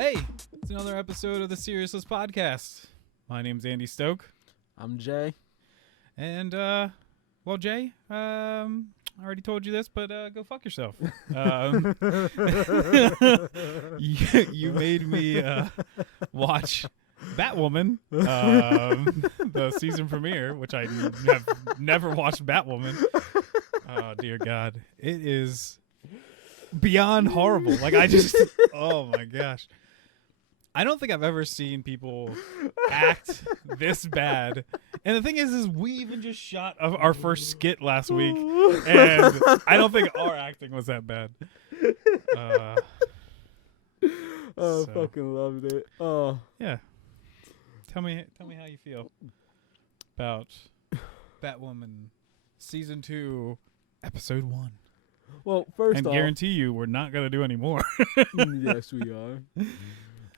Hey, it's another episode of the Seriousless Podcast. My name's Andy Stoke. I'm Jay. And, well, Jay, I already told you this, but go fuck yourself. You made me watch Batwoman, the season premiere, which I have never watched Batwoman. Oh, dear God. It is beyond horrible. Like, oh my gosh. I don't think I've ever seen people act this bad. And the thing is we even just shot our first skit last week, and I don't think our acting was that bad. Fucking loved it. Oh, yeah. Tell me how you feel about Batwoman season 2, episode 1. Well, first and off, guarantee you we're not gonna do any more. Yes, we are.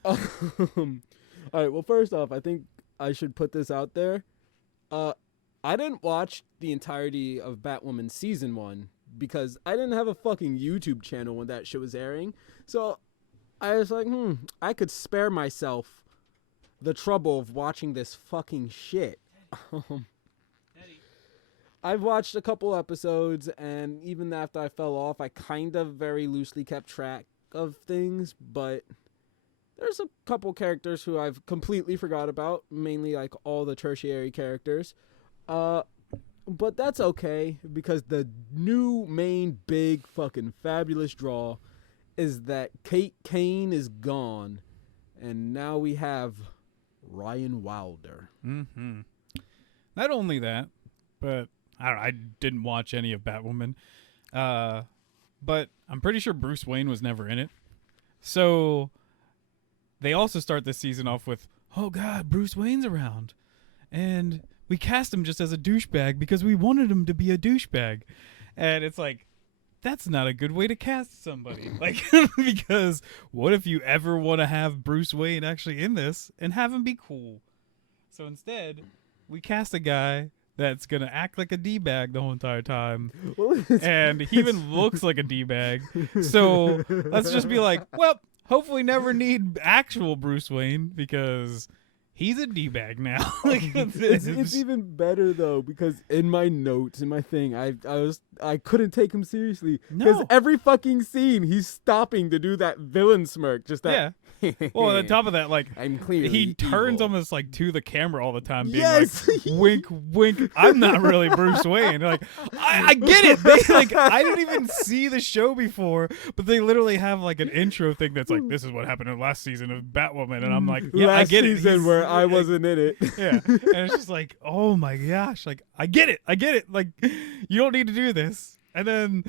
All right. Well, first off, I think I should put this out there. I didn't watch the entirety of Batwoman season 1 because I didn't have a fucking YouTube channel when that shit was airing. So I was like, I could spare myself the trouble of watching this fucking shit. I've watched a couple episodes, and even after I fell off, I kind of very loosely kept track of things, but there's a couple characters who I've completely forgot about, mainly like all the tertiary characters. But that's okay, because the new main big fucking fabulous draw is that Kate Kane is gone, and now we have Ryan Wilder. Mm-hmm. Not only that, but I didn't watch any of Batwoman, but I'm pretty sure Bruce Wayne was never in it. So they also start this season off with, oh God, Bruce Wayne's around. And we cast him just as a douchebag because we wanted him to be a douchebag. And it's like, that's not a good way to cast somebody. Like, because what if you ever want to have Bruce Wayne actually in this and have him be cool? So instead, we cast a guy that's going to act like a D-bag the whole entire time. And he even looks like a D-bag. So let's just be like, well, hopefully never need actual Bruce Wayne because he's a D-bag now. Like, it's even better though, because in my notes, in my thing, I couldn't take him seriously because every fucking scene he's stopping to do that villain smirk, just that. Yeah. Well, on top of that, like, I'm clearly he turns evil. almost like to the camera all the time, being Yes! like, "Wink, wink. I'm not really Bruce Wayne." Like, I get it. They like, I didn't even see the show before, but they literally have like an intro thing that's like, "This is what happened in the last season of Batwoman," and I'm like, "Yeah, last I get it." season where I wasn't in it. Yeah, and it's just like, oh my gosh, like I get it. Like, you don't need to do this, and then.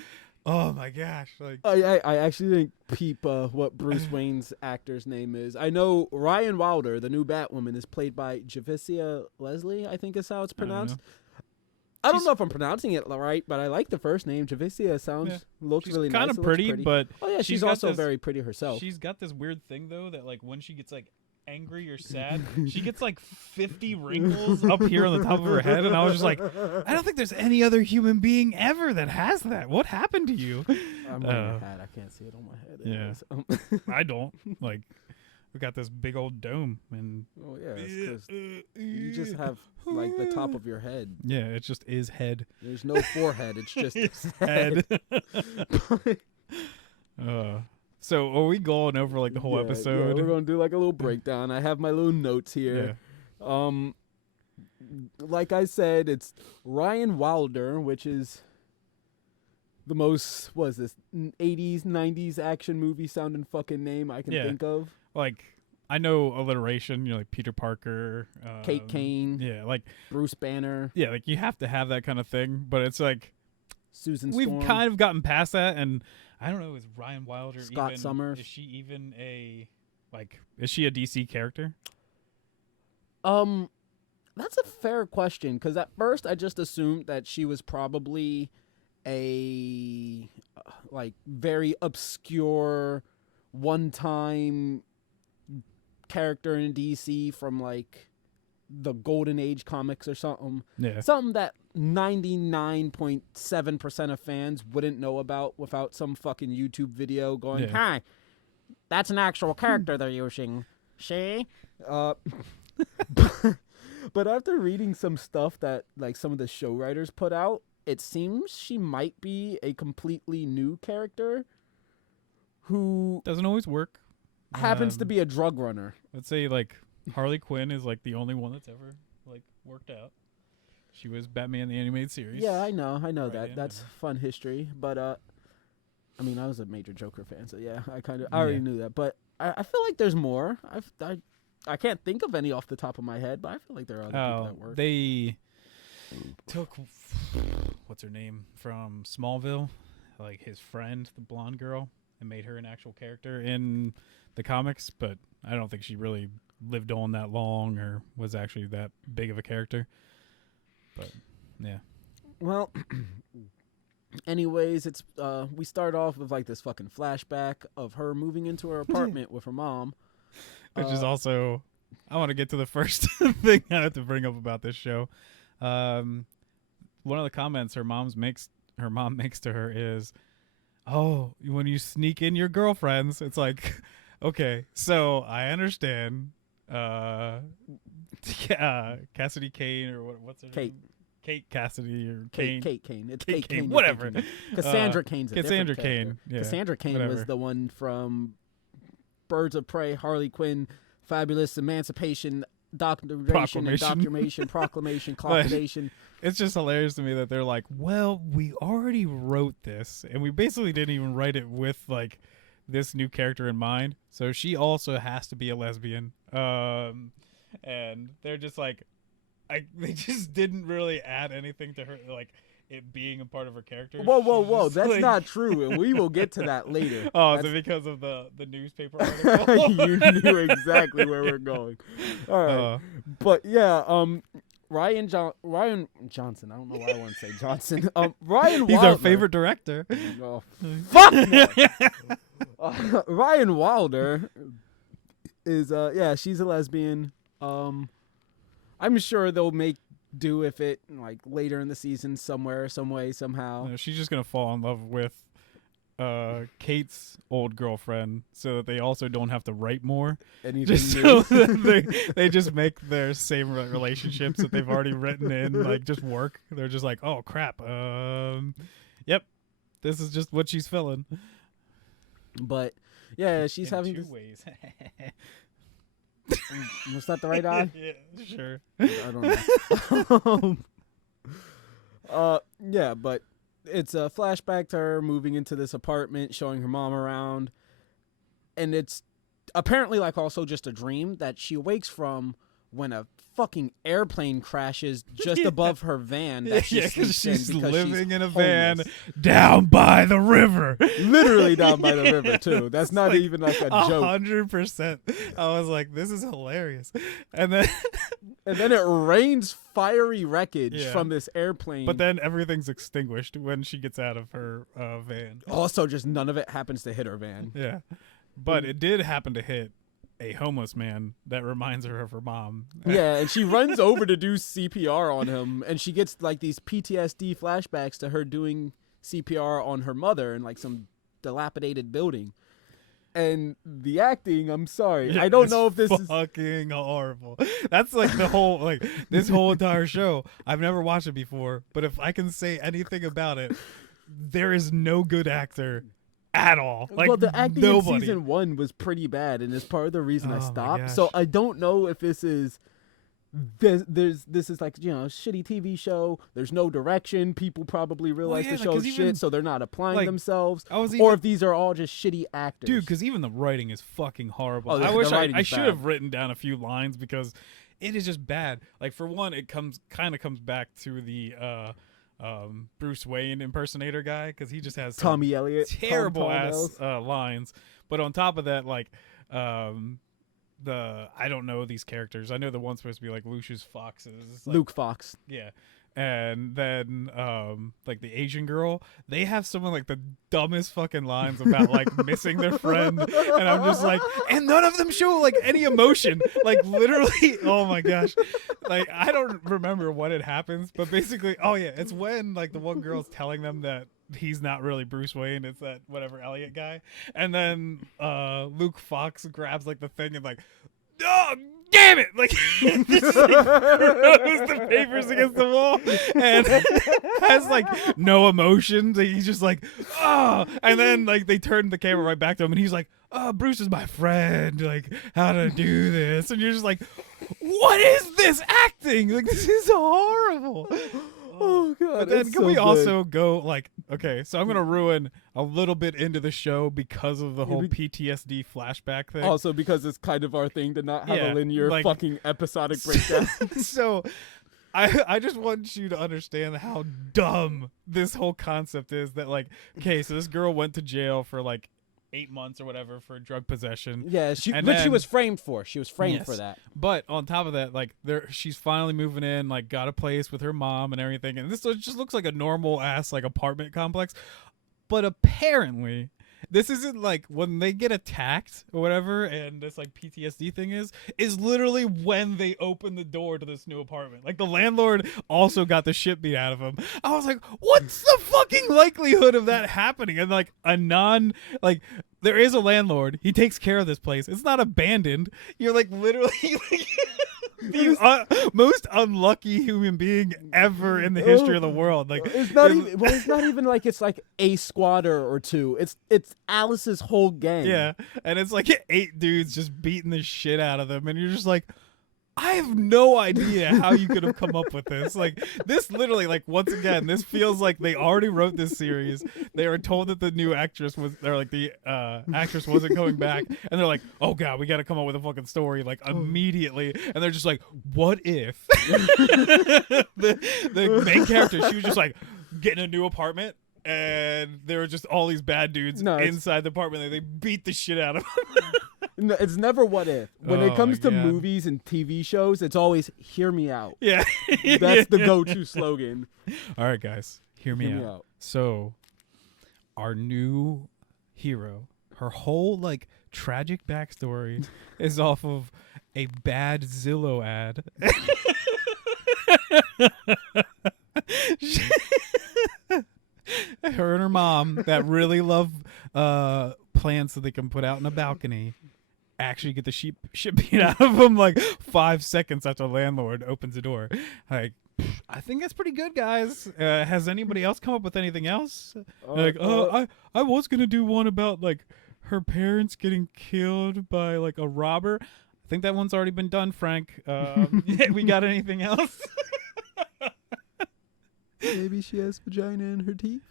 Oh my gosh! Like I actually didn't peep what Bruce Wayne's actor's name is. I know Ryan Wilder, the new Batwoman, is played by Javicia Leslie. I think is how it's pronounced. I don't know if I'm pronouncing it right, but I like the first name. Javicia looks really nice. Kind of pretty, but oh yeah, she's also very pretty herself. She's got this weird thing though that like when she gets like angry or sad, she gets like 50 wrinkles up here on the top of her head, and I was just like, I don't think there's any other human being ever that has that. What happened to you? I'm wearing a hat. I can't see it on my head. Yeah, I don't. Like, we got this big old dome, and oh yeah, it's 'cause you just have like the top of your head. Yeah, it just is head. There's no forehead. It's just head. So are we going over like the whole episode? Yeah, we're gonna do like a little breakdown. I have my little notes here. Yeah. Like I said, it's Ryan Wilder, which is the most 80s, 90s action movie sounding fucking name I can think of. Like, I know alliteration, like Peter Parker, Kate Kane, like Bruce Banner. Yeah, like you have to have that kind of thing, but it's like Susan we've Storm. kind of gotten past that, and I don't know, is Ryan Wilder Scott Summers? Is she even is she a DC character? That's a fair question, because at first I just assumed that she was probably a like very obscure one-time character in DC from like the Golden Age comics or something. Yeah. Something that 99.7% of fans wouldn't know about without some fucking YouTube video going, hi, That's an actual character they're using. See? Uh, but after reading some stuff that like some of the show writers put out, it seems she might be a completely new character who Doesn't always work. happens to be a drug runner. Let's say like Harley Quinn is like the only one that's ever like worked out. She was Batman the animated series. Yeah, I know Right that. in, That's fun history. But I mean, I was a major Joker fan, so yeah, I Yeah. already knew that. But I feel like there's more. I can't think of any off the top of my head, but I feel like there are other people that work. They took what's her name from Smallville, like his friend, the blonde girl, and made her an actual character in the comics. But I don't think she really lived on that long or was actually that big of a character. But yeah, Well, anyways, it's we start off with like this fucking flashback of her moving into her apartment with her mom. which is also, I want to get to the first thing I have to bring up about this show. One of the comments her mom makes to her is, "Oh, when you sneak in your girlfriends," it's like, okay, so I understand. Cassidy Kane or what's her Kate. name? Kate Cassidy or Kane. Kate Kane. It's Kate Kate Kane, Kane. whatever. Cassandra Kane's a Cassandra different Kane. character. Yeah, Cassandra Kane whatever. was the one from Birds of Prey, Harley Quinn, Fabulous Emancipation, Proclamation, Proclamation. It's just hilarious to me that they're like, well, we already wrote this, and we basically didn't even write it with like this new character in mind. So she also has to be a lesbian. And they're just like, they just didn't really add anything to her, like it being a part of her character. Whoa! She's That's like- not true, and we will get to that later. Oh, is That's- it because of the newspaper article? You knew exactly where we're going. All right, but yeah, Ryan Johnson. I don't know why I want to say Johnson. Ryan. He's Wilder. our favorite director. Oh, fuck no. Ryan Wilder is she's a lesbian. I'm sure they'll make do with it like later in the season somewhere, some way, somehow. No, she's just gonna fall in love with Kate's old girlfriend, so that they also don't have to write more. Anything Just new? so that they just make their same relationships that they've already written in like just work. They're just like, oh crap, yep, this is just what she's feeling. But yeah, she's in having two this. ways. Was that the right eye? Yeah, sure. I don't know. Yeah, but it's a flashback to her moving into this apartment, showing her mom around, and it's apparently like also just a dream that she awakes from when a fucking airplane crashes just Yeah. above her van that she Yeah, because sleeps in she's because living she's in a van homeless. down by the river. Literally down by the river too. That's not like even like a joke. 100%. I was like, this is hilarious. And then And then it rains fiery wreckage Yeah. from this airplane. but then everything's extinguished when she gets out of her van. Also, just none of it happens to hit her van. Yeah. But it did happen to hit a homeless man that reminds her of her mom. Yeah, and she runs over to do CPR on him, and she gets like these PTSD flashbacks to her doing CPR on her mother in like some dilapidated building. And the acting, I'm sorry, I don't It's know if this is fucking horrible. That's like the whole like this whole entire show. I've never watched it before, but if I can say anything about it, there is no good actor at all. Like well, the acting nobody. in season 1 was pretty bad, and it's part of the reason Oh I my stopped. gosh. So I don't know if this is this is like, you know, a shitty TV show. There's no direction. People probably realize yeah, the like, show's 'cause even, shit, so they're not applying like, themselves. I was Or even, if these are all just shitty actors. dude, because even the writing is fucking horrible. Oh, I the wish writing I is should bad. have written down a few lines because it is just bad. Like for one, it comes back to the Bruce Wayne impersonator guy because he just has some Tommy Elliott, terrible Tom ass Ellis. lines. But on top of that, like I don't know these characters. I know the one's supposed to be like Lucius Fox's like, Luke Fox. yeah. And then like the Asian girl, they have some of like the dumbest fucking lines about like missing their friend, and I'm just like, and none of them show like any emotion. Like literally, oh my gosh. Like I don't remember what it happens, but basically, oh yeah, it's when like the one girl's telling them that he's not really Bruce Wayne. It's that whatever Elliot guy. And then Luke Fox grabs like the thing and like, oh damn it! Like just like throws the papers against the wall and has like no emotions. He's just like, oh, and then like they turn the camera right back to him and he's like, oh, Bruce is my friend. Like, how to do this? And you're just like, what is this acting? Like, this is horrible. Oh god! But then it's can so we good. also go like, okay, so I'm gonna ruin a little bit into the show because of the whole Maybe- PTSD flashback thing. Also, because it's kind of our thing to not have Yeah, a linear like- fucking episodic breakdown. So I just want you to understand how dumb this whole concept is that like, okay, so this girl went to jail for like 8 months or whatever for drug possession. Yeah, And which she then- was framed for. She was framed Yes. for that. But on top of that, like she's finally moving in, like got a place with her mom and everything. And this just looks like a normal ass like apartment complex. But apparently this isn't like when they get attacked or whatever and this like PTSD thing is literally when they open the door to this new apartment. Like the landlord also got the shit beat out of him. I was like, what's the fucking likelihood of that happening? And like there is a landlord. He takes care of this place. It's not abandoned. You're like literally like the most unlucky human being ever in the history of the world. Like It's not even. Well, it's not even like it's like a squatter or two. It's Alice's whole gang. yeah, and it's like 8 dudes just beating the shit out of them, and you're just like, I have no idea how you could have come up with this. Like this literally, like once again, this feels like they already wrote this series. They were told that the new actress was, or like the actress wasn't coming back, and they're like, oh god, we got to come up with a fucking story like immediately. And they're just like, what if the main character, she was just like getting a new apartment. And there were just all these bad dudes inside the apartment. They beat the shit out of them. No, it's never what if. When Oh it comes my to God. movies and TV shows, it's always hear me out. Yeah. That's the go-to slogan. All right, guys, hear me Hear me out. out. So, our new hero, her whole like tragic backstory is off of a bad Zillow ad. Her and her mom that really love plants that they can put out in a balcony actually get the shit beat out of them like 5 seconds after the landlord opens the door. Like, I think that's pretty good, guys. Has anybody else come up with anything else? Like, I was gonna do one about like her parents getting killed by like a robber. I think that one's already been done, Frank. We got anything else? Maybe she has vagina in her teeth.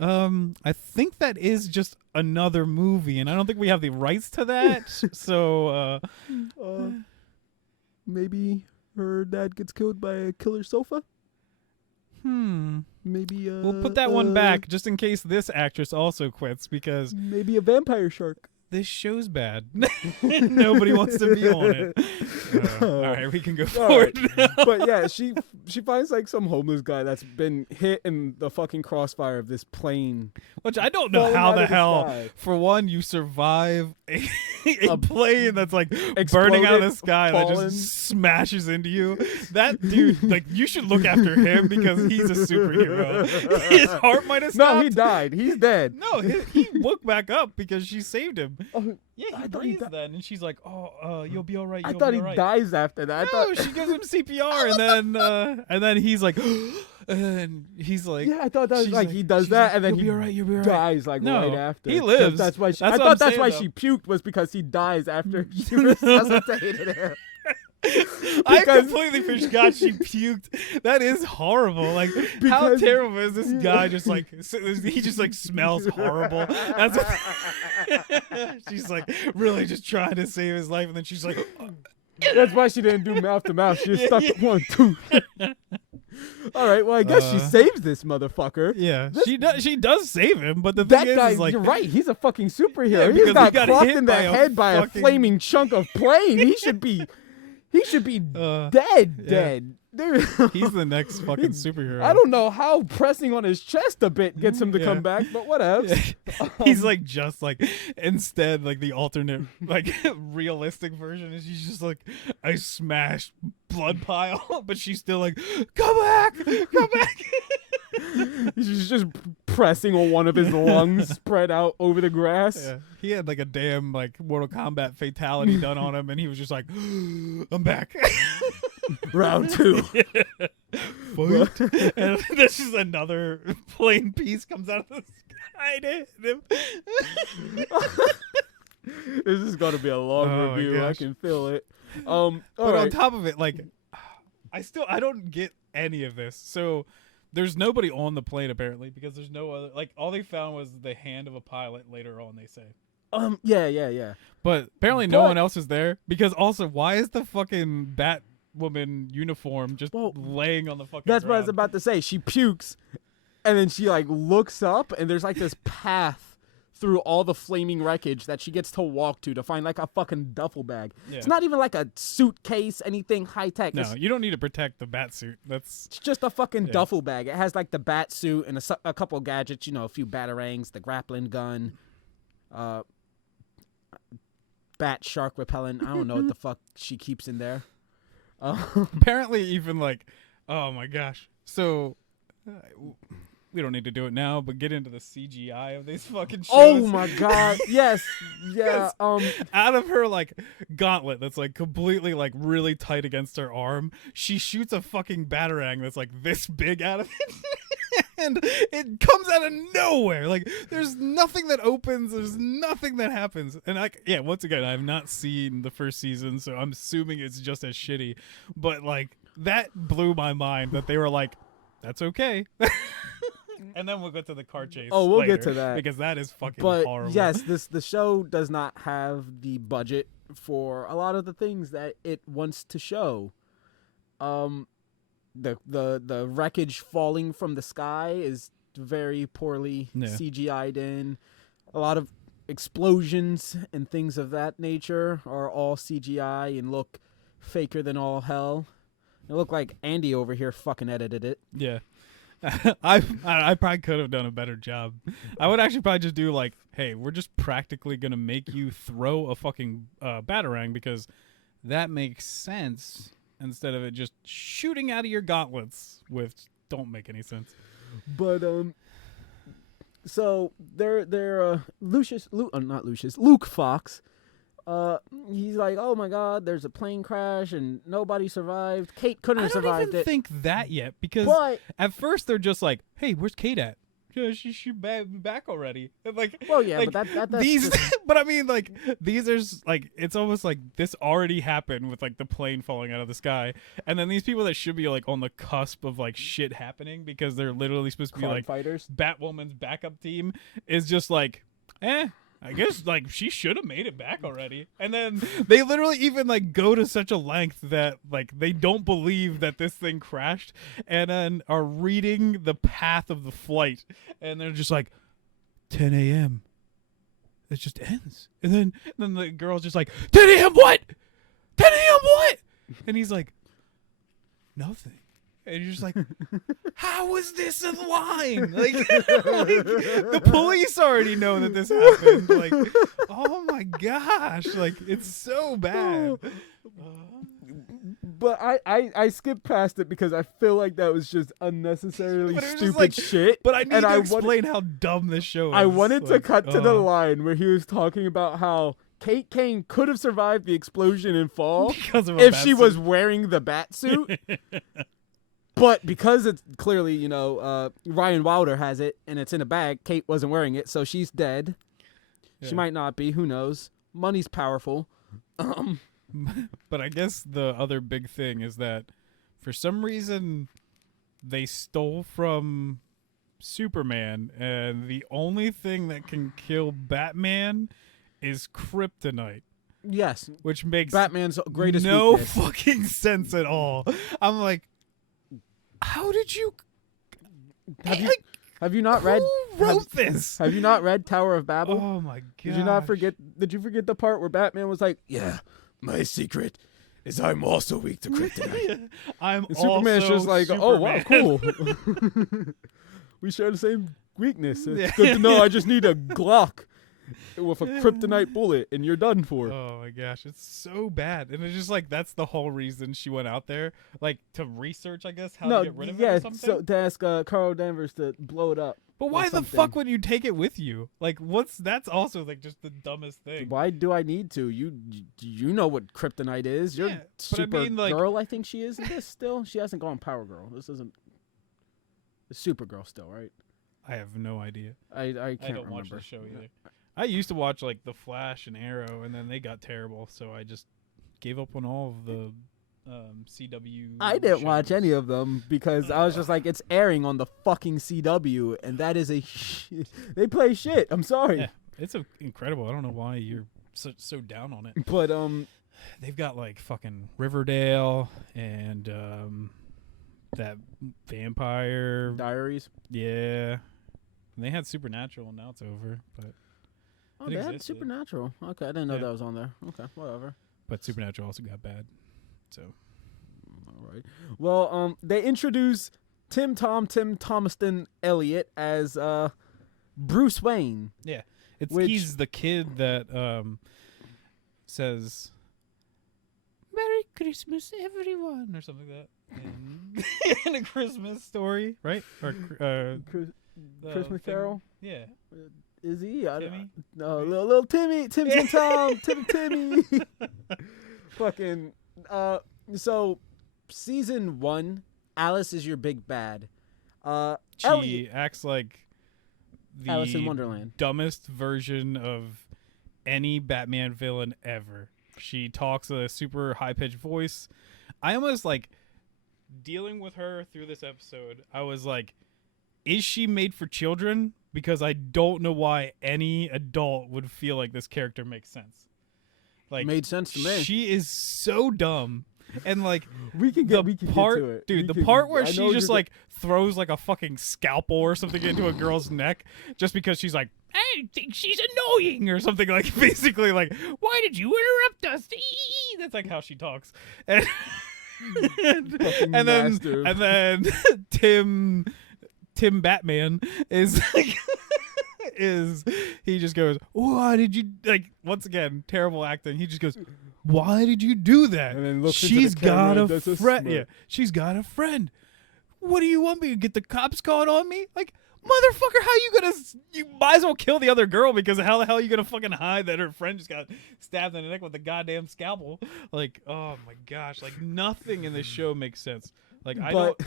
I think that is just another movie, and I don't think we have the rights to that. So, Maybe her dad gets killed by a killer sofa. Maybe we'll put that one back just in case this actress also quits because Maybe a vampire shark. this show's bad. Nobody wants to be on it. All right, we can go forward. But yeah, she finds like some homeless guy that's been hit in the fucking crossfire of this plane. Which I don't know Falling how out the of the hell, sky. for one, you survive a plane that's like burning Exploded, out of the sky that fallen. just smashes into you. That dude, like, you should look after him because he's a superhero. His heart might have stopped. No, he died. He's dead. No, he woke back up because she saved him. Oh, Yeah, I he thought he breathes then, and she's like, "Oh, you'll be all right." I You'll thought be he all right. dies after that. I No, thought, she gives him CPR, and then he's like, and he's like, yeah, I thought that was she's like he does she's that, like, and then you'll he be all right. You'll be all right. dies like No, right after. he lives. That's why. She, That's I what thought I'm that's saying, why though. she puked was because he dies after she resuscitated him. I Because- completely forgot she puked. That is horrible. Like, how Because- terrible is this guy? Just like he just like smells horrible. That's what she's like really just trying to save his life, and then she's like, That's why she didn't do mouth to mouth. She just stuck to one tooth. All right. Well, I guess she saves this motherfucker. yeah, she does save him, but the That thing guy, is like, you're right. He's a fucking superhero. Yeah, He's because he got got clocked hit in the by a head by a fucking- flaming chunk of plane. He should be dead. yeah. Dead. Dude. he's the next fucking superhero. I don't know how pressing on his chest a bit gets him to Yeah. come back, but whatever. He's like just like instead like the alternate like realistic version is he's just like a smashed blood pile, but she's still like, come back. He's just pressing on one of his lungs spread out over the grass. Yeah. He had like a damn like Mortal Kombat fatality done on him, and he was just like, "I'm back." Round 2. Fight. And this is another plane piece comes out of the sky to hit him. This is gonna be a long Oh my review. I gosh. can feel it. But All on right. top of it, like, I don't get any of this. So there's nobody on the plane apparently because there's no other. Like, all they found was the hand of a pilot. Later on, they say. Yeah. But apparently no But- one else is there because also why is the fucking Batwoman uniform just laying on the fucking That's what I was ground? about to say. She pukes, and then she like looks up, and there's like this path through all the flaming wreckage that she gets to walk to find like a fucking duffel bag. Yeah. It's not even like a suitcase, anything high tech. No, you don't need to protect the bat suit. It's just a fucking Yeah. duffel bag. It has like the bat suit and a couple of gadgets, a few batarangs, the grappling gun, bat shark repellent. I don't know what the fuck she keeps in there. Apparently even like, oh my gosh. So we don't need to do it now, but get into the CGI of these fucking shows. Oh my god. Yes. Yeah. Out of her like gauntlet that's like completely like really tight against her arm, she shoots a fucking batarang that's like this big out of it. And it comes out of nowhere. Like there's nothing that opens, there's nothing that happens. And once again, I've not seen the first season, so I'm assuming it's just as shitty. But like that blew my mind that they were like, that's okay. And then we'll get to the car chase. Oh, we'll later, get to that. because that is fucking But horrible. yes, the show does not have the budget for a lot of the things that it wants to show. The wreckage falling from the sky is very poorly Yeah. CGI'd in. A lot of explosions and things of that nature are all CGI and look faker than all hell. It looked like Andy over here fucking edited it. Yeah. I probably could have done a better job. I would actually probably just do like, hey, we're just practically gonna make you throw a fucking batarang because that makes sense instead of it just shooting out of your gauntlets, which don't make any sense. But so Luke Fox. He's like, oh my god, there's a plane crash and nobody survived. Kate couldn't I have don't survived even it. think that yet because But at first they're just like, hey, where's Kate at? Yeah, she back already. And like, well, yeah, like, but that's these, just, but I mean, like these are like it's almost like this already happened with like the plane falling out of the sky, and then these people that should be like on the cusp of like shit happening because they're literally supposed to be crime like fighters. Batwoman's backup team is just like, I guess like she should have made it back already. And then they literally even like go to such a length that like they don't believe that this thing crashed and then are reading the path of the flight and they're just like 10 a.m. It just ends. And then the girl's just like 10 a.m. what? 10 a.m. what? And he's like nothing. And you're just like, how is this in line? Like, the police already know that this happened. Like, oh my gosh. Like, it's so bad. But I skipped past it because I feel like that was just unnecessarily But it was just stupid like- shit. But I need and to explain how dumb this show is. I wanted to Like, cut to the line where he was talking about how Kate Kane could have survived the explosion and fall because of a if bat she suit. was wearing the bat suit. But because it's clearly, Ryan Wilder has it and it's in a bag, Kate wasn't wearing it, so she's dead. Yeah. She might not be. Who knows? Money's powerful. But I guess the other big thing is that for some reason they stole from Superman, and the only thing that can kill Batman is kryptonite. Yes, Which makes Batman's greatest no weakness. fucking sense at all. I'm like, how did you? Have you not read? Who wrote this? Have you not read Tower of Babel? Oh my god! Did you not forget? Did you forget the part where Batman was like, "Yeah, my secret is I'm also weak to kryptonite." I'm And Superman's also just like, "Oh wow, Superman." cool. We share the same weakness. It's Yeah. good to know. I just need a Glock." with a kryptonite bullet, and you're done for. Oh my gosh, it's so bad, and it's just like that's the whole reason she went out there, like to research, I guess, how to get rid of it or something. so to ask Carl Danvers to blow it up. But why the fuck would you take it with you? Like, that's also like just the dumbest thing. Why do I need to? You know what kryptonite is. You're super girl. I think she is in this still. She hasn't gone Power Girl. This isn't the Supergirl still, right? I have no idea. I can't don't remember. watch the show either. I used to watch like The Flash and Arrow, and then they got terrible, so I just gave up on all of the CW. I didn't shows. watch any of them because I was just like, it's airing on the fucking CW, and that is they play shit. I'm sorry. Yeah, it's incredible. I don't know why you're so down on it. But they've got like fucking Riverdale and that Vampire Diaries. Yeah, and they had Supernatural, and now it's over. But they had Supernatural. Okay, I didn't know that was on there. Okay, whatever. But Supernatural also got bad. So, all right. Well, they introduce Tim Thomaston Elliott as Bruce Wayne. Yeah, he's the kid that says "Merry Christmas, everyone" or something like that in a Christmas story, right? Or Christmas Carol. Yeah. Is he? Timmy? No, little Timmy, Tim, Timmy. Fucking. So, season 1, Alice is your big bad. She acts like the Alice in Wonderland. Dumbest version of any Batman villain ever. She talks a super high-pitched voice. I almost like dealing with her through this episode. I was like, is she made for children? Because I don't know why any adult would feel like this character makes sense. Like, made sense to me. She is so dumb. And like we can get to it. Dude, the part where she just like throws like a fucking scalpel or something into a girl's neck just because she's like, I think she's annoying or something, like basically like, why did you interrupt us? That's like how she talks. And then Tim Batman is like he just goes, why did you, like, once again, terrible acting. He just goes, why did you do that? And then looks she's into the camera got and a does friend. smirk. Yeah, she's got a friend. What do you want me to get the cops called on me? Like, motherfucker, how you gonna? You might as well kill the other girl, because how the hell are you gonna fucking hide that her friend just got stabbed in the neck with a goddamn scalpel? Like, oh my gosh, like nothing in this show makes sense. Like, I don't.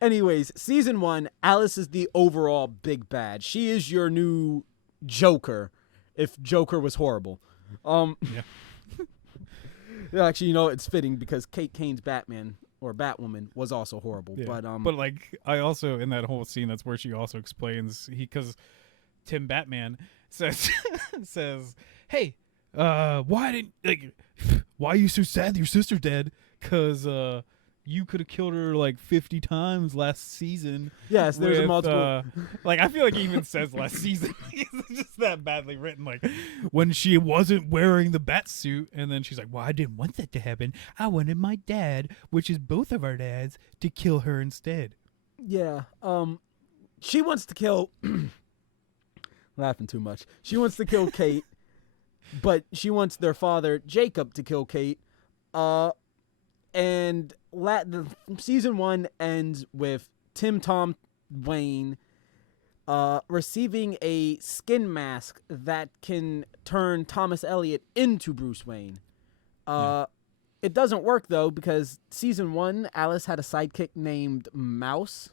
Anyways, season 1, Alice is the overall big bad. She is your new Joker, if Joker was horrible. Yeah. Actually, you know, it's fitting because Kate Kane's Batman or Batwoman was also horrible. Yeah. But like, I also, in that whole scene, that's where she also explains, because Tim Batman says, hey, why are you so sad that your sister's dead? Because, you could have killed her like 50 times last season. Yes, there's a multiple. Like, I feel like he even says last season. It's just that badly written. Like, when she wasn't wearing the bat suit, and then she's like, well, I didn't want that to happen. I wanted my dad, which is both of our dads, to kill her instead. Yeah. She wants to kill. Laughing too much. She wants to kill Kate, but she wants their father, Jacob, to kill Kate. And the season 1 ends with Tom Wayne receiving a skin mask that can turn Thomas Elliott into Bruce Wayne. It doesn't work, though, because season 1, Alice had a sidekick named Mouse.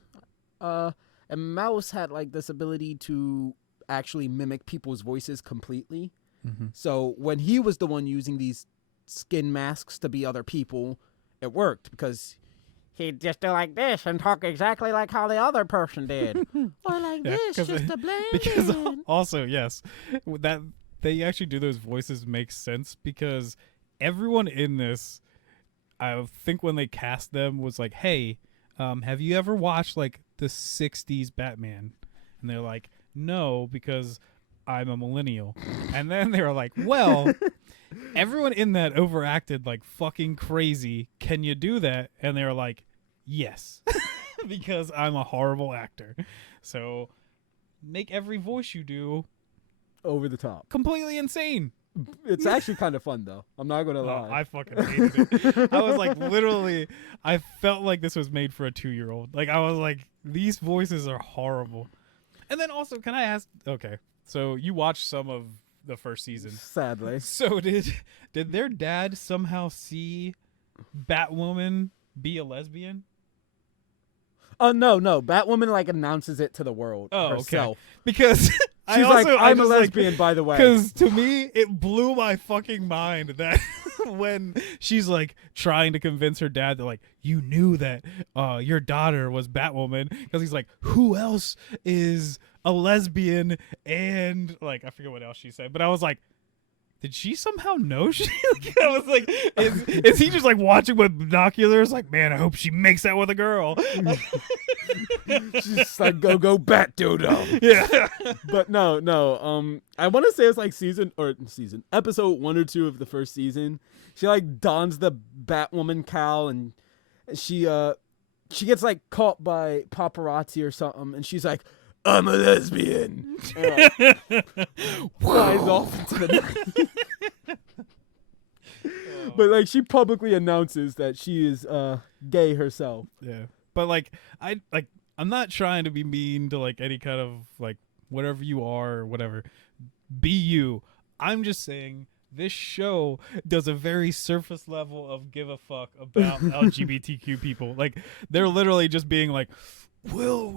And Mouse had like this ability to actually mimic people's voices completely. Mm-hmm. So when he was the one using these skin masks to be other people, it worked because he'd just do like this and talk exactly like how the other person did. Or like this, just a blend. Because also, yes, that they actually do those voices makes sense, because everyone in this, I think when they cast them, was like, hey, have you ever watched like the 60s Batman? And they're like, no, because I'm a millennial. And then they were like, well, everyone in that overacted like fucking crazy. Can you do that? And they were like, yes, because I'm a horrible actor. So make every voice you do over the top. completely insane. It's actually kind of fun though. I'm not gonna Oh, lie. I fucking hated it. I was like, literally, I felt like this was made for a 2-year-old. Like, I was like, these voices are horrible. And then also, can I ask? Okay, so you watched some of the first season. Sadly. So did their dad somehow see Batwoman be a lesbian? Oh no. Batwoman like announces it to the world Oh, herself. okay. Because She's like, I'm a lesbian, by the way. Because to me, it blew my fucking mind that when she's like trying to convince her dad that like you knew that your daughter was Batwoman, because he's like, who else is a lesbian? And like I forget what else she said, but I was like, did she somehow know she? I was like, is he just like watching with binoculars? Like, man, I hope she makes out with a girl. She's just like, go bat dodo. Yeah. But no. I want to say it's like episode 1 or 2 of the first season. She like dons the Batwoman cowl and she gets like caught by paparazzi or something, and she's like, I'm a lesbian. And, flies off into the night. But like she publicly announces that she is gay herself. Yeah. But like I'm not trying to be mean to like any kind of like whatever you are or whatever. Be you. I'm just saying this show does a very surface level of give a fuck about LGBTQ people. Like they're literally just being like, well,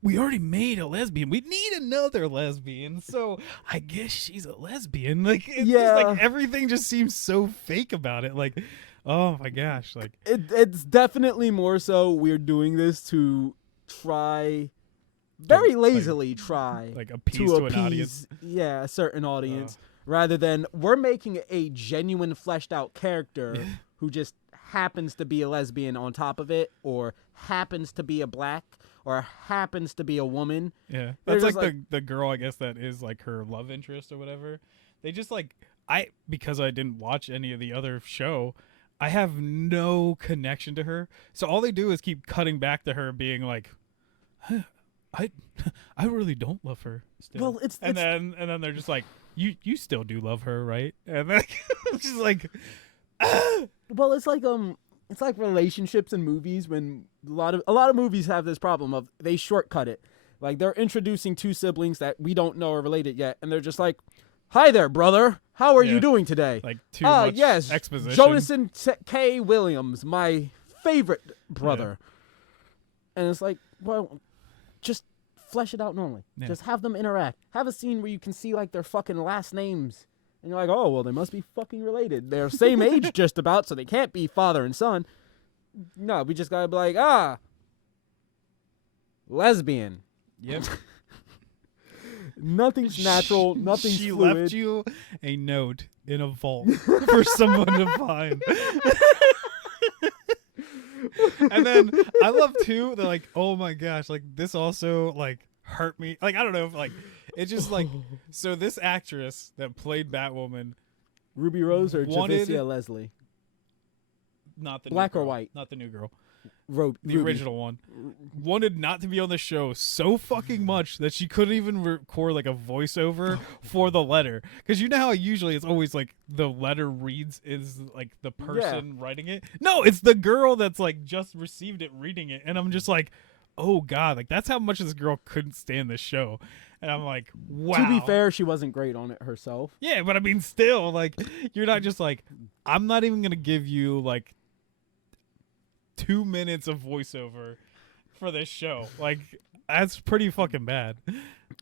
we already made a lesbian. We need another lesbian. So I guess she's a lesbian. Like it's just like everything just seems so fake about it. Like, oh my gosh. Like it's definitely more so we're doing this to try very lazily try like appease to an audience. Yeah, a certain audience. Rather than we're making a genuine fleshed out character who just happens to be a lesbian on top of it, or happens to be a black, or happens to be a woman. Yeah. That's like the girl, I guess, that is like her love interest or whatever. They just like, because I didn't watch any of the other show, I have no connection to her. So all they do is keep cutting back to her being like, I really don't love her still. Well, and then they're just like, you still do love her, right? And then it's just like, well, it's like relationships in movies, when a lot of movies have this problem of they shortcut it. Like they're introducing 2 siblings that we don't know are related yet, and they're just like, hi there, brother, how are you doing today? Like too much yes, exposition. Jonathan K. Williams, my favorite brother. And it's like, well, just flesh it out normally. Just have them interact. Have a scene where you can see like their fucking last names. And you're like, oh, well, they must be fucking related. They're same age just about, so they can't be father and son. No, we just gotta be like, lesbian. Yep. Nothing's natural. Nothing's she fluid. left you a note in a vault for someone to find. And then I love too, they're like, oh my gosh, like this also like hurt me. Like I don't know if like it's just like, so this actress that played Batwoman, Ruby Rose or Javicia Leslie? Not the black new or girl, white? not the new girl. The Ruby. original one wanted not to be on the show so fucking much that she couldn't even record like a voiceover for the letter, because you know how usually it's always like the letter reads is like the person writing it. No, it's the girl that's like just received it reading it, and I'm just like, oh god, like that's how much this girl couldn't stand this show. And I'm like, wow. To be fair, she wasn't great on it herself. Yeah, but I mean still, like you're not just like, I'm not even gonna give you like 2 minutes of voiceover for this show. Like that's pretty fucking bad.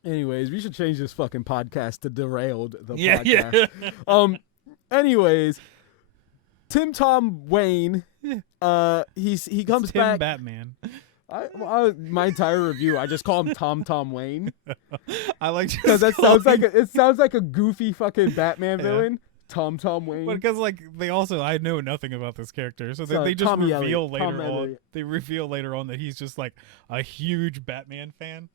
Anyways, we should change this fucking podcast to Derailed the Yeah. Anyways, Tom Wayne, he comes Tim back. Batman. My entire review, I just call him Tom Wayne. I like because that sounds like a goofy fucking Batman villain. Tom Wayne. But because like I know nothing about this character, so they just Tommy reveal Elliott. later on. They reveal later on that he's just like a huge Batman fan.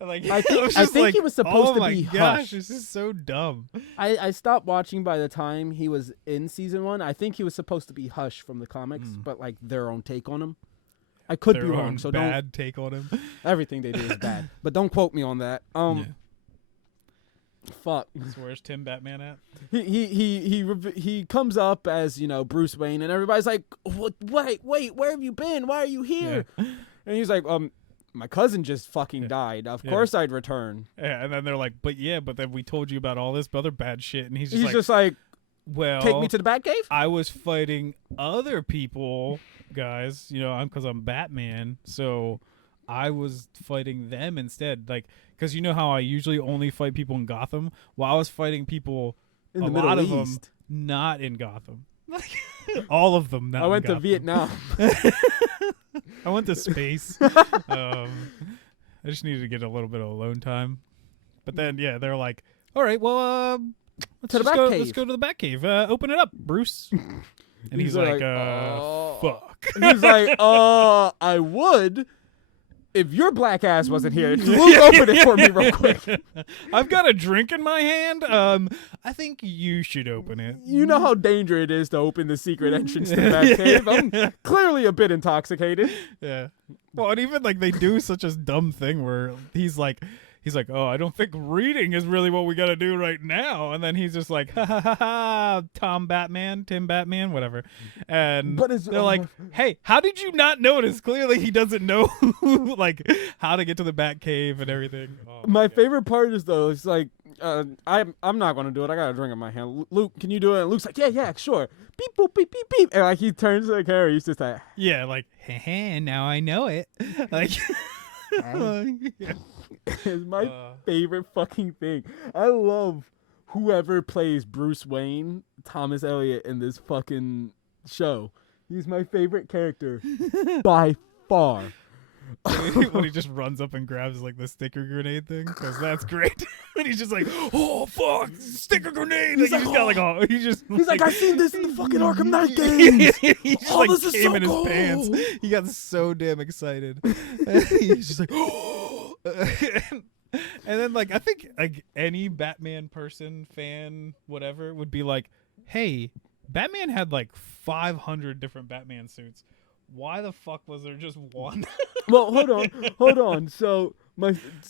Like I think he was supposed to be Oh my gosh, Hush. this is so dumb. I stopped watching by the time he was in season 1. I think he was supposed to be Hush from the comics, but like their own take on him. I could Their be own wrong, so bad take on him. everything they do is bad. But don't quote me on that. Fuck. So where's Tim Batman at? He comes up as, you know, Bruce Wayne, and everybody's like, what? Wait, where have you been? Why are you here? Yeah. And he's like, my cousin just fucking died. Of course I'd return. Yeah, and then they're like, but then we told you about all this other bad shit, and he's He's like, just like, well, take me to the Batcave? I was fighting other people, guys. You know, because I'm Batman, so I was fighting them instead. Like, because you know how I usually only fight people in Gotham. Well, I was fighting people, In the a Middle lot of East. them, not in Gotham. All of them. Not I in went to Gotham. Vietnam. I went to space. I just needed to get a little bit of alone time. But then, yeah, they're like, all right, well, To the let's Batcave. go to the Batcave. Open it up, Bruce. And he's like, fuck. He's like, I would if your black ass wasn't here. Luke, open it for me real quick. I've got a drink in my hand. I think you should open it. You know how dangerous it is to open the secret entrance to the Batcave. I'm clearly a bit intoxicated. Yeah. Well, and even like they do such a dumb thing where he's like, oh, I don't think reading is really what we got to do right now. And then he's just like, ha ha ha ha, Tim Batman, whatever. And But it's- they're like, hey, how did you not notice? Clearly he doesn't know like how to get to the Batcave and everything. Oh, My God. favorite part is though, it's like, I'm not gonna do it. I got a drink in my hand. Luke, can you do it? And Luke's like, yeah, sure. Beep boop beep beep beep. And like he turns to the camera, he's just like, Yeah, like, now I know it. Like, yeah. it's my favorite fucking thing. I love whoever plays Bruce Wayne, Thomas Elliott, in this fucking show. He's my favorite character by far. When he just runs up and grabs like the sticker grenade thing, because that's great. And he's just like, oh fuck, sticker grenade. Like, He's he just like, got like a, he just He's like, I've seen this in the fucking Arkham Knight games. he just Oh, like this is came so in his cool. pants. He got so damn excited. He's just like, oh. And then like I think like any Batman person, fan, whatever, would be like, hey, Batman had like 500 different Batman suits. Why the fuck was there just one? Well, hold on. So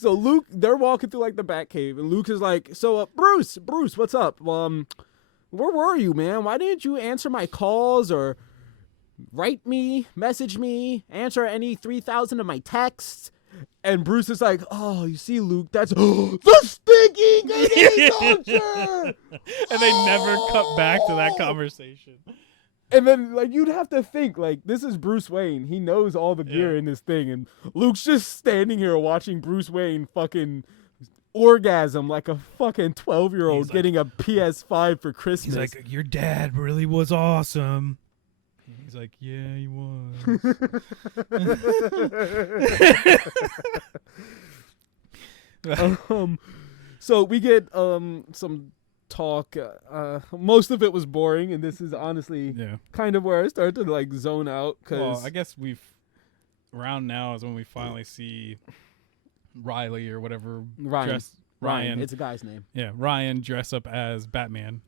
Luke, they're walking through like the Batcave, and Luke is like, so Bruce, what's up? Where were you, man? Why didn't you answer my calls or write me, message me, answer any 3,000 of my texts? And Bruce is like, oh, you see, Luke, that's the sticky grenade launcher. And they never cut back to that conversation. And then, like, you'd have to think, like, this is Bruce Wayne. He knows all the gear in this thing. And Luke's just standing here watching Bruce Wayne fucking orgasm like a fucking 12-year-old getting a PS5 for Christmas. He's like, your dad really was awesome. He's like, yeah, he was. So we get some talk. Most of it was boring, and this is honestly kind of where I start to like zone out. Well, Cause I guess around now is when we finally see Riley or whatever. Ryan. It's a guy's name. Yeah, Ryan dress up as Batman.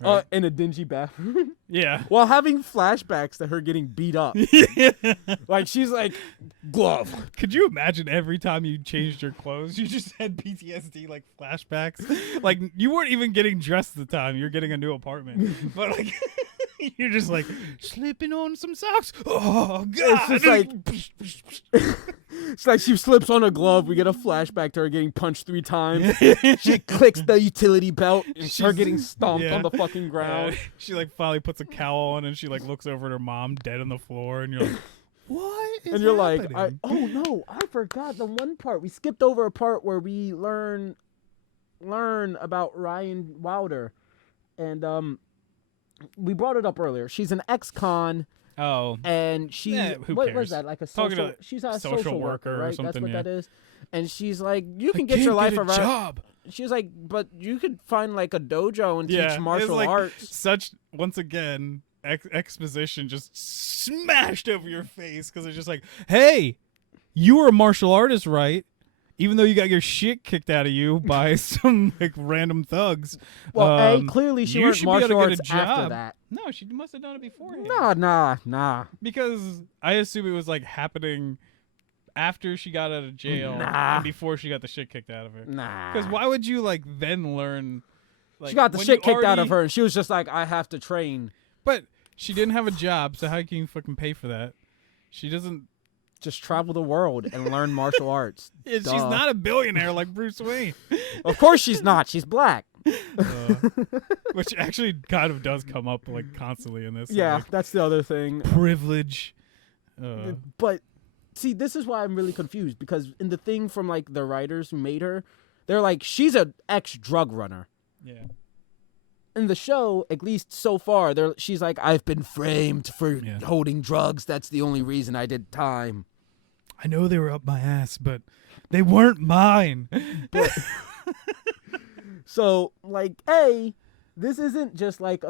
Right? In a dingy bathroom. Yeah. While having flashbacks to her getting beat up. Like she's like, glove. Could you imagine every time you changed your clothes, you just had PTSD, like flashbacks? Like you weren't even getting dressed at the time. You're getting a new apartment. But like you're just like slipping on some socks. Oh God. It's just like it's like she slips on a glove. We get a flashback to her getting punched 3 times. She clicks the utility belt. And her getting stomped on the fucking ground. She like finally puts a cowl on and she like looks over at her mom dead on the floor and you're like, what is and you're happening? like, oh no, I forgot the one part. We skipped over a part where we learn about Ryan Wilder. And we brought it up earlier. She's an ex-con. Oh. And she who what cares? was that? Like a Talking social to she's a social social worker or right? something, That's what yeah. that is. And she's like, you can I get your can't life get a around. job. She was like, but you could find like a dojo and teach martial like arts. Such once again exposition just smashed over your face because it's just like, hey, you were a martial artist, right? Even though you got your shit kicked out of you by some like random thugs. Well, clearly she you learned should be able to martial get arts a after job. that. No, she must have done it beforehand. Nah. Because I assume it was like happening after she got out of jail Nah. and before she got the shit kicked out of her. Nah. Because why would you like then learn? Like, She got the when shit you kicked out of already- her, and she was just like, I have to train. But she didn't have a job, so how can you fucking pay for that? She doesn't. Just travel the world and learn martial arts. She's Duh. not a billionaire like Bruce Wayne. Of course she's not. She's black. Which actually kind of does come up like constantly in this. Yeah, like, that's the other thing. privilege. But see, this is why I'm really confused, because in the thing from like the writers who made her, they're like, she's an ex-drug runner. Yeah. In the show, at least so far, she's like, I've been framed for Yeah. holding drugs. That's the only reason I did time. I know they were up my ass, but they weren't mine. So, like, this isn't just like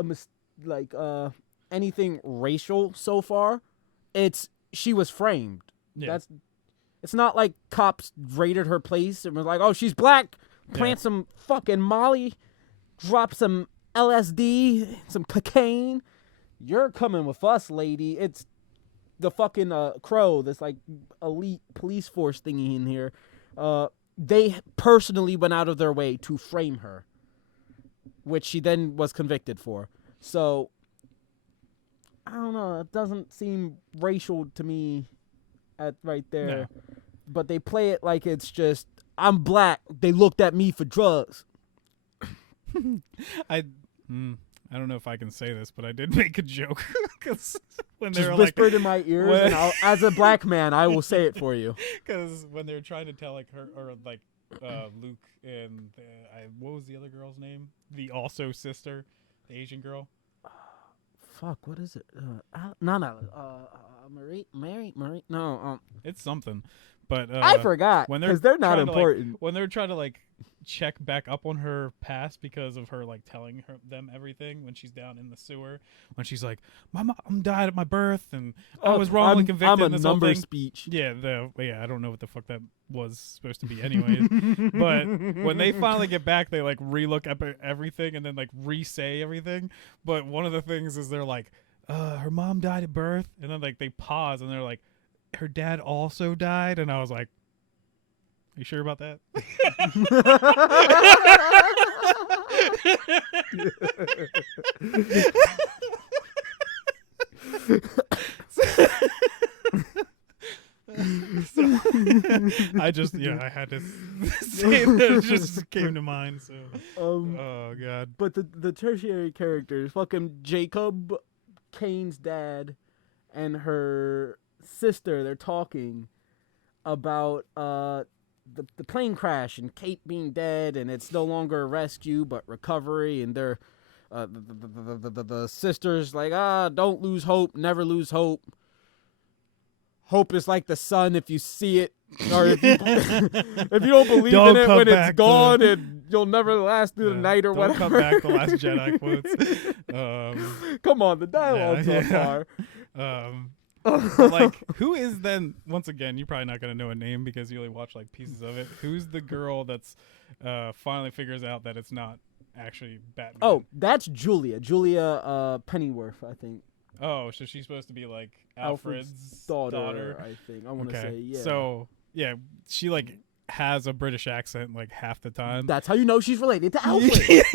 anything racial so far. It's she was framed. Yeah. It's not like cops raided her place and was like, oh, she's black. Plant some fucking Molly, drop some LSD, some cocaine. You're coming with us, lady. It's the fucking Crow, this like elite police force thingy in here. They personally went out of their way to frame her, which she then was convicted for. So I don't know. It doesn't seem racial to me right there. No. But they play it like it's just, I'm black. They looked at me for drugs. I don't know if I can say this, but I did make a joke because when they Just were whisper like, it in my ears, when- and as a black man, I will say it for you. because when they were trying to tell like her or like Luke and what was the other girl's name? The also sister, the Asian girl. Fuck, what is it? Mary? No, It's something, but I forgot when because they're not trying to, like, important. when they're trying to like check back up on her past because of her like telling them everything when she's down in the sewer, when she's like, my mom died at my birth and I was wrongly convicted. I'm a and this whole number thing. speech. Yeah, I don't know what the fuck that was supposed to be anyways. But when they finally get back, they like relook up at everything and then like re-say everything. But one of the things is they're like, her mom died at birth, and then like they pause and they're like, her dad also died, and I was like, you sure about that? So, I had to say that. It just came to mind. So, oh god. But the tertiary characters, fucking Jacob, Kane's dad, and her sister, they're talking about the plane crash and Kate being dead, and it's no longer a rescue but recovery, and they're the sister's like, don't lose hope, never lose hope. Hope is like the sun, if you see it, or if you, if you don't believe Don't in it come when it's back gone, and you'll never last through the night or don't whatever. Come back, the Last Jedi quotes. Come on, the dialogue's on yeah. par. Like, who is then? Once again, you're probably not gonna know a name because you only watch like pieces of it. Who's the girl that's finally figures out that it's not actually Batman? Oh, that's Julia Pennyworth, I think. Oh, so she's supposed to be like Alfred's daughter. I think. I want to say, yeah. So yeah, she like has a British accent like half the time. That's how you know she's related to Alfred.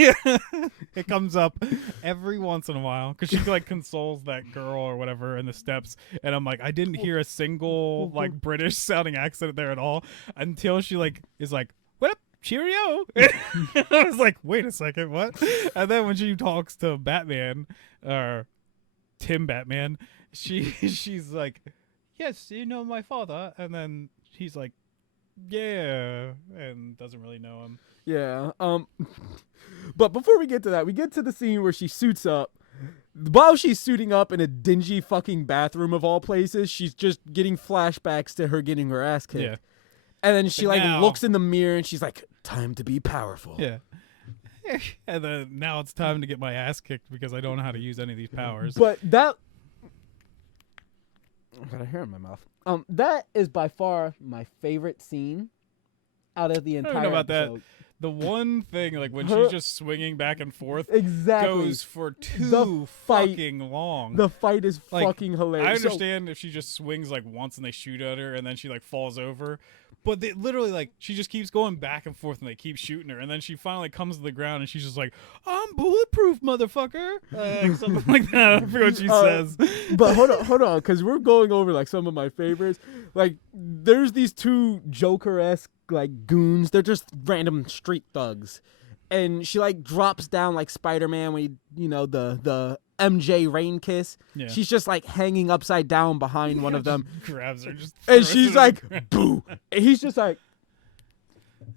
It comes up every once in a while because she like consoles that girl or whatever in the steps, and I'm like, I didn't hear a single like British sounding accent there at all until she like is like, what up, cheerio. I was like, wait a second, what? And then when she talks to Batman or Tim Batman, she's like, yes, you know my father, and then he's like, yeah, and doesn't really know him. Yeah. But before we get to that, we get to the scene where she suits up. While she's suiting up in a dingy fucking bathroom of all places, she's just getting flashbacks to her getting her ass kicked. Yeah. And then she But like now- looks in the mirror and she's like, time to be powerful. Yeah. And then now it's time to get my ass kicked because I don't know how to use any of these powers. But that I got a hair in my mouth. That is by far my favorite scene out of the don't entire know about that. episode. the one thing, like when Her- she's just swinging back and forth, Exactly. goes for too The fight- fucking long. The fight is Like, fucking hilarious. I So- understand if she just swings like once and they shoot at her and then she like falls over, but they literally like she just keeps going back and forth and they keep shooting her and then she finally comes to the ground and she's just like, "I'm bulletproof, motherfucker," something like that. I forget what she says. But hold on, because we're going over like some of my favorites. Like, there's these two Joker-esque like goons. They're just random street thugs, and she like drops down like Spider-Man when the MJ rain kiss. Yeah. She's just like hanging upside down behind one of them, Grabs her, just and throws she's her to the like, ground. "Boo!" And he's just like,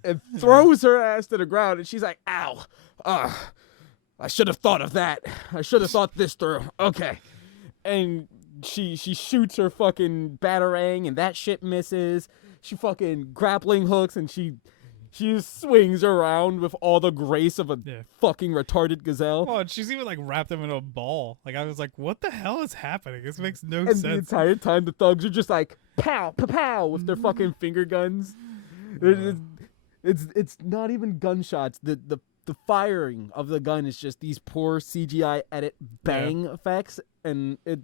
and throws her ass to the ground, and she's like, "Ow! I should have thought of that. I should have thought this through." Okay, and she shoots her fucking batarang, and that shit misses. She fucking grappling hooks, and she swings around with all the grace of a Yeah. fucking retarded gazelle. Oh, and she's even like wrapped him in a ball. Like I was like, what the hell is happening? This makes no And the sense. entire time, the thugs are just like pow, pow, pow with their fucking finger guns. It's not even gunshots. The firing of the gun is just these poor CGI edit bang effects, and it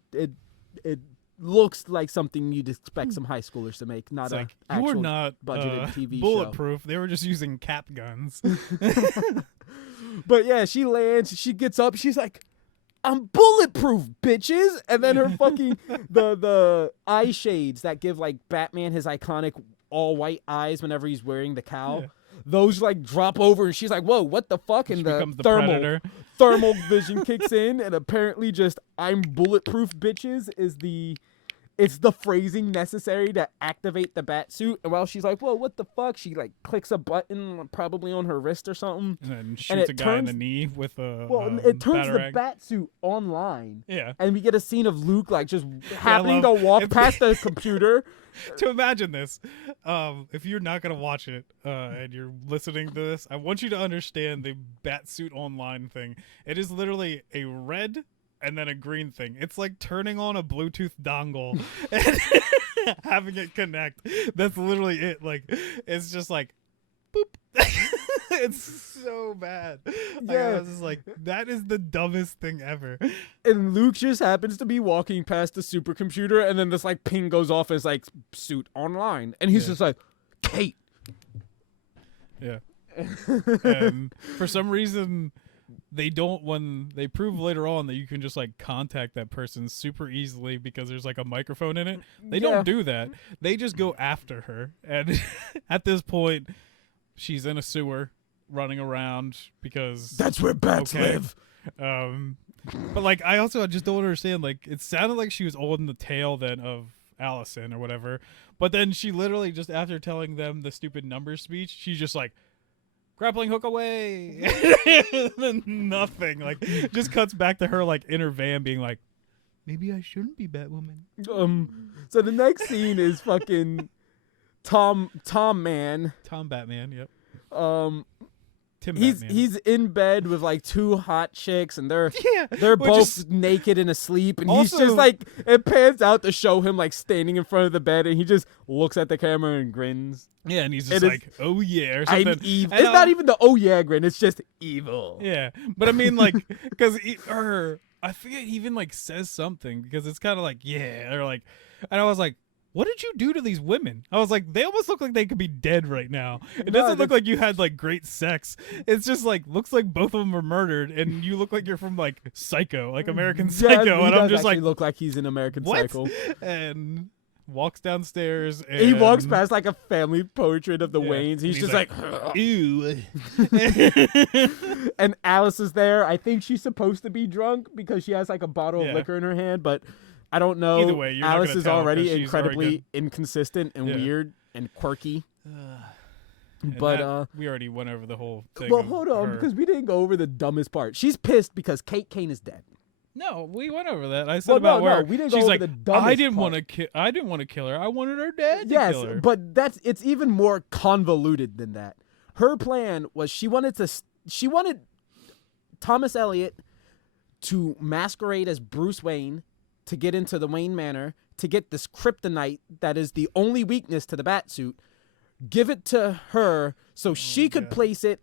looks like something you'd expect some high schoolers to make, not It's a like you were actual not budgeted TV show. bulletproof. They were just using cap guns. But yeah, she lands, she gets up, she's like, "I'm bulletproof, bitches!" And then her fucking the eye shades that give like Batman his iconic all white eyes whenever he's wearing the cowl. Yeah. Those like drop over, and she's like, "Whoa, what the fuck?" And She the becomes the predator. thermal vision kicks in, and apparently just "I'm bulletproof, bitches" is it's the phrasing necessary to activate the bat suit. And while she's like, "Whoa, what the fuck?" she like clicks a button probably on her wrist or something. And then shoots it a guy in the turns- knee with a It turns the batarang. bat suit online. Yeah. And we get a scene of Luke like just happening to love- walk it's- past the computer. To imagine this, if you're not gonna watch it and you're listening to this, I want you to understand the Batsuit Online thing. It is literally a red and then a green thing. It's like turning on a Bluetooth dongle and having it connect. That's literally it. Like it's just like boop. It's so bad. Like, Yeah. I was just like, that is the dumbest thing ever. And Luke just happens to be walking past the supercomputer, and then this like ping goes off as like suit online. And he's Yeah. just like, "Kate." Yeah. And for some reason they don't, when they prove later on that you can just like contact that person super easily because there's like a microphone in it. They Yeah. don't do that. They just go after her. And at this point she's in a sewer running around because That's where bats Okay. live. but like I also just don't understand, like it sounded like she was holding the tail then of Allison or whatever, but then she literally just after telling them the stupid number speech, she's just like grappling hook away. And then nothing, like just cuts back to her like in her van being like, maybe I shouldn't be Batwoman. So the next scene is fucking Tom Man. Tom Batman. Yep. Tim He's Batman. he's in bed with like two hot chicks, and they're Which both is- naked and asleep, and he's Also- just like, it pans out to show him like standing in front of the bed, and he just looks at the camera and grins. yeah, and he's it just is- like, oh yeah, or I'm something. evil. And, It's not even the "oh yeah" grin. It's just evil. Yeah, but I mean, like, because I forget he even like says something because it's kind of like, yeah, or like, and I was like, what did you do to these women? I was like, they almost look like they could be dead right now. It No, doesn't look that's- like you had like great sex. It's just like looks like both of them were murdered, and you look like you're from like Psycho, like American Yeah, Psycho, he and I'm does just actually like, look like he's in American what? Psycho. And walks downstairs, and He walks past like a family portrait of the Yeah, Waynes. He's and just he's like, ew. and Alice is there. I think she's supposed to be drunk because she has like a bottle Yeah. of liquor in her hand, but I don't know. Either way, you're not Alice gonna is tell 'cause already she's incredibly already inconsistent and Yeah. weird and quirky. And But that- we already went over the whole thing. well, of hold on, her. because we didn't go over the dumbest part. She's pissed because Kate Kane is dead. No, we went over that. I said Well, about no, where we didn't go she's over like, the dumbest I didn't part. want to I didn't want to kill her. I wanted her dad to Yes, kill her. but it's even more convoluted than that. Her plan was she wanted Thomas Elliot to masquerade as Bruce Wayne to get into the Wayne Manor to get this kryptonite that is the only weakness to the Batsuit, give it to her so she could place it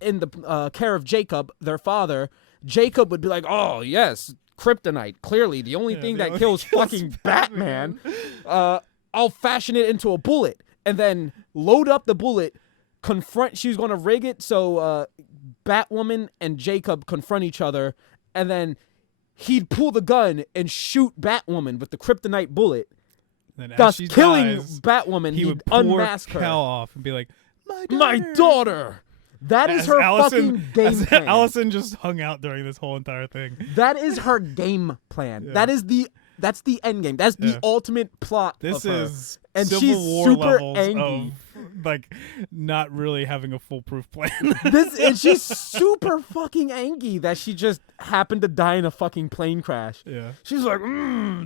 in the care of Jacob, their father. Jacob would be like, oh, yes, kryptonite, clearly the only thing that kills fucking Batman. I'll fashion it into a bullet and then load up the bullet, she's going to rig it so Batwoman and Jacob confront each other, and then he'd pull the gun and shoot Batwoman with the kryptonite bullet, thus killing Batwoman. He would unmask her. Cal off and be like, my daughter. That is her fucking game plan. Allison just hung out during this whole entire thing. That is her game plan. Yeah. That's the end game. That's the ultimate plot. This of her. Is and Civil she's War super levels angry. of like not really having a foolproof plan. And she's super fucking angry that she just happened to die in a fucking plane crash. Yeah. She's like,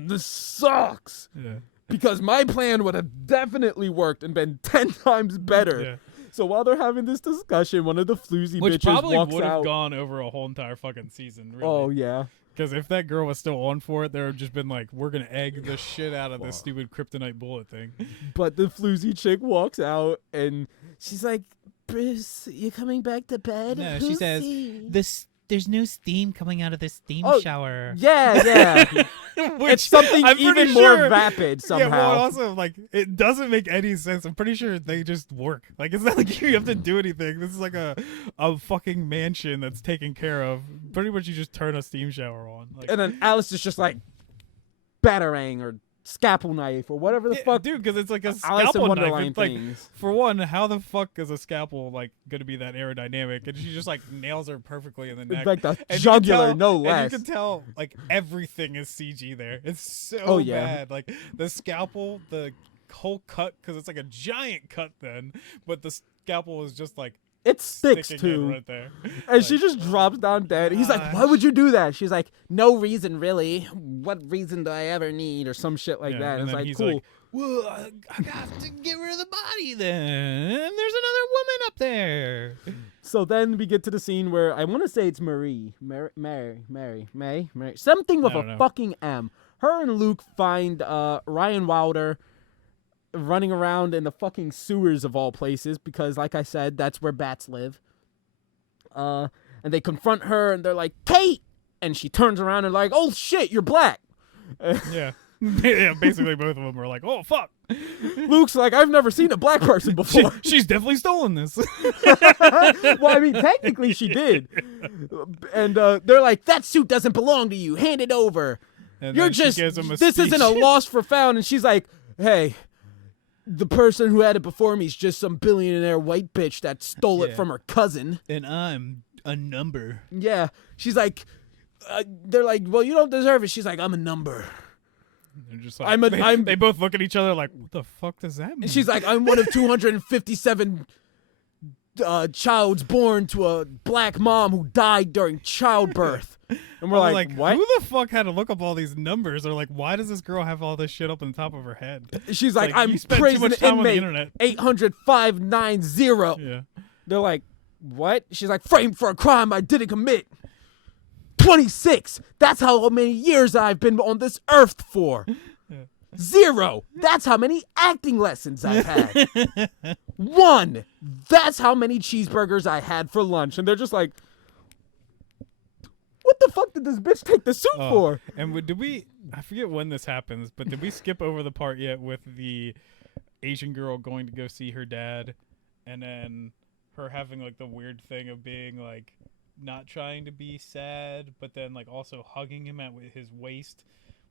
this sucks. Yeah. Because my plan would have definitely worked and been 10 times better. Yeah. So while they're having this discussion, one of the floozy Which bitches probably walks would have out. gone over a whole entire fucking season. Really. Oh, yeah. Because if that girl was still on for it, there would have just been like, we're going to egg the shit out of this stupid kryptonite bullet thing. But the floozy chick walks out and she's like, Bruce, you coming back to bed? No, she says, there's no steam coming out of this steam shower. Yeah. Which it's something I'm even pretty more sure, vapid somehow. Yeah, well, also, like, it doesn't make any sense. I'm pretty sure they just work. Like, it's not like you have to do anything. This is like a fucking mansion that's taken care of. Pretty much you just turn a steam shower on. Like, and then Alice is just like, batarang or scalpel knife or whatever the fuck. Dude, because it's like a Alice in scalpel knife. Wonderland It's like, things. for one, how the fuck is a scalpel like gonna be that aerodynamic? And she just like nails her perfectly in the neck. Like the And you can jugular, tell- no less. And you can tell like everything is CG there. It's so bad. Like the scalpel, the whole cut, because it's like a giant cut then, but the scalpel is just like it sticks sticking in too. right there. And she just drops down dead. He's like, why would you do that? She's like, no reason, really. What reason do I ever need? Or some shit like that. And it's then like, he's cool. like, well, I got to get rid of the body then. There's another woman up there. So then we get to the scene where I want to say it's Mary. Something with I don't a know. fucking M. Her and Luke find Ryan Wilder running around in the fucking sewers of all places because, like I said, that's where bats live. And they confront her and they're like, Kate! And she turns around and like, oh shit, you're black. Yeah. Yeah, basically both of them were like, oh, fuck. Luke's like, I've never seen a black person before. She's definitely stolen this. Well, I mean, technically she did. And they're like, that suit doesn't belong to you. Hand it over. And You're then she just, gives him a this speech. isn't a loss for found. And she's like, hey, the person who had it before me is just some billionaire white bitch that stole it Yeah. from her cousin. And I'm a number. Yeah. She's like, they're like, well, you don't deserve it. She's like, I'm a number. They're just like, I'm- they both look at each other like, what the fuck does that mean? And she's like, I'm one of 257 childs born to a black mom who died during childbirth. And we're I'm like, what? Who the fuck had to look up all these numbers? Or like, why does this girl have all this shit up on the top of her head? She's like, Like, I'm you spent too prison much time on the inmate internet. 800-590. Yeah. They're like, what? She's like, framed for a crime I didn't commit. 26. That's how many years I've been on this earth for. 0. That's how many acting lessons I've had. 1. That's how many cheeseburgers I had for lunch. And they're just like, what the fuck did this bitch take the suit for? And did we? I forget when this happens, but did we skip over the part yet with the Asian girl going to go see her dad, and then her having like the weird thing of being like not trying to be sad, but then like also hugging him at his waist,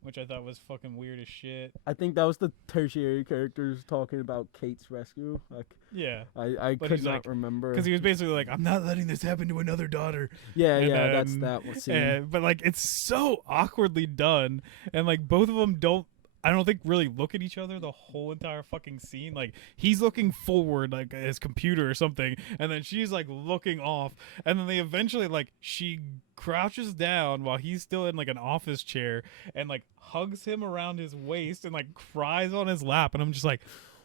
which I thought was fucking weird as shit. I think that was the tertiary characters talking about Kate's rescue. Like, Yeah. I But could he's not like- remember. Because he was basically like, I'm not letting this happen to another daughter. Yeah, And that's then- that one scene. But like, it's so awkwardly done, and like both of them don't. I don't think really look at each other the whole entire fucking scene. Like he's looking forward, like at his computer or something, and then she's like looking off, and then they eventually like she crouches down while he's still in like an office chair and like hugs him around his waist and like cries on his lap, and I'm just like,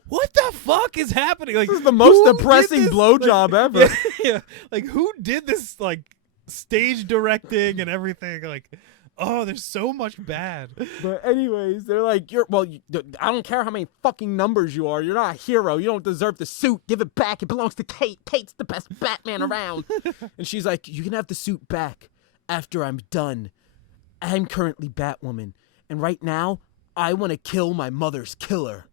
what the fuck is happening? Like This is the most who did depressing this? blowjob Like, ever. yeah, like who did this like stage directing and everything? Like, Oh, there's so much bad. But anyways, they're like, I don't care how many fucking numbers you are. You're not a hero. You don't deserve the suit. Give it back. It belongs to Kate. Kate's the best Batman around. And she's like, you can have the suit back after I'm done. I'm currently Batwoman. And right now, I want to kill my mother's killer.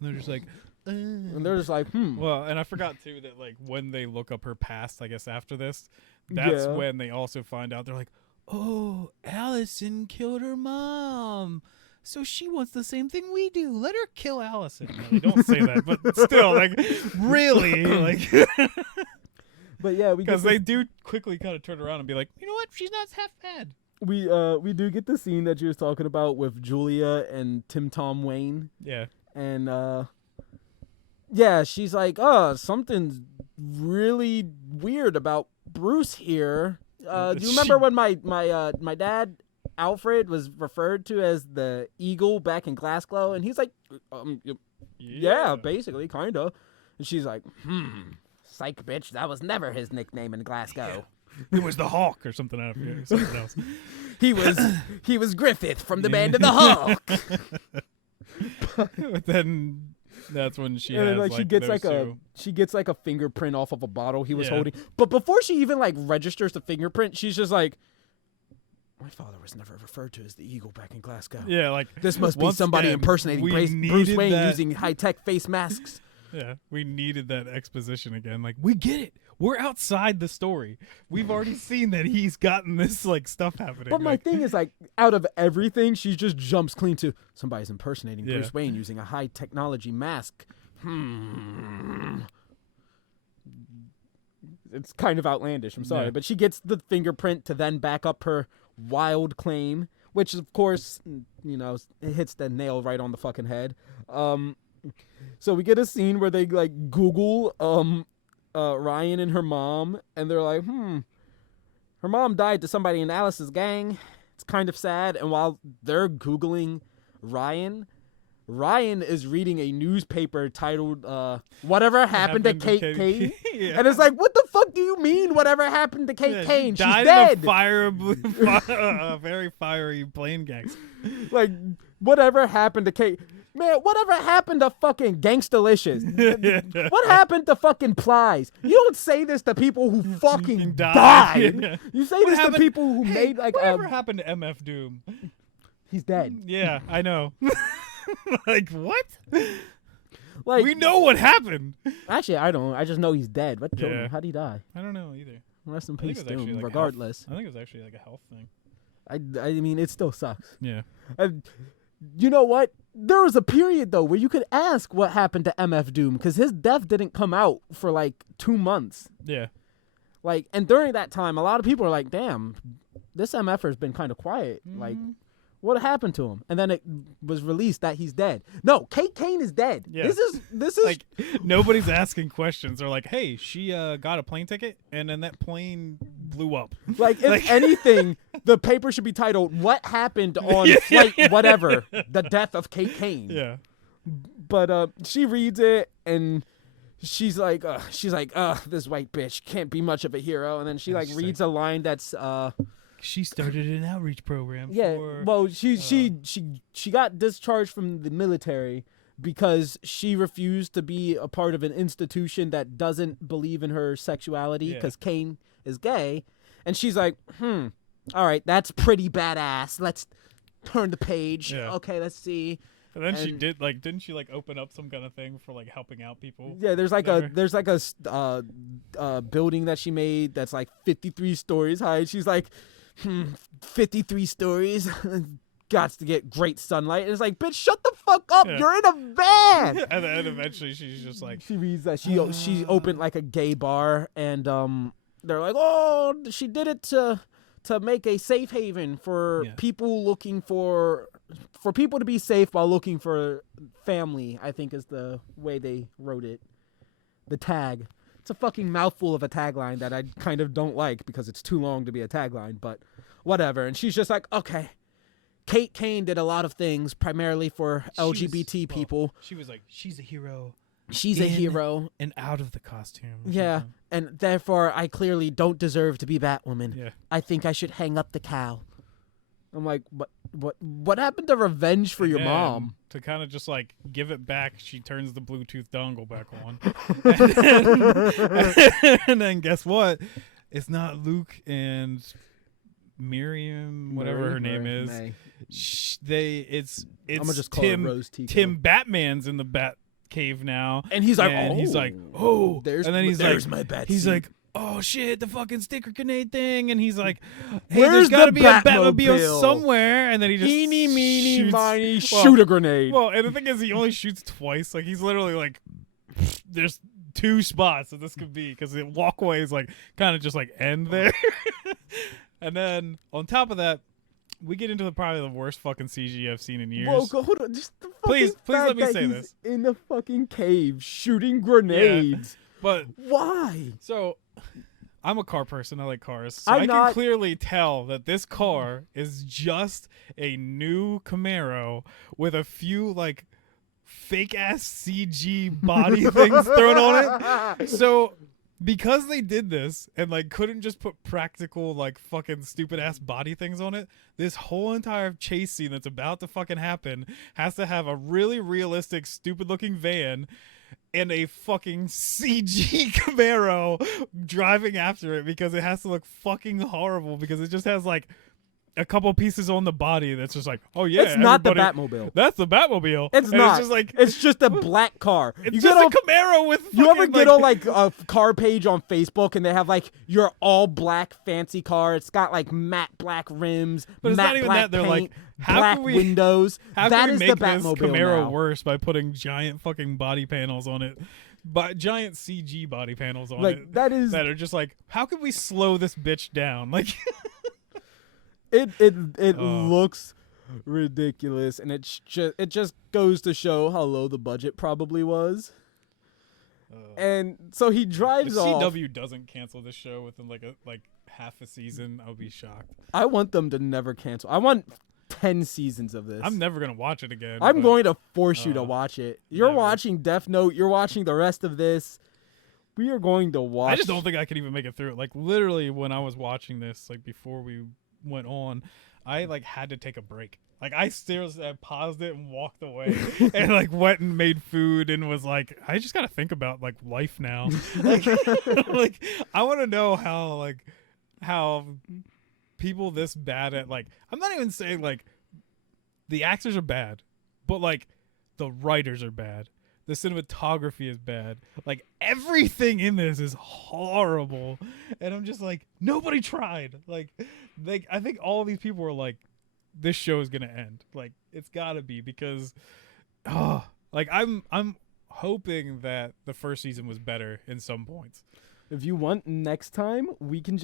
And they're just like, And they're just like, Well, and I forgot too that like when they look up her past, I guess after this, that's Yeah. when they also find out they're like, oh, Allison killed her mom, so she wants the same thing we do. Let her kill Allison. No, they don't say that, but still, like, really, like, But yeah, because they do quickly kind of turn around and be like, you know what, she's not half bad. we do get the scene that you was talking about with Julia and Tom Wayne. Yeah. And yeah, she's like, oh, something's really weird about Bruce here. Do you remember when my dad Alfred was referred to as the Eagle back in Glasgow? And he's like, yeah, basically, kinda. And she's like, Psych, bitch. That was never his nickname in Glasgow. It was the Hawk or something out of here, something else. he was Griffith from the Band of the Hawk. But then that's when she And has like she gets like a fingerprint off of a bottle he was holding. But before she even like registers the fingerprint, she's just like, my father was never referred to as the Eagle back in Glasgow. Yeah, like This must be once somebody again, impersonating we Bruce needed Wayne that- using high-tech face masks. Yeah, we needed that exposition again. Like, we get it. We're outside the story. We've already seen that he's gotten this like stuff happening. But my like, thing is, like, out of everything, she just jumps clean to somebody's impersonating Yeah. Bruce Wayne using a high technology mask. It's kind of outlandish. I'm sorry, Yeah. but she gets the fingerprint to then back up her wild claim, which of course, you know, it hits the nail right on the fucking head. So we get a scene where they like Google Ryan and her mom, and they're like, her mom died to somebody in Alice's gang. It's kind of sad. And while they're Googling Ryan is reading a newspaper titled Whatever Happened to Kate Kane. Yeah. And it's like, what the fuck do you mean whatever happened to Kate Yeah, she Kane? She's died dead. in a very fiery plane gangs. Like, whatever happened to Kate? Man, whatever happened to fucking Gangstalicious? What happened to fucking Plies? You don't say this to people who fucking died. Yeah. You say What this happened- to people who Hey, made like whatever happened to MF Doom? he's dead. Yeah, I know. Like, what? Like, We know what happened. actually, I don't. I just know he's dead. What killed Yeah. him? How'd he die? I don't know either. Rest in I think peace, it was actually Doom. like Regardless, I think it was actually like a health thing. I mean, it still sucks. Yeah. You know what? There was a period though where you could ask what happened to MF Doom because his death didn't come out for like 2 months. Yeah. Like, and during that time, a lot of people are like, "Damn, this MFer's been kind of quiet. Like, what happened to him?" And then it was released that he's dead. No, Kate Kane is dead. Yeah. This is Like, nobody's asking questions. They're like, hey, she got a plane ticket, and then that plane blew up. like if anything, the paper should be titled "What Happened on Flight Whatever: The Death of Kate Kane." Yeah. But she reads it and she's like, this white bitch can't be much of a hero. And then she Yeah, like she's reads a line that's She started an outreach program yeah. for... Well, she got discharged from the military because she refused to be a part of an institution that doesn't believe in her sexuality Yeah. because Kane is gay. And she's like, all right, that's pretty badass. Let's turn the page. Yeah. Okay, let's see. And then she and- did, like, didn't she, like, open up some kind of thing for, like, helping out people? Yeah, there's like Never. a building that she made that's like 53 stories high. She's like, 53 stories, gots to get great sunlight. And it's like, bitch, shut the fuck up. Yeah. You're in a van. And then eventually she's just like... She reads that she opened like a gay bar, and they're like, oh, she did it to make a safe haven for people looking for people to be safe while looking for family, I think is the way they wrote it. The tag. It's a fucking mouthful of a tagline that I kind of don't like because it's too long to be a tagline, but whatever. And she's just like, okay, Kate Kane did a lot of things primarily for LGBT people. She was like, she's a hero she's a in hero. and out of the costume. or Yeah, something. and therefore I clearly don't deserve to be Batwoman. Yeah. I think I should hang up the cow. I'm like, what happened to revenge for And your then, mom? to kind of just like give it back, she turns the Bluetooth dongle back on. And then guess what? It's not Luke and Miriam, whatever her name is. May. It's I'm gonna just call Tim. her Rose Tico. Tim Batman's in the Bat Cave now, and he's like, and then there's my bat. he's suit. like, oh shit, the fucking sticker grenade thing, and he's like, hey, Where's there's gotta the be a Batmobile Batmobile? somewhere, and then he just eeny, meeny, shoots. miny, Well, shoot a grenade. Well, and the thing is, he only shoots twice. Like he's literally like, there's 2 spots that this could be because the walkway is like kind of just like end there, and then on top of that, we get into probably the worst fucking CG I've seen in years. Whoa, hold on. Just the fucking Please fact let me that say he's this. in the fucking cave shooting grenades. But Why? so I'm a car person. I like cars. So I'm I not- can clearly tell that this car is just a new Camaro with a few like fake ass CG body things thrown on it. So because they did this and like couldn't just put practical like fucking stupid ass body things on it, this whole entire chase scene that's about to fucking happen has to have a really realistic stupid looking van and a fucking CG Camaro driving after it because it has to look fucking horrible because it just has like a couple pieces on the body that's just like, oh yeah, It's not the everybody- Batmobile. That's the Batmobile. It's And not. It's just like It's just a black car. it's you just get a on, Camaro with. you ever fucking, get on like a car page on Facebook and they have like your all black fancy car. It's got like matte black rims, But it's matte not even black that. They're like, paint, how black can we- windows. How That can we is make the this Batmobile Camaro now. worse by putting giant fucking body panels on it? But giant CG body panels on Like it that is that are just like, how can we slow this bitch down? Like, it Oh. looks ridiculous, and it just goes to show how low the budget probably was. And so he if drives off. CW doesn't cancel this show within like half a season, I'll be shocked. I want them to never cancel. I want 10 seasons of this. I'm never gonna watch it again. I'm but going to force you to watch it. You're never. watching Death Note. You're watching the rest of this. We are going to watch. I just don't think I could even make it through it. Like literally, when I was watching this, like before we went on, I like had to take a break. Like I seriously, I paused it and walked away, and like went and made food and was like, I just gotta think about like life now. Like, like I want to know how people this bad at like. I'm not even saying like the actors are bad, but like the writers are bad. The cinematography is bad. Like everything in this is horrible, and I'm just like, nobody tried. Like I think all these people were like, this show is gonna end. Like it's gotta be because, like I'm hoping that the first season was better in some points. If you want next time, we can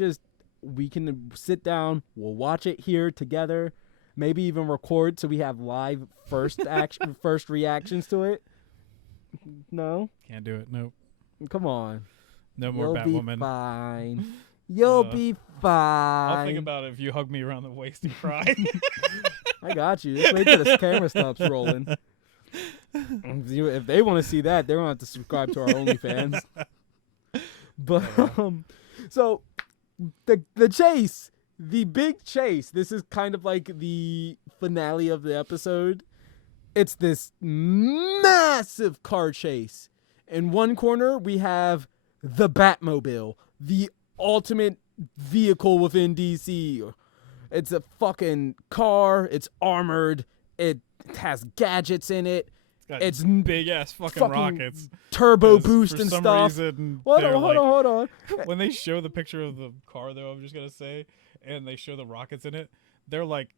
sit down. We'll watch it here together. Maybe even record so we have live first reactions to it. No, Can't do it. Nope. come on. No more You'll Batwoman. be fine. You'll be fine. I'll think about it if you hug me around the waist and cry. I got you. Just wait till the camera stops rolling. If they want to see that, they're going to have to subscribe to our OnlyFans. But, so, the chase, the big chase, this is kind of like the finale of the episode. It's this massive car chase. In one corner, we have the Batmobile, the ultimate vehicle within DC. It's a fucking car. It's armored. It has gadgets in it. It's It's big ass fucking rockets. turbo 'Cause boost for and some stuff. reason, Hold they're on. like- when they show the picture of the car, though, I'm just gonna say, and they show the rockets in it, they're like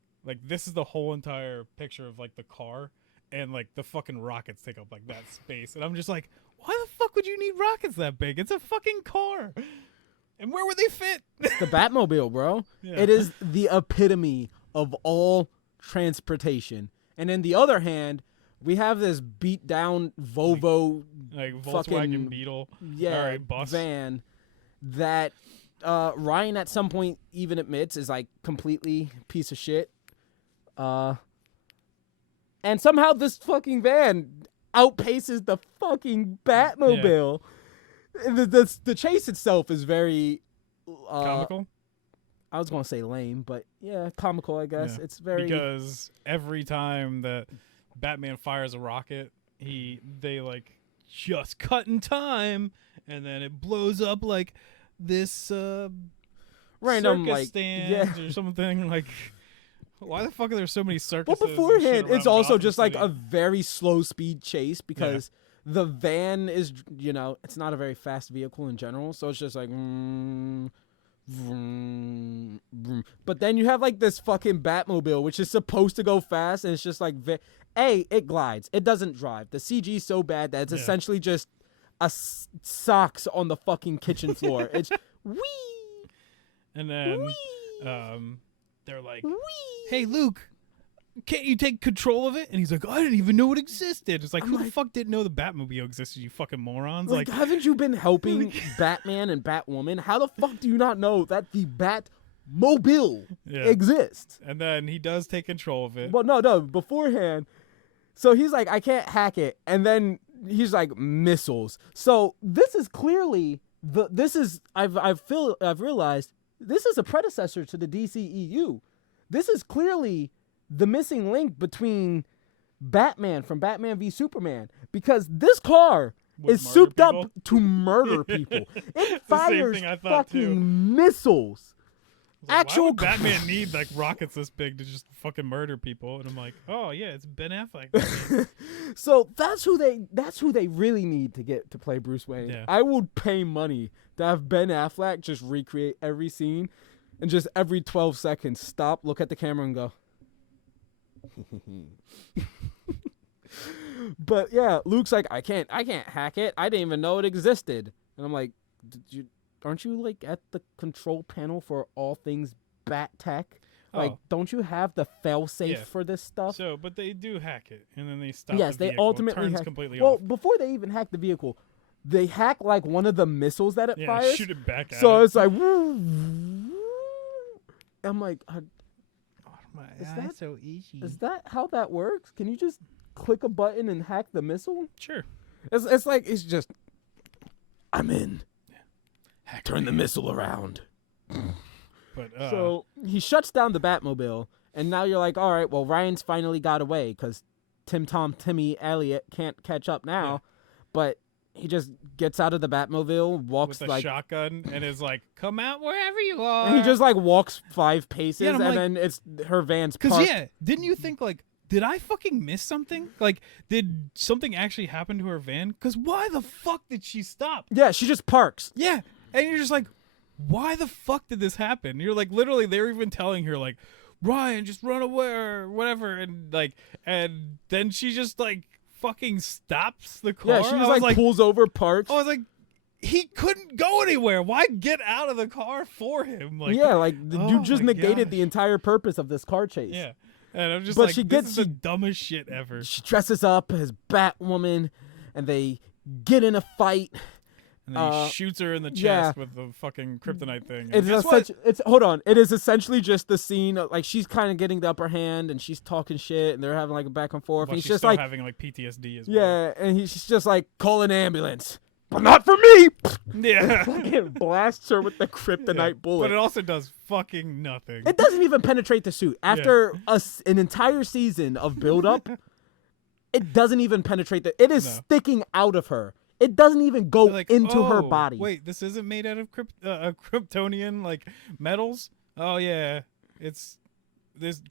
this is the whole entire picture of like the car, and like the fucking rockets take up like that space, and I'm just like, why the fuck would you need rockets that big? It's a fucking car, and where would they fit? It's the Batmobile, bro. Yeah. It is the epitome of all transportation. And in the other hand, we have this beat down Volvo like Volkswagen fucking- Beetle. yeah, All right, boss. van that Ryan at some point even admits is like completely piece of shit. And somehow this fucking van outpaces the fucking Batmobile. And the chase itself is very Comical. I was gonna say lame, but yeah, comical. I guess Yeah. it's very Because every time that Batman fires a rocket, they like just cut in time, and then it blows up like this random circus like stands or something. Like, why the fuck are there so many circuses? But and beforehand, shit it's around also Gotham just like City? a very slow speed chase because the van is, it's not a very fast vehicle in general. So it's just like, vroom, vroom. But then you have like this fucking Batmobile, which is supposed to go fast. And it's just like, it glides. It doesn't drive. The CG is so bad that it's essentially just socks on the fucking kitchen floor. It's wee. And then Whee! they're like, Wee. "Hey, Luke, can't you take control of it?" And he's like, "I didn't even know it existed." It's like, who the fuck didn't know the Batmobile existed, you fucking morons? Like, haven't you been helping Batman and Batwoman? How the fuck do you not know that the Batmobile exists? And then he does take control of it. Well, no, beforehand. So he's like, I can't hack it. And then he's like, missiles. So this is clearly I've realized this is a predecessor to the DCEU. This is clearly the missing link between Batman from Batman v Superman, because this car Would is murder souped people? up to murder people. It the same fires thing I thought, fucking too. missiles. Like, Actual why would Batman need like rockets this big to just fucking murder people? And I'm like, oh yeah, it's Ben Affleck. So that's who they really need to get to play Bruce Wayne. Yeah. I would pay money to have Ben Affleck just recreate every scene and just every 12 seconds stop, look at the camera and go. But yeah, Luke's like, I can't hack it. I didn't even know it existed. And I'm like, aren't you like at the control panel for all things Bat Tech? Like, don't you have the failsafe for this stuff? So, but they do hack it, and then they stop. Yes, the they vehicle. ultimately it turns hack. completely Well, off. before they even hack the vehicle, they hack like one of the missiles that it Yeah, fires. shoot it back at So it. it's like, woo, woo. I'm like, My Is eyes that- so itchy. is that how that works? Can you just click a button and hack the missile? Sure. It's like it's just, I'm in. Hack Turn the me. missile around. But So he shuts down the Batmobile, and now you're like, all right, well, Ryan's finally got away because Timmy Elliott can't catch up now, but he just gets out of the Batmobile, walks with a like, shotgun, and is like, "Come out wherever you are." and he just like walks 5 paces, Yeah, and and I'm then it's her van's Because parked. didn't you think like, did I fucking miss something? Like, did something actually happen to her van? Because why the fuck did she stop? Yeah, she just parks. Yeah, and you're just like, why the fuck did this happen? You're like, literally, they were even telling her like, Ryan, just run away or whatever, and like, and then she just like fucking stops the car. Yeah, she I just was like pulls over, parks. I was like, he couldn't go anywhere. Why get out of the car for him? Like, yeah, like oh you just my negated gosh. the entire purpose of this car chase. Yeah, and I'm just But like, she this gets- is the she- dumbest shit ever. She dresses up as Batwoman, and they get in a fight. And then he shoots her in the chest yeah. with the fucking kryptonite thing. And It's guess what? hold on. It is essentially just the scene of, like, she's kind of getting the upper hand and she's talking shit and they're having like a back and forth. But and he's she's just still like, having like PTSD as well. yeah, and she's just like, call an ambulance, but not for me. Yeah. Fucking blasts her with the kryptonite Yeah. bullet. But it also does fucking nothing. It doesn't even penetrate the suit. After an entire season of buildup, it doesn't even penetrate it is No. sticking out of her. It doesn't even go They're like, into her "Oh, body. Wait, this isn't made out of Kryptonian like metals? Oh yeah, this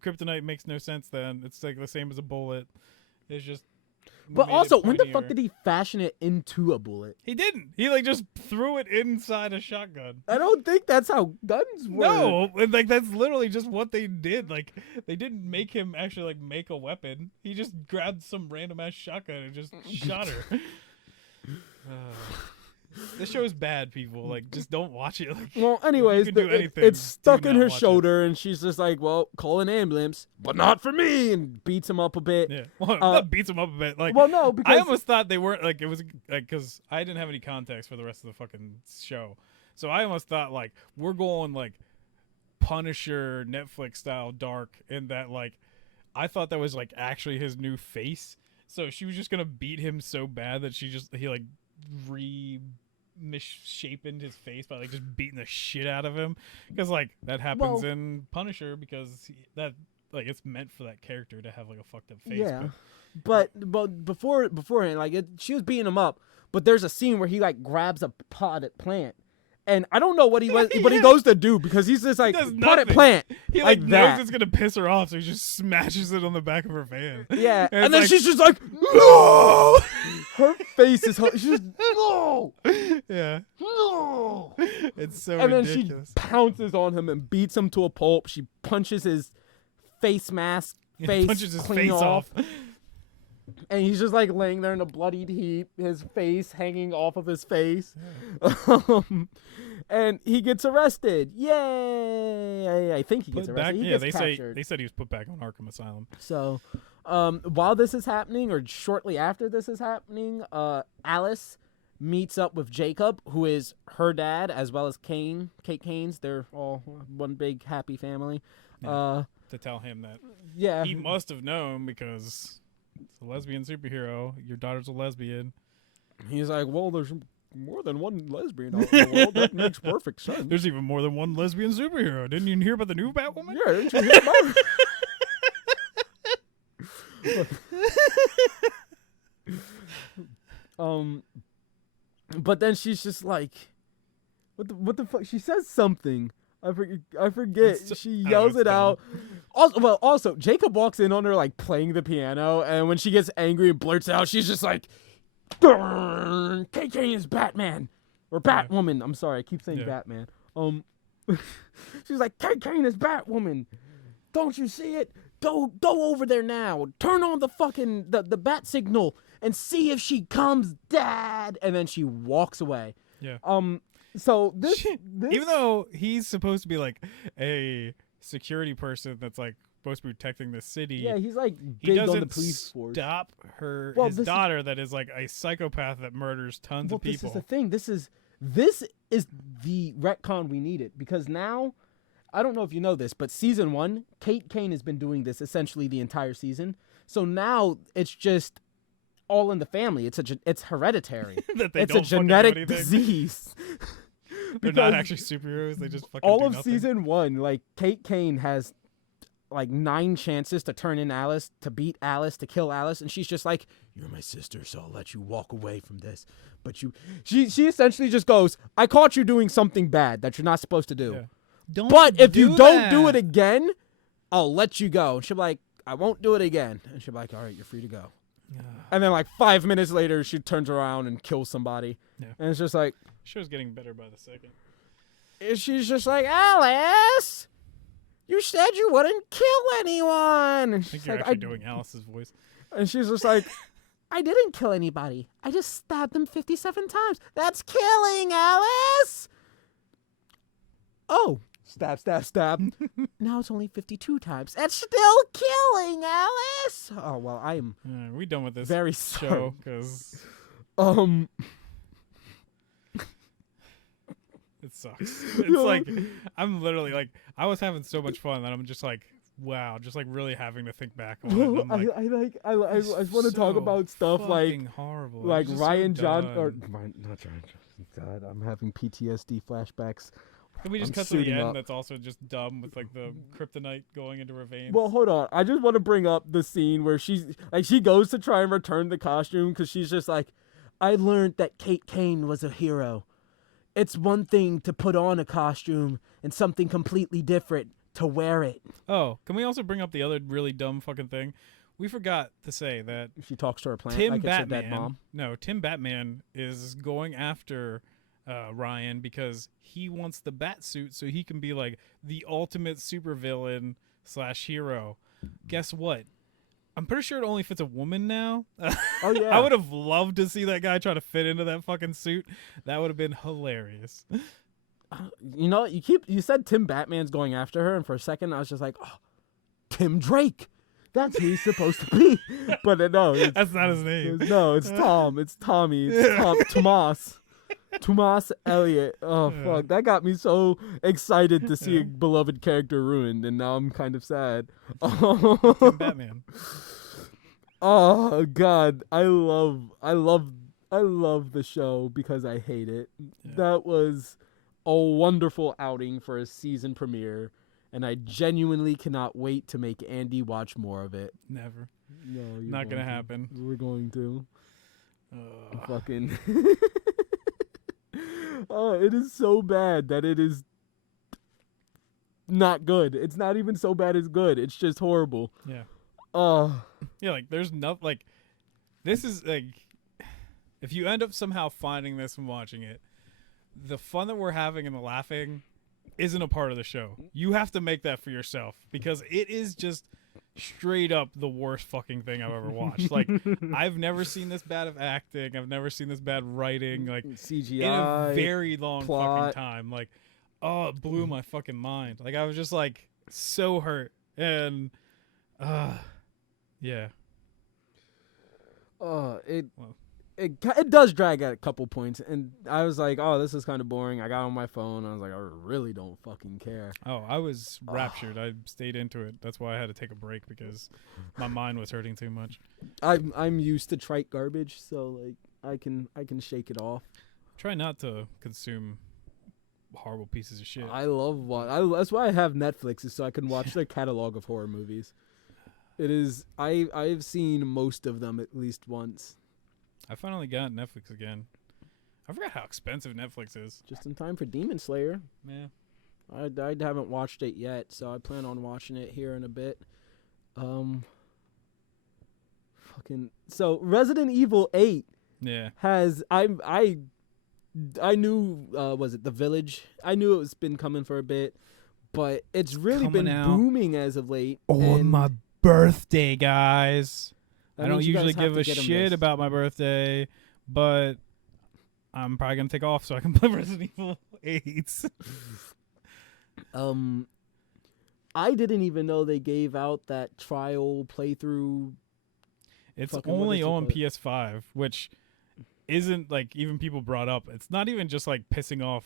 kryptonite makes no sense. Then it's like the same as a bullet. It's just. But made it also, when the fuck pointier. did he fashion it into a bullet? He didn't. He like just threw it inside a shotgun. I don't think that's how guns work. No, and, like that's literally just what they did. Like they didn't make him actually like make a weapon. He just grabbed some random ass shotgun and just shot her. This show is bad, people. Like, just don't watch it. Like, Well, anyways, you can do anything, it's stuck do in not her watch it. shoulder, and she's just like, "Well, call an ambulance, but not for me," and beats him up a bit. yeah, well, that beats him up a bit. Like, Well, no, because I almost thought they weren't like it was like because I didn't have any context for the rest of the fucking show, so I almost thought like we're going like Punisher Netflix style dark, in that like I thought that was like actually his new face. So she was just gonna beat him so bad that he like misshapen his face by like just beating the shit out of him, because like that happens Well- in Punisher, because that like it's meant for that character to have like a fucked up face. Yeah. But beforehand, like she was beating him up, but there's a scene where he like grabs a potted plant. And I don't know what he what he goes to do, because he's just like does potted nothing. plant. He like knows that. it's gonna piss her off, so he just smashes it on the back of her van. Yeah, And and then it's she's just like, no. Her face is she's just no, Yeah, no. it's so And then ridiculous. she pounces on him and beats him to a pulp. She punches his face mask, face punches his clean face off. and he's just like laying there in a bloodied heap, his face hanging off of his face. And he gets arrested. Yay! I think he gets Put arrested. back, He yeah, gets they captured. say he was put back on Arkham Asylum. So, while this is happening, or shortly after this is happening, Alice meets up with Jacob, who is her dad, as well as Kate Kane's. They're all one big happy family. Yeah. To tell him that Yeah. he must have known, because it's a lesbian superhero. Your daughter's a lesbian. He's like, well, there's more than one lesbian out in the world. That makes perfect sense. There's even more than one lesbian superhero. Didn't you hear about the new Batwoman? Yeah, didn't you hear about it? But then she's just like, what the fuck? She says something. I forget. She yells it out. Also, Jacob walks in on her like playing the piano, and when she gets angry and blurts out, she's just like, KK is Batman or Batwoman. I'm sorry, I keep saying Batman. She's like, KK is Batwoman. Don't you see it? Go over there now. Turn on the fucking the bat signal and see if she comes, Dad. And then she walks away. Yeah. So this even though he's supposed to be like a security person that's like supposed to be protecting the city, yeah, he's like he big doesn't on the police force. stop his this daughter that is like a psychopath that murders tons of people. This is the thing. This is the retcon we needed, because now, I don't know if you know this, but season 1, Kate Kane has been doing this essentially the entire season. So now it's just all in the family. It's hereditary. That they it's don't a genetic fucking do anything. disease. They're not Because actually superheroes. They just fucking all do of nothing. season 1, like Kate Kane has like 9 chances to turn in Alice, to beat Alice, to kill Alice, and she's just like, "You're my sister, so I'll let you walk away from this." But she essentially just goes, "I caught you doing something bad that you're not supposed to do. Yeah. But if you don't do that. it again, I'll let you go." And she'll be like, "I won't do it again." And she'll be like, "All right, you're free to go." And then like 5 minutes later, she turns around and kills somebody. Yeah. And it's just like, Show's getting better by the second. she's just like, "Alice, you said you wouldn't kill anyone." And I she's think you're like, actually doing Alice's voice. And she's just like, "I didn't kill anybody. I just stabbed them 57 times. That's killing, Alice." "Oh, stab, stab, stab." "Now it's only 52 times. That's still killing, Alice." "Oh, well, I'm We done with this very show sorry. because it sucks. It's like I'm literally like I was having so much fun that I'm just like, wow, just like really having to think back on it. And I'm like, I just want to talk so about stuff like fucking horrible. like It's just so Ryan John or done. not Ryan Johnson. God, I'm having PTSD flashbacks. Can we just I'm cut to the suiting end? up. That's also just dumb with like the kryptonite going into her veins. Well, hold on. I just want to bring up the scene where she goes to try and return the costume, because she's just like, "I learned that Kate Kane was a hero. It's one thing to put on a costume and something completely different to wear it." Oh, can we also bring up the other really dumb fucking thing? We forgot to say that She talks to her plant Tim like it's her Batman. dead mom. No, Tim Batman is going after Ryan because he wants the bat suit so he can be like the ultimate supervillain / hero. Guess what? I'm pretty sure it only fits a woman now. Oh yeah. I would have loved to see that guy try to fit into that fucking suit. That would have been hilarious. You know, you said Tim Batman's going after her, and for a second I was just like, "Oh, Tim Drake. That's who he's supposed to be." But no, That's not his name. no, it's Tom. It's Tommy. It's Tomas. Tomas Elliott. Oh Yeah. fuck, that got me so excited to see a beloved character ruined, and now I'm kind of sad. Tim Batman. Oh God, I love the show because I hate it. Yeah. That was a wonderful outing for a season premiere, and I genuinely cannot wait to make Andy watch more of it. Never. No, you're Not gonna going to. happen. We're going to. Fucking. Oh, it is so bad that it is not good. It's not even so bad it's good. It's just horrible. Yeah. Oh. Yeah, like there's no like this is like if you end up somehow finding this and watching it, the fun that we're having and the laughing isn't a part of the show. You have to make that for yourself because it is just straight up the worst fucking thing I've ever watched. Like I've never seen this bad of acting. I've never seen this bad writing. Like CGI. in a very long plot. fucking time. Like, oh, it blew my fucking mind. Like I was just like so hurt and yeah. It Well. it does drag at a couple points, and I was like, oh, this is kind of boring. I got on my phone. I was like, I really don't fucking care. Oh, I was raptured. I stayed into it. That's why I had to take a break because my mind was hurting too much. I'm used to trite garbage, so like I can shake it off. Try not to consume horrible pieces of shit. I love that's why I have Netflix, is so I can watch their catalog of horror movies. It is I've seen most of them at least once. I finally got Netflix again. I forgot how expensive Netflix is. Just in time for Demon Slayer. Yeah. I haven't watched it yet, so I plan on watching it here in a bit. So Resident Evil 8 Yeah. has I knew was it The Village? I knew it was been coming for a bit, but it's really Coming been out booming as of late. On and my birthday, guys. that I don't means you guys usually have give to a get 'em shit this. about my birthday, but I'm probably going to take off so I can play Resident Evil 8. I didn't even know they gave out that trial playthrough. It's Fucking what only is it on called? PS5, which isn't like even people brought up. It's not even just like pissing off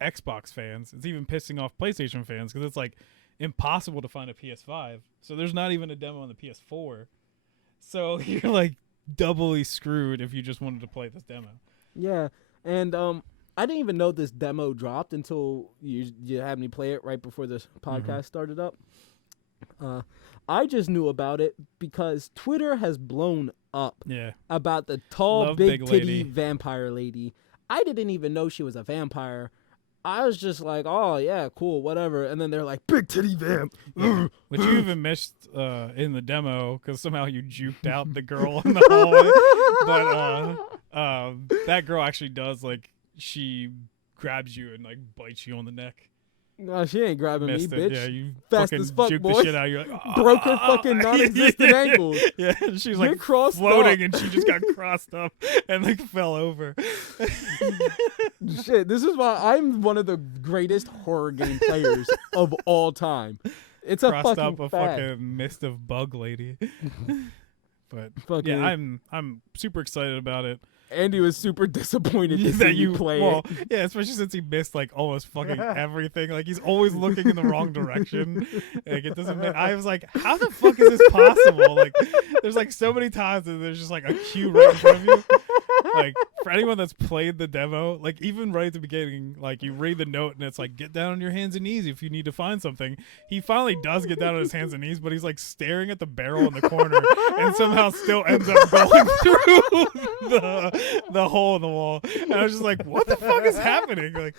Xbox fans. It's even pissing off PlayStation fans because it's like impossible to find a PS5. So there's not even a demo on the PS4. So you're like doubly screwed if you just wanted to play this demo. Yeah, and I didn't even know this demo dropped until you had me play it right before this podcast started up. I just knew about it because Twitter has blown up Yeah. about the tall, Love big big titty lady. vampire lady. I didn't even know she was a vampire. I was just like, oh yeah, cool, whatever. And then they're like, big titty vamp. Yeah. Which you even missed in the demo because somehow you juked out the girl in the hallway. But that girl actually does, like, she grabs you and, like, bites you on the neck. No, she ain't grabbing me, Missed it. bitch. Yeah, you Fast fucking as fuck, juked boy. the shit out of you. Like, Broke her fucking non-existent ankles. Yeah, and she's You're like crossed floating up. and she just got crossed up and like fell over. Shit, this is why I'm one of the greatest horror game players of all time. It's a Crossed fucking up a fact. fucking mist of bug lady. But Fucking yeah, I'm super excited about it. Andy was super disappointed to see that me you play well, it. yeah, especially since he missed like almost fucking everything. Like he's always looking in the wrong direction. Like it doesn't. I was like, how the fuck is this possible? Like, there's like so many times that there's just like a queue right in front of you. Like for anyone that's played the demo, like even right at the beginning, like you read the note and it's like get down on your hands and knees if you need to find something. He finally does get down on his hands and knees, but he's like staring at the barrel in the corner and somehow still ends up going through the hole in the wall. And I was just like, what the fuck is happening? Like,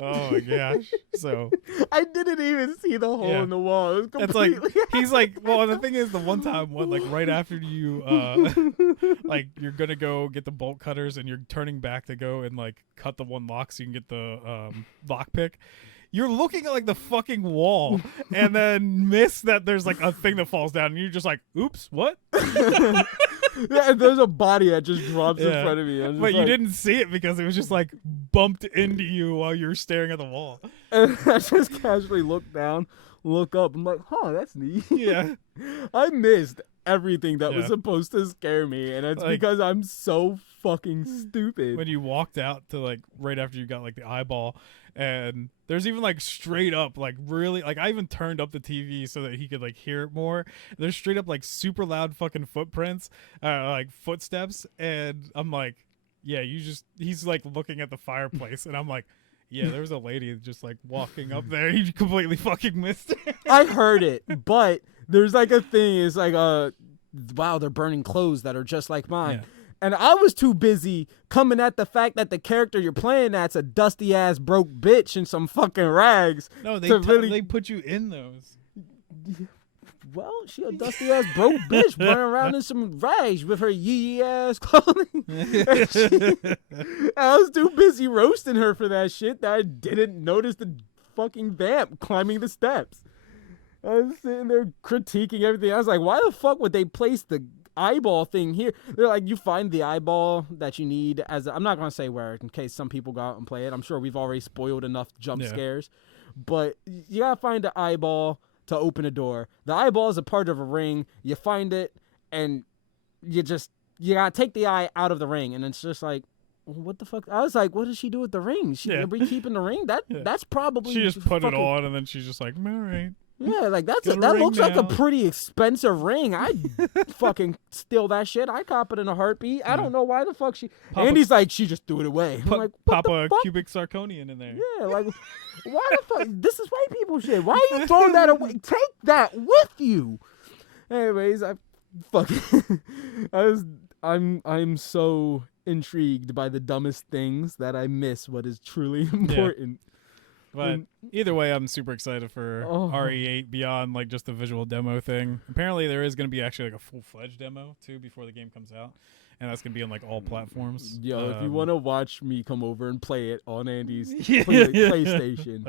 oh my gosh. So I didn't even see the hole Yeah. in the wall. It was it's like completely. he's like, well, the thing is, the one time when like right after you like you're gonna go get the bolt cutters and you're turning back to go and like cut the one lock so you can get the lock pick. You're looking at like the fucking wall and then miss that there's like a thing that falls down and you're just like, oops, what? Yeah, there's a body that just drops in Yeah. front of me. I'm just But you like- didn't see it because it was just like bumped into you while you were staring at the wall. And I just casually look down, look up. I'm like, huh, that's neat. Yeah. I missed everything that was Yeah. supposed to scare me, and it's Like- because I'm so fucking stupid. When you walked out to like right after you got like the eyeball And there's even like straight up like really like I even turned up the TV so that he could like hear it more. There's straight up like super loud fucking footprints, like footsteps, and I'm like, yeah, he's like looking at the fireplace, and I'm like, yeah, there was a lady just like walking up there. He completely fucking missed it. I heard it, but there's like a thing. It's like wow, they're burning clothes that are just like mine. Yeah. And I was too busy coming at the fact that the character you're playing at's a dusty ass broke bitch in some fucking rags. No, they put you in those. Well, she a dusty ass broke bitch running around in some rags with her yee ass clothing. I was too busy roasting her for that shit that I didn't notice the fucking vamp climbing the steps. I was sitting there critiquing everything. I was like, why the fuck would they place the eyeball thing here? They're like, you find the eyeball that you need I'm not going to say where in case some people go out and play it. I'm sure we've already spoiled enough jump scares. But you got to find the eyeball to open a door. The eyeball is a part of a ring. You find it, and you got to take the eye out of the ring. And it's just like, what the fuck? I was like, what does she do with the ring? She be keeping the ring? That's probably... She just put it on, and then she's just like, all right. Yeah, like that looks like a pretty expensive ring. I'd fucking steal that shit. I cop it in a heartbeat. I don't know why the fuck Andy's like, she just threw it away. I'm like, what pop the a fuck? cubic zirconian in there. Yeah, like, why the fuck? This is white people shit. Why are you throwing that away? Take that with you. Anyways, I'm so intrigued by the dumbest things that I miss what is truly important. But either way, I'm super excited for RE8 beyond like just the visual demo thing. Apparently, there is going to be actually like a full-fledged demo too before the game comes out, and that's going to be on like all platforms. Yo, if you want to watch me come over and play it on Andy's PlayStation,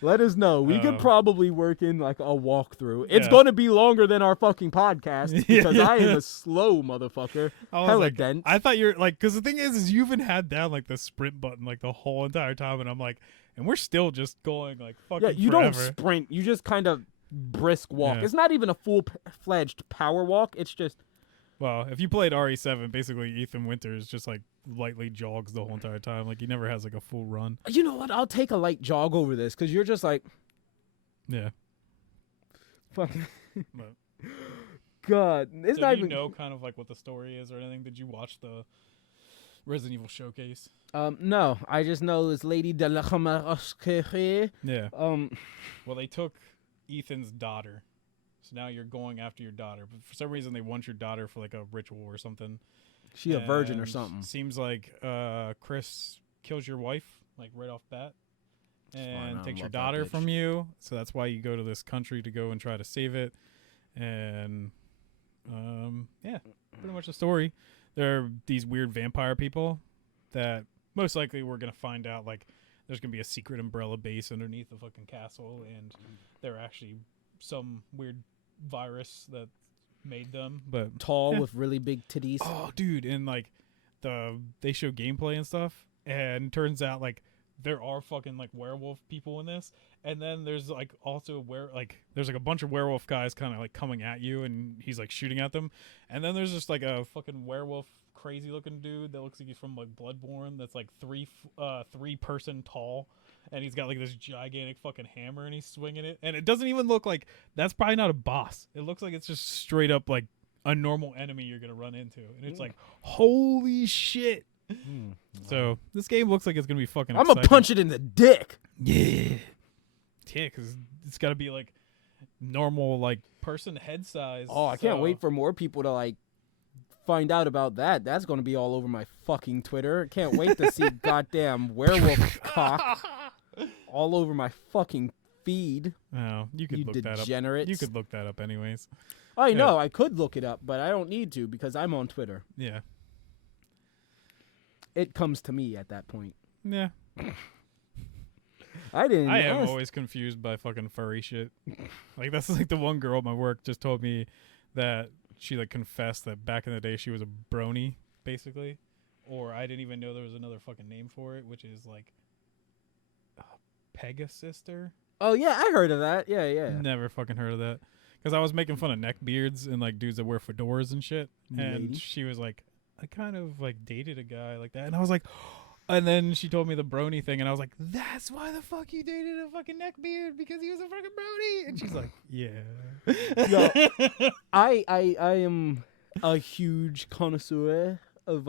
let us know. We could probably work in like a walkthrough. It's going to be longer than our fucking podcast because I am a slow motherfucker. Hella dense. I thought you're like, because the thing is you even had down like the sprint button like the whole entire time, and I'm like, and we're still just going like fucking you forever. Don't sprint. You just kind of brisk walk. Yeah. It's not even a full-fledged power walk. It's just... Well, if you played RE7, basically Ethan Winters just like lightly jogs the whole entire time. Like he never has like a full run. You know what? I'll take a light jog over this because you're just like... Yeah. Fucking... But, God. It's not do you even... know kind of like what the story is or anything? Did you watch the Resident Evil showcase? No, I just know this lady de la Yeah. Well, they took Ethan's daughter, so now you're going after your daughter. But for some reason, they want your daughter for like a ritual or something. She a virgin or something. Seems like Chris kills your wife like right off bat, and takes your daughter from you. So that's why you go to this country to go and try to save it. And yeah, pretty much the story. There are these weird vampire people that most likely we're going to find out like there's going to be a secret umbrella base underneath the fucking castle, and they're actually some weird virus that made them. But tall with really big titties. Oh, dude, and like they show gameplay and stuff, and turns out like there are fucking like werewolf people in this, and then there's like also there's like a bunch of werewolf guys kind of like coming at you, and he's like shooting at them, and then there's just like a fucking werewolf crazy looking dude that looks like he's from like Bloodborne that's like three person tall, and he's got like this gigantic fucking hammer and he's swinging it, and it doesn't even look like that's probably not a boss. It looks like it's just straight up like a normal enemy you're gonna run into, and it's like holy shit. So this game looks like it's gonna be fucking I'm gonna punch it in the dick. Yeah, because it's gotta be like normal like person head size. Oh, I can't wait for more people to like find out about that. That's gonna be all over my fucking Twitter. Can't wait to see goddamn werewolf cock all over my fucking feed. Oh, you could look that up. You could look that up anyways. I know, I could look it up, but I don't need to because I'm on Twitter. Yeah. It comes to me at that point. Yeah. I am always confused by fucking furry shit. Like that's like the one girl at my work just told me that she like confessed that back in the day she was a brony, basically. Or I didn't even know there was another fucking name for it, which is like Pegasister. Oh yeah, I heard of that. Yeah. Never fucking heard of that. Because I was making fun of neck beards and like dudes that wear fedoras and shit. And she was like, I kind of like dated a guy like that. And I was like, And then she told me the brony thing, and I was like, "That's why the fuck you dated a fucking neckbeard, because he was a fucking brony." And she's like, "Yeah." Yo, I am a huge connoisseur of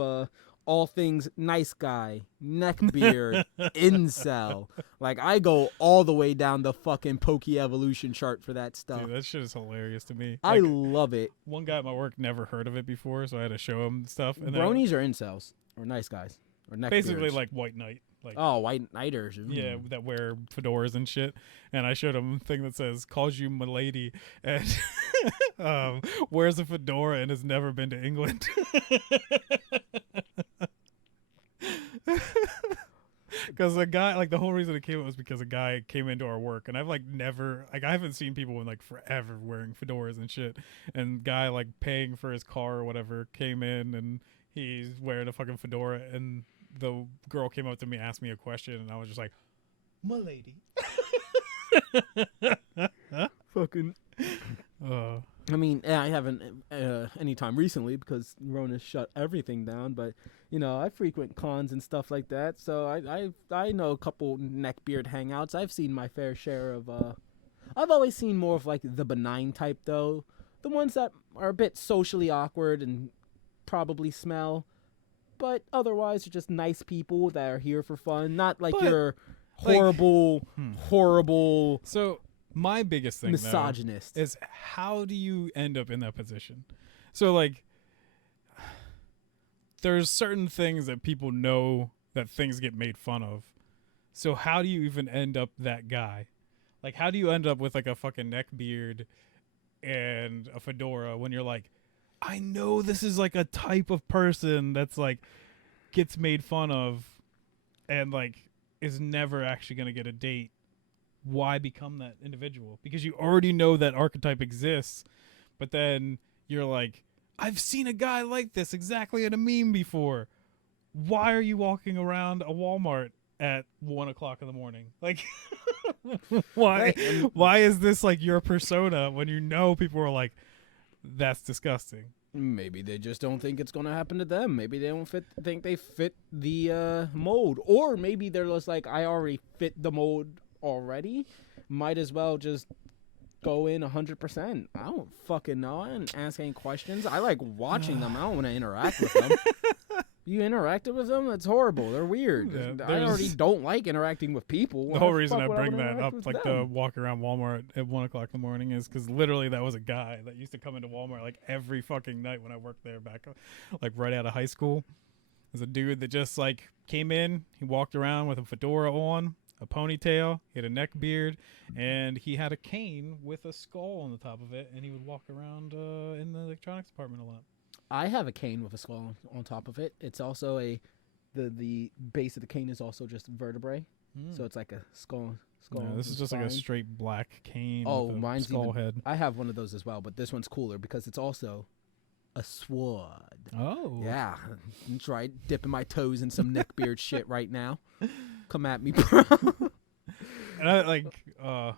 all things nice guy, neckbeard, incel. Like I go all the way down the fucking Pokey evolution chart for that stuff. Dude, that shit is hilarious to me. I Like, love it. one guy at my work never heard of it before, so I had to show him stuff. And then Bronies or incels or nice guys or neckbeards. basically like white knight, like oh, white knighters. Ooh. yeah, that wear fedoras and shit. And I showed him a thing that says "calls you milady" and wears a fedora and has never been to England. Because a guy, like the whole reason it came up was because a guy came into our work, and I've like never, like I haven't seen people in like forever wearing fedoras and shit. And guy like paying for his car or whatever came in, and he's wearing a fucking fedora, and the girl came up to me, asked me a question, and I was just like, "Milady." Fucking. I mean, I haven't any time recently because Rona shut everything down. But you know, I frequent cons and stuff like that, so I know a couple neckbeard hangouts. I've seen my fair share of. I've always seen more of like the benign type though, the ones that are a bit socially awkward and probably smell, but otherwise are just nice people that are here for fun. Not like But, your like- horrible So my biggest thing though, misogynist. is how do you end up in that position? So like there's certain things that people know that things get made fun of. So how do you even end up that guy? Like how do you end up with like a fucking neck beard and a fedora when you're like, I know this is like a type of person that's like gets made fun of and like is never actually going to get a date. Why become that individual? Because you already know that archetype exists, but then you're like, I've seen a guy like this exactly in a meme before. Why are you walking around a Walmart at 1:00 in the morning? Like, why is this like your persona when you know people are like, that's disgusting? Maybe they just don't think it's gonna happen to them. Maybe they don't think they fit the mold, or maybe they're just like, I already fit the mold already. Might as well just go in 100%. I don't fucking know. I didn't ask any questions. I like watching them. I don't want to interact with them. You interacted with them? That's horrible. They're weird. Yeah, I already don't like interacting with people. The Why whole the reason fuck I would bring wanna that interact up, with like them? the walk around Walmart at 1:00 in the morning, is because literally that was a guy that used to come into Walmart like every fucking night when I worked there back, like right out of high school. There's a dude that just like came in. He walked around with a fedora on, a ponytail, he had a neck beard, and he had a cane with a skull on the top of it, and he would walk around in the electronics department a lot. I have a cane with a skull on top of it. It's also the base of the cane is also just vertebrae, so it's like a skull. No, this is just like a spine. straight black cane Oh, with a mine's skull even. head. I have one of those as well, but this one's cooler because it's also a sword. Oh. Yeah, try dipping my toes in some neckbeard shit right now. Come at me, bro. And I like I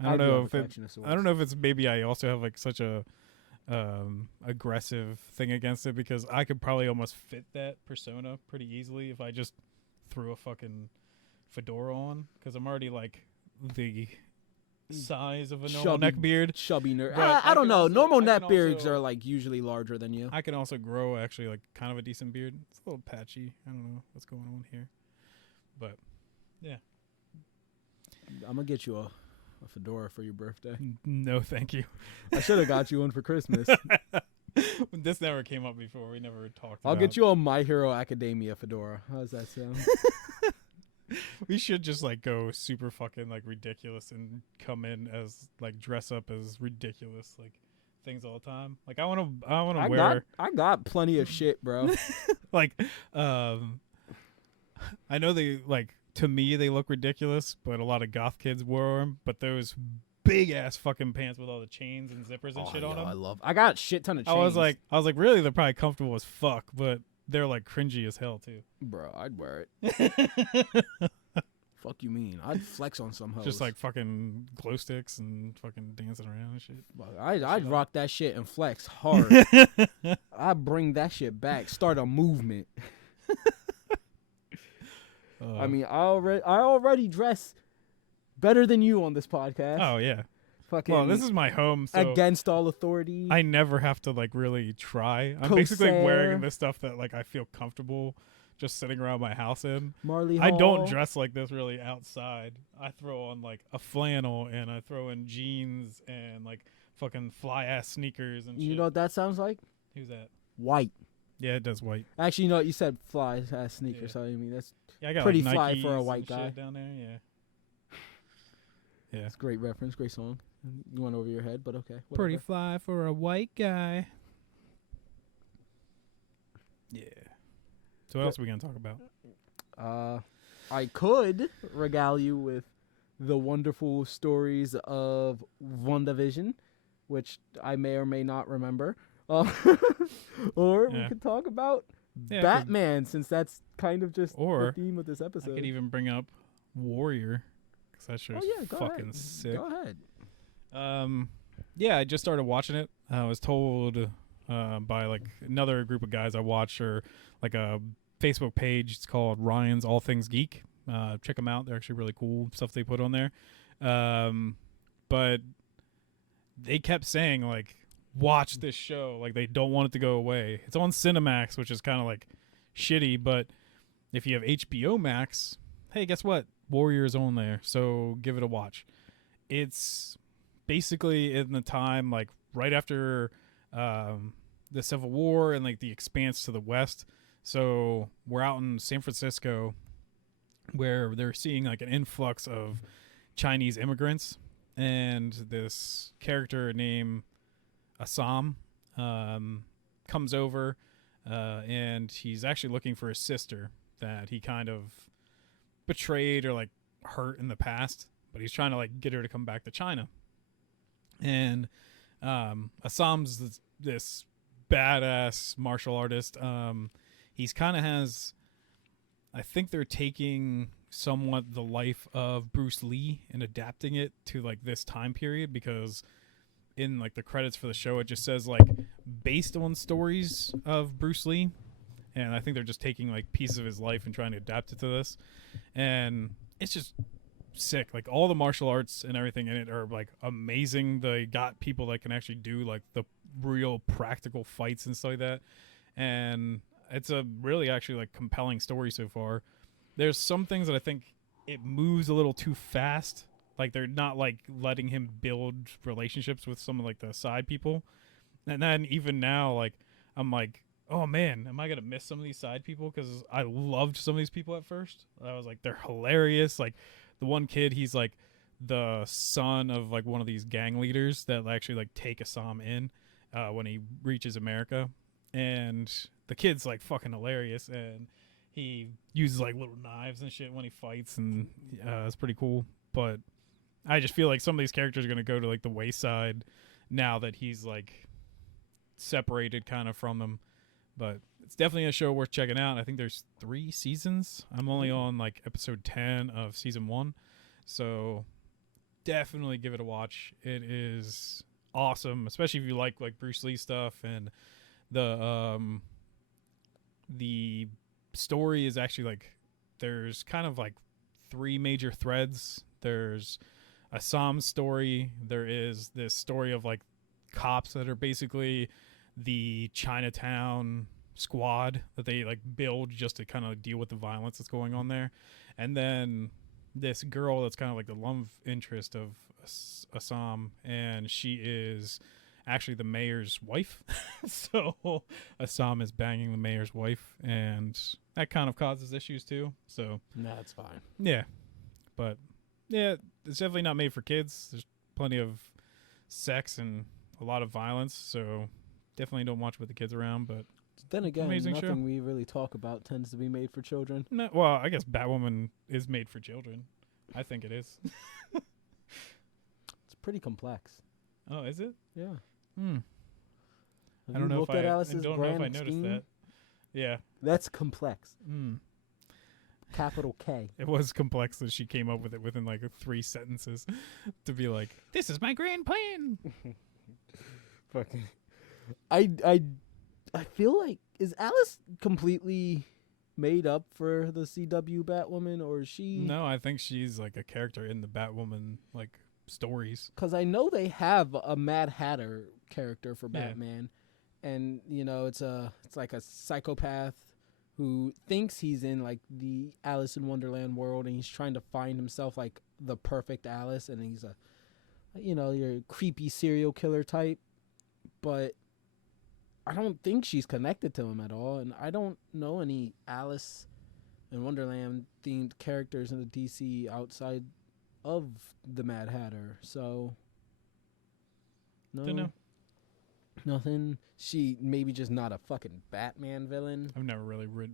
don't know if I don't know if it's maybe I also have like such a aggressive thing against it, because I could probably almost fit that persona pretty easily if I just threw a fucking fedora on, because I'm already like the size of a normal neck beard. chubby nerd. But I don't can know. also- Normal I can neckbeards also- are like usually larger than you. I can also grow actually like kind of a decent beard. It's a little patchy. I don't know what's going on here, but yeah. I'm gonna get you a fedora for your birthday. No, thank you. I should have got you one for Christmas. This never came up before. We never talked I'll about. get you a My Hero Academia fedora. How does that sound? We should just like go super fucking like ridiculous and come in as like dress up as ridiculous like things all the time. Like I want to wear I got plenty of shit, bro. like I know they like, to me they look ridiculous, but a lot of goth kids wore them. But those big ass fucking pants with all the chains and zippers and shit on them. I got a shit ton of chains. I was like really, they're probably comfortable as fuck, but they're like cringy as hell too. bro, I'd wear it. Fuck you mean? I'd flex on some hoes. Just like fucking glow sticks and fucking dancing around and shit. I'd rock that shit and flex hard. I'd bring that shit back. Start a movement. I mean, I already dress better than you on this podcast. Oh yeah. Fucking Well, this is my home, so against all authority. I never have to like really try. I'm basically wearing the stuff that like I feel comfortable just sitting around my house in. Marley I don't Hall. dress like this really outside. I throw on like a flannel and I throw in jeans and like fucking fly ass sneakers and shit. You know what that sounds like? Who's that? White. Yeah, it does white. Actually, you know what? You said fly ass sneakers. Yeah. So I mean, that's Yeah, I got pretty like, fly Nikes for a and white guy. shit down there. Yeah. Yeah. a great reference, great song. You went over your head, but okay. Pretty whatever. fly for a white guy. Yeah. So what else are we gonna talk about? I could regale you with the wonderful stories of WandaVision, which I may or may not remember. Or we Yeah. could talk about Yeah, I could- Batman, since that's kind of just Or the theme of this I episode. could even bring up Warrior, because that show's go fucking ahead. sick. Go ahead. Yeah, I just started watching it. I was told by like another group of guys I watch, or like a Facebook page. It's called Ryan's All Things Geek. Check them out. They're actually really cool stuff they put on there. But they kept saying like, watch this show. Like they don't want it to go away. It's on Cinemax, which is kind of like shitty. But if you have HBO Max, hey, guess what? Warrior's on there. So give it a watch. It's basically in the time like right after the Civil War and like the expanse to the west. So we're out in San Francisco where they're seeing like an influx of Chinese immigrants, and this character named Assam comes over and he's actually looking for his sister that he kind of betrayed or like hurt in the past, but he's trying to like get her to come back to China. And Assam's this badass martial artist. He's kind of has, I think they're taking somewhat the life of Bruce Lee and adapting it to like this time period, because in like the credits for the show it just says like based on stories of Bruce Lee, and I think they're just taking like pieces of his life and trying to adapt it to this, and it's just sick. Like all the martial arts and everything in it are like amazing. They got people that can actually do like the real practical fights and stuff like that, and it's a really actually like compelling story so far. There's some things that I think it moves a little too fast. Like they're not like letting him build relationships with some of like the side people. And then even now, like I'm like, oh man, am I gonna miss some of these side people? Because I loved some of these people at first. I was like, they're hilarious. Like the one kid, he's like the son of like one of these gang leaders that actually like take Assam in when he reaches America. And the kid's like fucking hilarious, and he uses like little knives and shit when he fights, and it's pretty cool. But I just feel like some of these characters are going to go to like the wayside now that he's like separated kind of from them. But it's definitely a show worth checking out. I think there's 3 seasons. I'm only on like episode 10 of season 1. So definitely give it a watch. It is awesome, especially if you like Bruce Lee stuff. And the story is actually like, there's kind of like 3 major threads. There's Assam's story. There is this story of like cops that are basically the Chinatown squad that they like build just to kind of deal with the violence that's going on there. And then this girl that's kind of like the love interest of Assam, and she is actually the mayor's wife. So Assam is banging the mayor's wife, and that kind of causes issues too. So That's fine. yeah, but yeah, it's definitely not made for kids. There's plenty of sex and a lot of violence, so definitely don't watch with the kids around. But Then again, Amazing nothing show. we really talk about tends to be made for children. no, well, I guess Batwoman is made for children. I think it is. It's pretty complex. Oh, is it? Yeah. Hmm. Have I don't you know looked if at I Alice's don't know if I grand noticed scheme? that. Yeah. That's complex. Hmm. Capital K. It was complex that she came up with it within like 3 sentences to be like, This is my grand plan. Fucking. I feel like, is Alice completely made up for the CW Batwoman, or is she? No, I think she's like a character in the Batwoman like stories. Because I know they have a Mad Hatter character for Yeah. Batman, and it's like a psychopath who thinks he's in like the Alice in Wonderland world, and he's trying to find himself like the perfect Alice, and he's your creepy serial killer type, but I don't think she's connected to him at all, and I don't know any Alice in Wonderland themed characters in the DC outside of the Mad Hatter. So no, Don't know. nothing. She maybe just not a fucking Batman villain. I've never really read.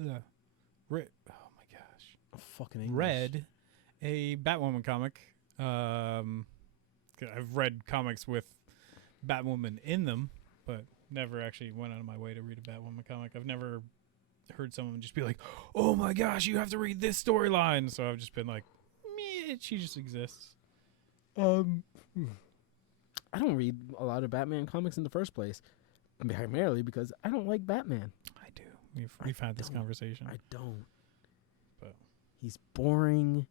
Oh my gosh, Fucking English. read a Batwoman comic. I've read comics with Batwoman in them, but never actually went out of my way to read a Batwoman comic. I've never heard someone just be like, "Oh my gosh, you have to read this storyline." So I've just been like, "Meh, she just exists." I don't read a lot of Batman comics in the first place, primarily because I don't like Batman. I do. We've had this conversation. I don't. But He's boring.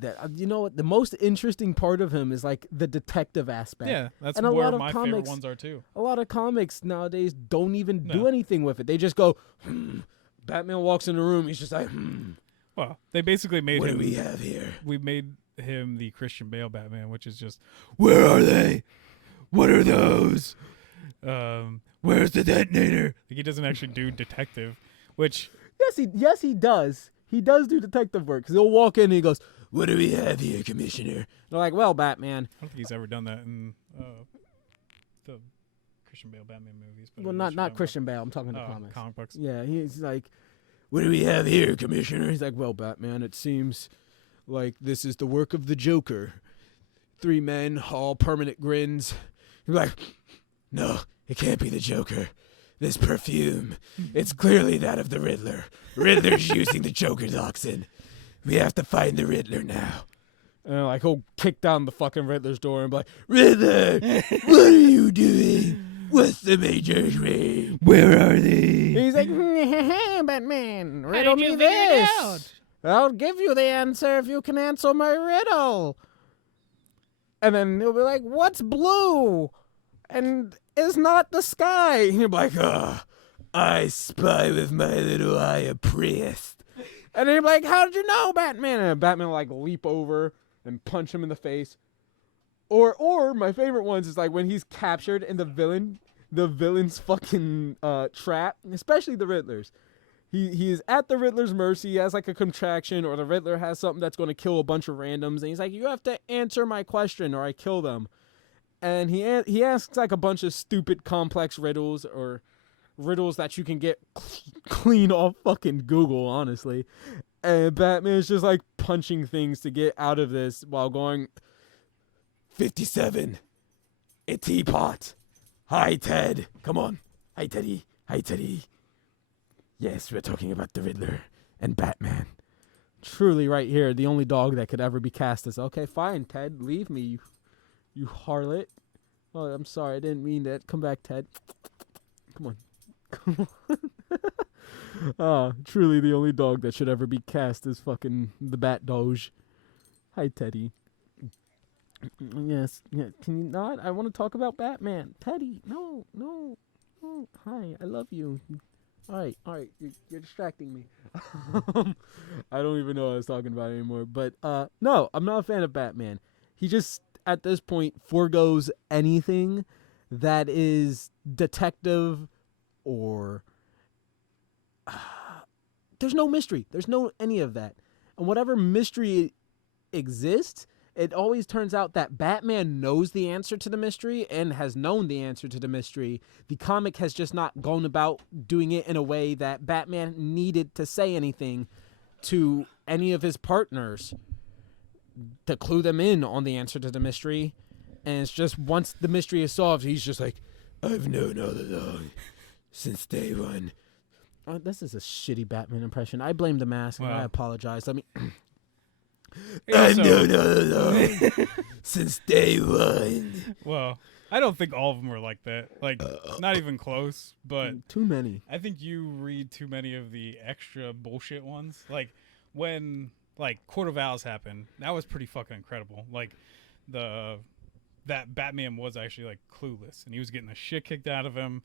That what the most interesting part of him is like the detective aspect. yeah, that's And a where lot of my favorite comics- ones are too. A lot of comics nowadays don't even do No. anything with it. They just go, Batman walks in the room. He's just like, Well, they basically made what him. do we have here? We made him the Christian Bale Batman, which is just, where are they? What are those? Where's the detonator? Like, he doesn't actually do detective, which Yes, he does. He does do detective work because he'll walk in and he goes, what do we have here, Commissioner? They're like, well, Batman. I don't think he's ever done that in the Christian Bale Batman movies. But I Well, know what you're not talking Christian Bale. I'm talking about. the comics. Comic books. Yeah, he's like, what do we have here, Commissioner? He's like, well, Batman, it seems like this is the work of the Joker. 3 men, all permanent grins. He's like, no, it can't be the Joker. This perfume, it's clearly that of the Riddler. Riddler's using the Joker toxin. We have to find the Riddler now. And like he'll kick down the fucking Riddler's door and be like, Riddler, what are you doing? What's the major ring? Where are they? He's like, Batman, How riddle did you me figure it this. out? I'll give you the answer if you can answer my riddle. and then he'll be like, what's blue? And is not the sky. And he'll be like, I spy with my little eye a priest. And he'll be like, how did you know, Batman? And Batman will like leap over and punch him in the face. Or my favorite ones is like when he's captured and the villain's fucking trap, especially the Riddler's. He is at the Riddler's mercy. He has like a contraction, or the Riddler has something that's going to kill a bunch of randoms, and he's like, "You have to answer my question, or I kill them." And he asks like a bunch of stupid, complex riddles, or riddles that you can get clean off fucking Google, honestly. And Batman's just like punching things to get out of this while going, 57, a teapot. Hi, Ted. Come on. Hi, Teddy. Hi, Teddy. Yes, we're talking about the Riddler and Batman. Truly, right here, the only dog that could ever be cast as, okay, fine, Ted, leave me, you harlot. Oh, I'm sorry, I didn't mean that. Come back, Ted. Come on. Come on. Truly the only dog that should ever be cast as fucking the Bat Doge. Hi, Teddy. Yes, yeah. Can you not? I want to talk about Batman. Teddy, no. Hi, I love you. All right, you're distracting me. I don't even know what I was talking about anymore. But no, I'm not a fan of Batman. He just, at this point, forgoes anything that is detective or... there's no mystery. There's no any of that. And whatever mystery exists, it always turns out that Batman knows the answer to the mystery and has known the answer to the mystery. The comic has just not gone about doing it in a way that Batman needed to say anything to any of his partners to clue them in on the answer to the mystery. And it's just once the mystery is solved, he's just like, I've known all along, since day one. This is a shitty Batman impression. I blame the mask, and I Wow. apologize. Let me... Yeah, I've so- known all along, since day one. Well, I don't think all of them were like that. Like, not even close. But Too many. I think you read too many of the extra bullshit ones. Like when Court of Owls happened, that was pretty fucking incredible. Like that Batman was actually like clueless, and he was getting the shit kicked out of him.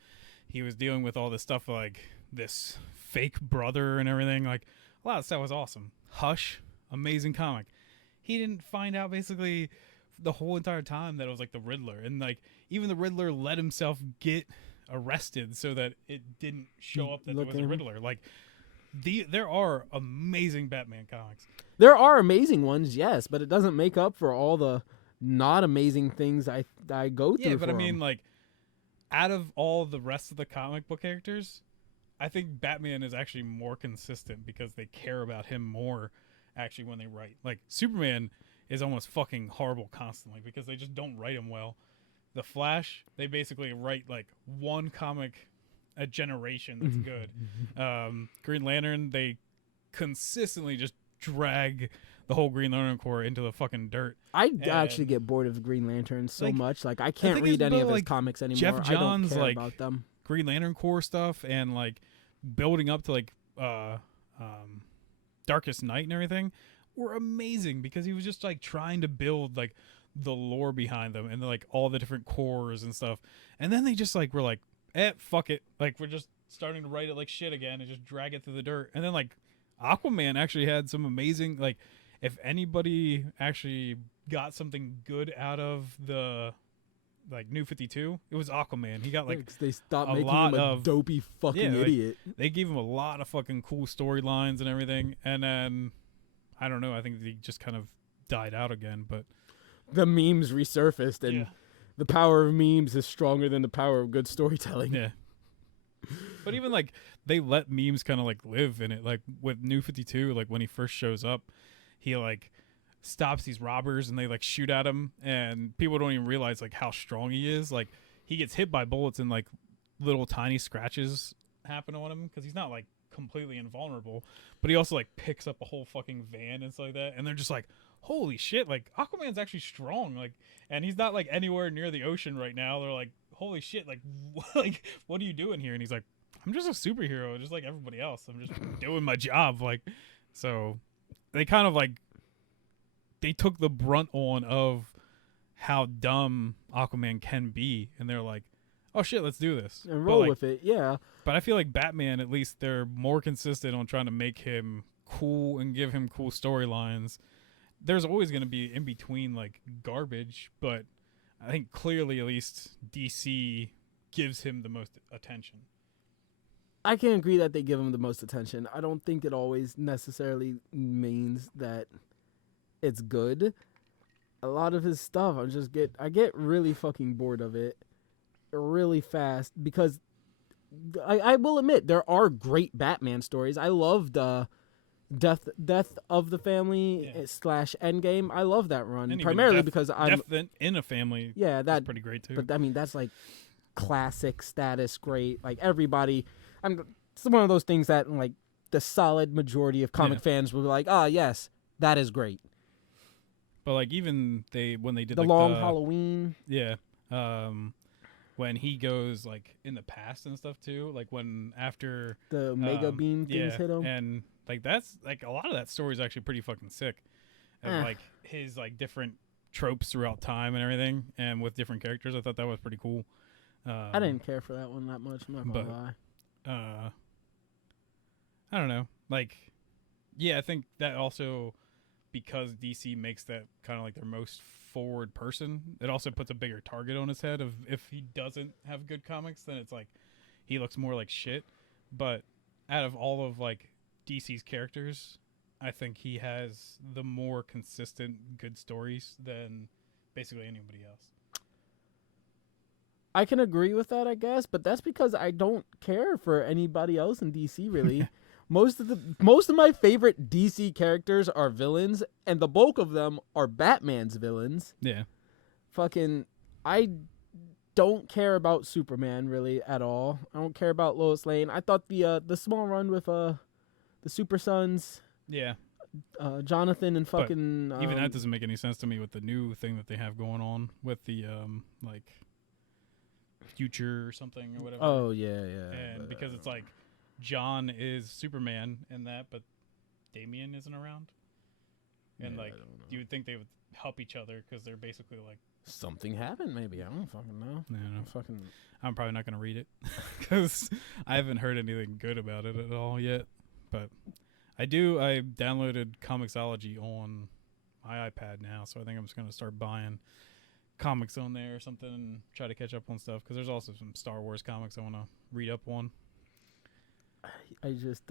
He was dealing with all this stuff like this fake brother and everything. Like a lot of stuff was awesome. Hush, amazing comic. He didn't find out basically the whole entire time that it was like the Riddler, and like even the Riddler let himself get arrested so that it didn't show up that there was a Riddler. Like there are amazing Batman comics. There are amazing ones, yes, but it doesn't make up for all the not amazing things I go through. Yeah, but for I mean, 'em. like, out of all the rest of the comic book characters, I think Batman is actually more consistent because they care about him more. Actually, when they write, like Superman is almost fucking horrible constantly because they just don't write him well. The Flash, they basically write like one comic a generation that's good. Green Lantern, they consistently just drag the whole Green Lantern Corps into the fucking dirt. I actually get bored of Green Lantern so like, much. Like I can't thing read is, any but, of his like, comics anymore. Jeff I don't Johns, care like, about them. Green Lantern Corps stuff and like building up to like Darkest Night and everything were amazing because he was just like trying to build like the lore behind them and like all the different cores and stuff. And then they just like were like, fuck it. Like we're just starting to write it like shit again and just drag it through the dirt. And then like Aquaman actually had some amazing, like, if anybody actually got something good out of the like New 52, it was Aquaman. He got like they stopped a making lot him a of dopey fucking like, idiot. they gave him a lot of fucking cool storylines and everything. And then I don't know, I think they just kind of died out again. But The memes resurfaced, and the power of memes is stronger than the power of good storytelling. yeah. But even like they let memes kind of like live in it. Like with New 52, like when he first shows up, he like stops these robbers and they like shoot at him, and people don't even realize like how strong he is. Like he gets hit by bullets and like little tiny scratches happen on him because he's not like completely invulnerable, but he also like picks up a whole fucking van and stuff like that, and they're just like, holy shit, like Aquaman's actually strong, like, and he's not like anywhere near the ocean right now. They're like, holy shit, like like what are you doing here? And he's like, I'm just a superhero just like everybody else. I'm just doing my job. Like, so they kind of like they took the brunt on of how dumb Aquaman can be, and they're like, oh shit, let's do this And roll like, with it, yeah. but I feel like Batman, at least they're more consistent on trying to make him cool and give him cool storylines. There's always going to be in between like garbage, but I think clearly at least DC gives him the most attention. I can agree that they give him the most attention. I don't think it always necessarily means that it's good. A lot of his stuff, I get really fucking bored of it really fast because I will admit there are great Batman stories. I loved Death of the Family / Endgame. I love that run And even primarily Death- because I'm Death in a Family yeah that's that pretty great too. But I mean that's like classic status great. Like everybody, it's one of those things that like the solid majority of comic fans will be like, ah, yes, that is great. But like even when they did The like Long Halloween. Yeah. When he goes like in the past and stuff too, like when after The Mega Beam things hit him. and like that's like a lot of that story is actually pretty fucking sick, and like his like different tropes throughout time and everything, and with different characters. I thought that was pretty cool. I didn't care for that one that much. I'm not gonna lie. I don't know. Like, yeah, I think that also because DC makes that kind of like their most forward person, it also puts a bigger target on his head of if he doesn't have good comics, then it's like he looks more like shit. But out of all of like DC's characters, I think he has the more consistent good stories than basically anybody else. I can agree with that, I guess, but that's because I don't care for anybody else in DC really. Most of my favorite DC characters are villains, and the bulk of them are Batman's villains. Yeah. Fucking, I don't care about Superman really at all. I don't care about Lois Lane. I thought the small run with the Super Sons, Yeah. Jonathan and fucking Even that doesn't make any sense to me with the new thing that they have going on with the like future or something or whatever. Oh yeah. And because it's like John is Superman in that, but Damian isn't around. And Yeah, I like don't know. you would think they would help each other because they're basically like. Something happened, maybe. I don't fucking know. I'm probably not gonna read it because I haven't heard anything good about it at all yet. But I downloaded Comixology on my iPad now, so I think I'm just gonna start buying comics on there or something and try to catch up on stuff because there's also some Star Wars comics I want to read up on. I just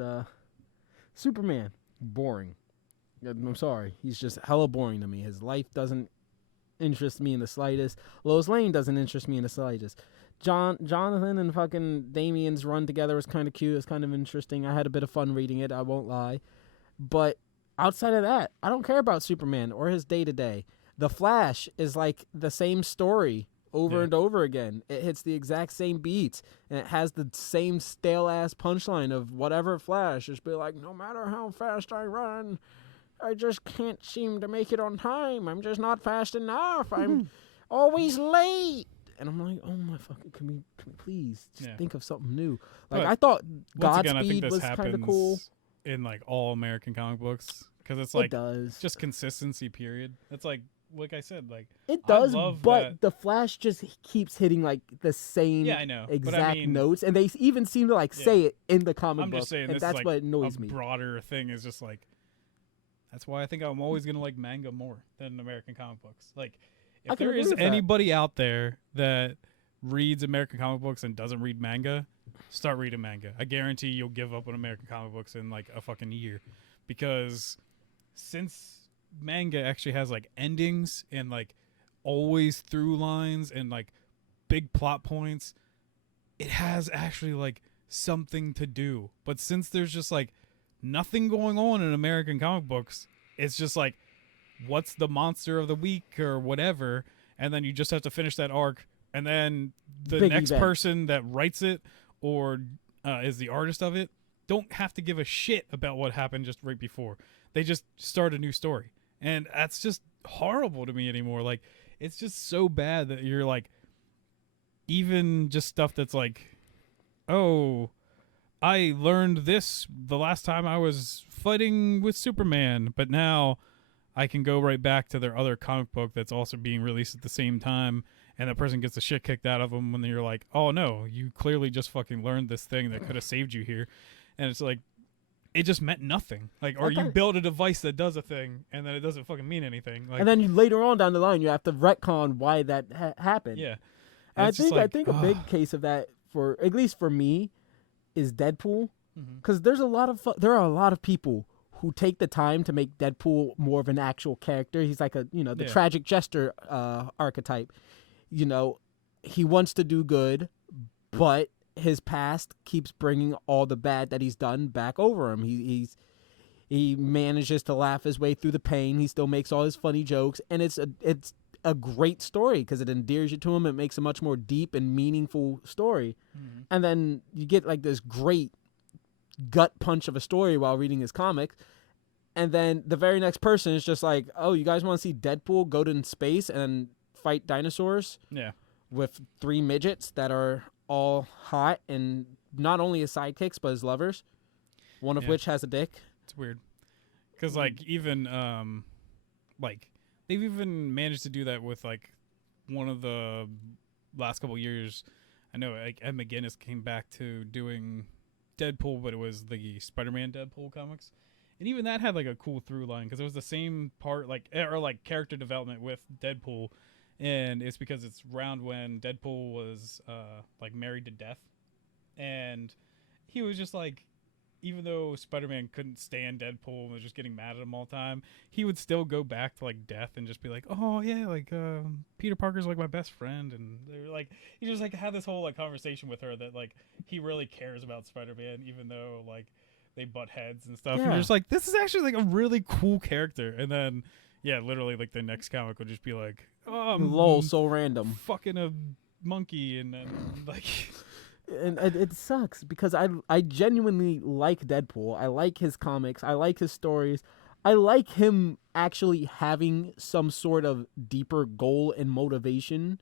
Superman, boring. I'm sorry, he's just hella boring to me. His life doesn't interest me in the slightest. Lois Lane doesn't interest me in the slightest. Jonathan and fucking Damien's run together was kind of cute. It was kind of interesting. I had a bit of fun reading it, I won't lie. But outside of that, I don't care about Superman or his day-to-day. The Flash is like the same story over and over again. It hits the exact same beats, and it has the same stale-ass punchline of whatever Flash. Just be like, no matter how fast I run, I just can't seem to make it on time. I'm just not fast enough. I'm always late. And I'm like, oh my fucking, can we please just think of something new? Like, But I thought once again, I think Godspeed this was kind of happens cool. in like all American comic books because it's It like does. just consistency. Period. It's like I said, like It I does, love but that- the Flash just keeps hitting like the same Yeah, I know. But exact I mean, notes, and they even seem to like Yeah. say it in the comic I'm book, just saying and this that's is like what annoys a me. broader thing is just like that's why I think I'm always gonna like manga more than American comic books. Like I if can there agree is with that. anybody out there that reads American comic books and doesn't read manga, start reading manga. I guarantee you'll give up on American comic books in like a fucking year, because since manga actually has like endings and like always through lines and like big plot points, it has actually like something to do. But since there's just like nothing going on in American comic books, it's just like what's the monster of the week or whatever, and then you just have to finish that arc, and then the Big next event. person that writes it or is the artist of it don't have to give a shit about what happened just right before. They just start a new story, and that's just horrible to me anymore. Like it's just so bad that you're like, even just stuff that's like, oh, I learned this the last time I was fighting with Superman, but now I can go right back to their other comic book that's also being released at the same time, and that person gets the shit kicked out of them when you're like, oh no, you clearly just fucking learned this thing that could have saved you here. And it's like, it just meant nothing. Like, or you Okay. build a device that does a thing, and then it doesn't fucking mean anything. Like, And then later on down the line, you have to retcon why that happened. yeah. And it's just I like, think a big case of that, for at least for me, is Deadpool, Mhm. because there are a lot of people who take the time to make Deadpool more of an actual character. He's like the Yeah. tragic jester archetype. You know, he wants to do good, but his past keeps bringing all the bad that he's done back over him. He manages to laugh his way through the pain. He still makes all his funny jokes, and it's a great story because it endears you to him. It makes a much more deep and meaningful story. Mhm. And then you get like this great gut punch of a story while reading his comic. And then the very next person is just like, oh, you guys want to see Deadpool go to space and fight dinosaurs Yeah. with 3 midgets that are all hot and not only his sidekicks but his lovers, one of Yeah. which has a dick. It's weird. Because, like, even, like, they've even managed to do that with, like, one of the last couple years. I know, like, Ed McGuinness came back to doing Deadpool, but it was the Spider-Man Deadpool comics. And even that had, like, a cool through line, because it was the same part, like, or, like, character development with Deadpool. And it's because it's around when Deadpool was, like, married to death. And he was just, like, even though Spider-Man couldn't stand Deadpool and was just getting mad at him all the time, he would still go back to like death and just be like, oh yeah, like Peter Parker's like my best friend, and they're like, he just like had this whole like conversation with her that like he really cares about Spider-Man, even though like they butt heads and stuff. And Yeah. you're just like, this is actually like a really cool character. And then yeah, literally like the next comic would just be like, oh, I'm Lol, so random. fucking a monkey, and then like And it sucks because I genuinely like Deadpool. I like his comics. I like his stories. I like him actually having some sort of deeper goal and motivation.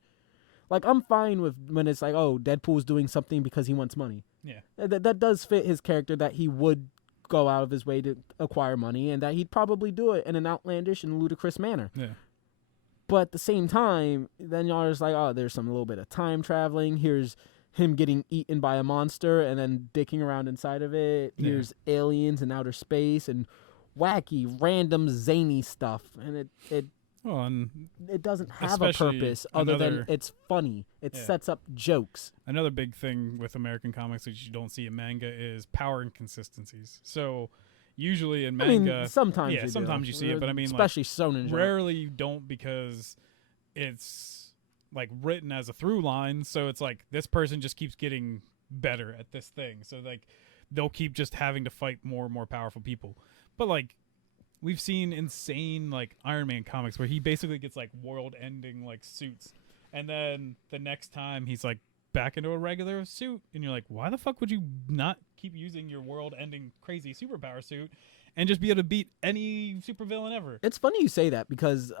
Like, I'm fine with when it's like, oh, Deadpool's doing something because he wants money. Yeah. That does fit his character, that he would go out of his way to acquire money, and that he'd probably do it in an outlandish and ludicrous manner. Yeah. But at the same time, then y'all are just like, oh, there's some little bit of time traveling. Here's him getting eaten by a monster and then dicking around inside of it. Yeah. Here's aliens in outer space and wacky, random, zany stuff. And Well, and it doesn't have a especially purpose other than another- it's funny. It Yeah. sets up jokes. another big thing with American comics that you don't see in manga is power inconsistencies. So usually in I manga, mean, sometimes yeah, you do. sometimes you see it, but I mean, like, especially shonen genre. rarely you don't, because it's like written as a through line. So it's like this person just keeps getting better at this thing. So like they'll keep just having to fight more and more powerful people. But like we've seen insane like Iron Man comics where he basically gets like world ending like suits, and then the next time he's like back into a regular suit, and you're like, why the fuck would you not keep using your world ending crazy superpower suit and just be able to beat any supervillain ever? It's funny you say that because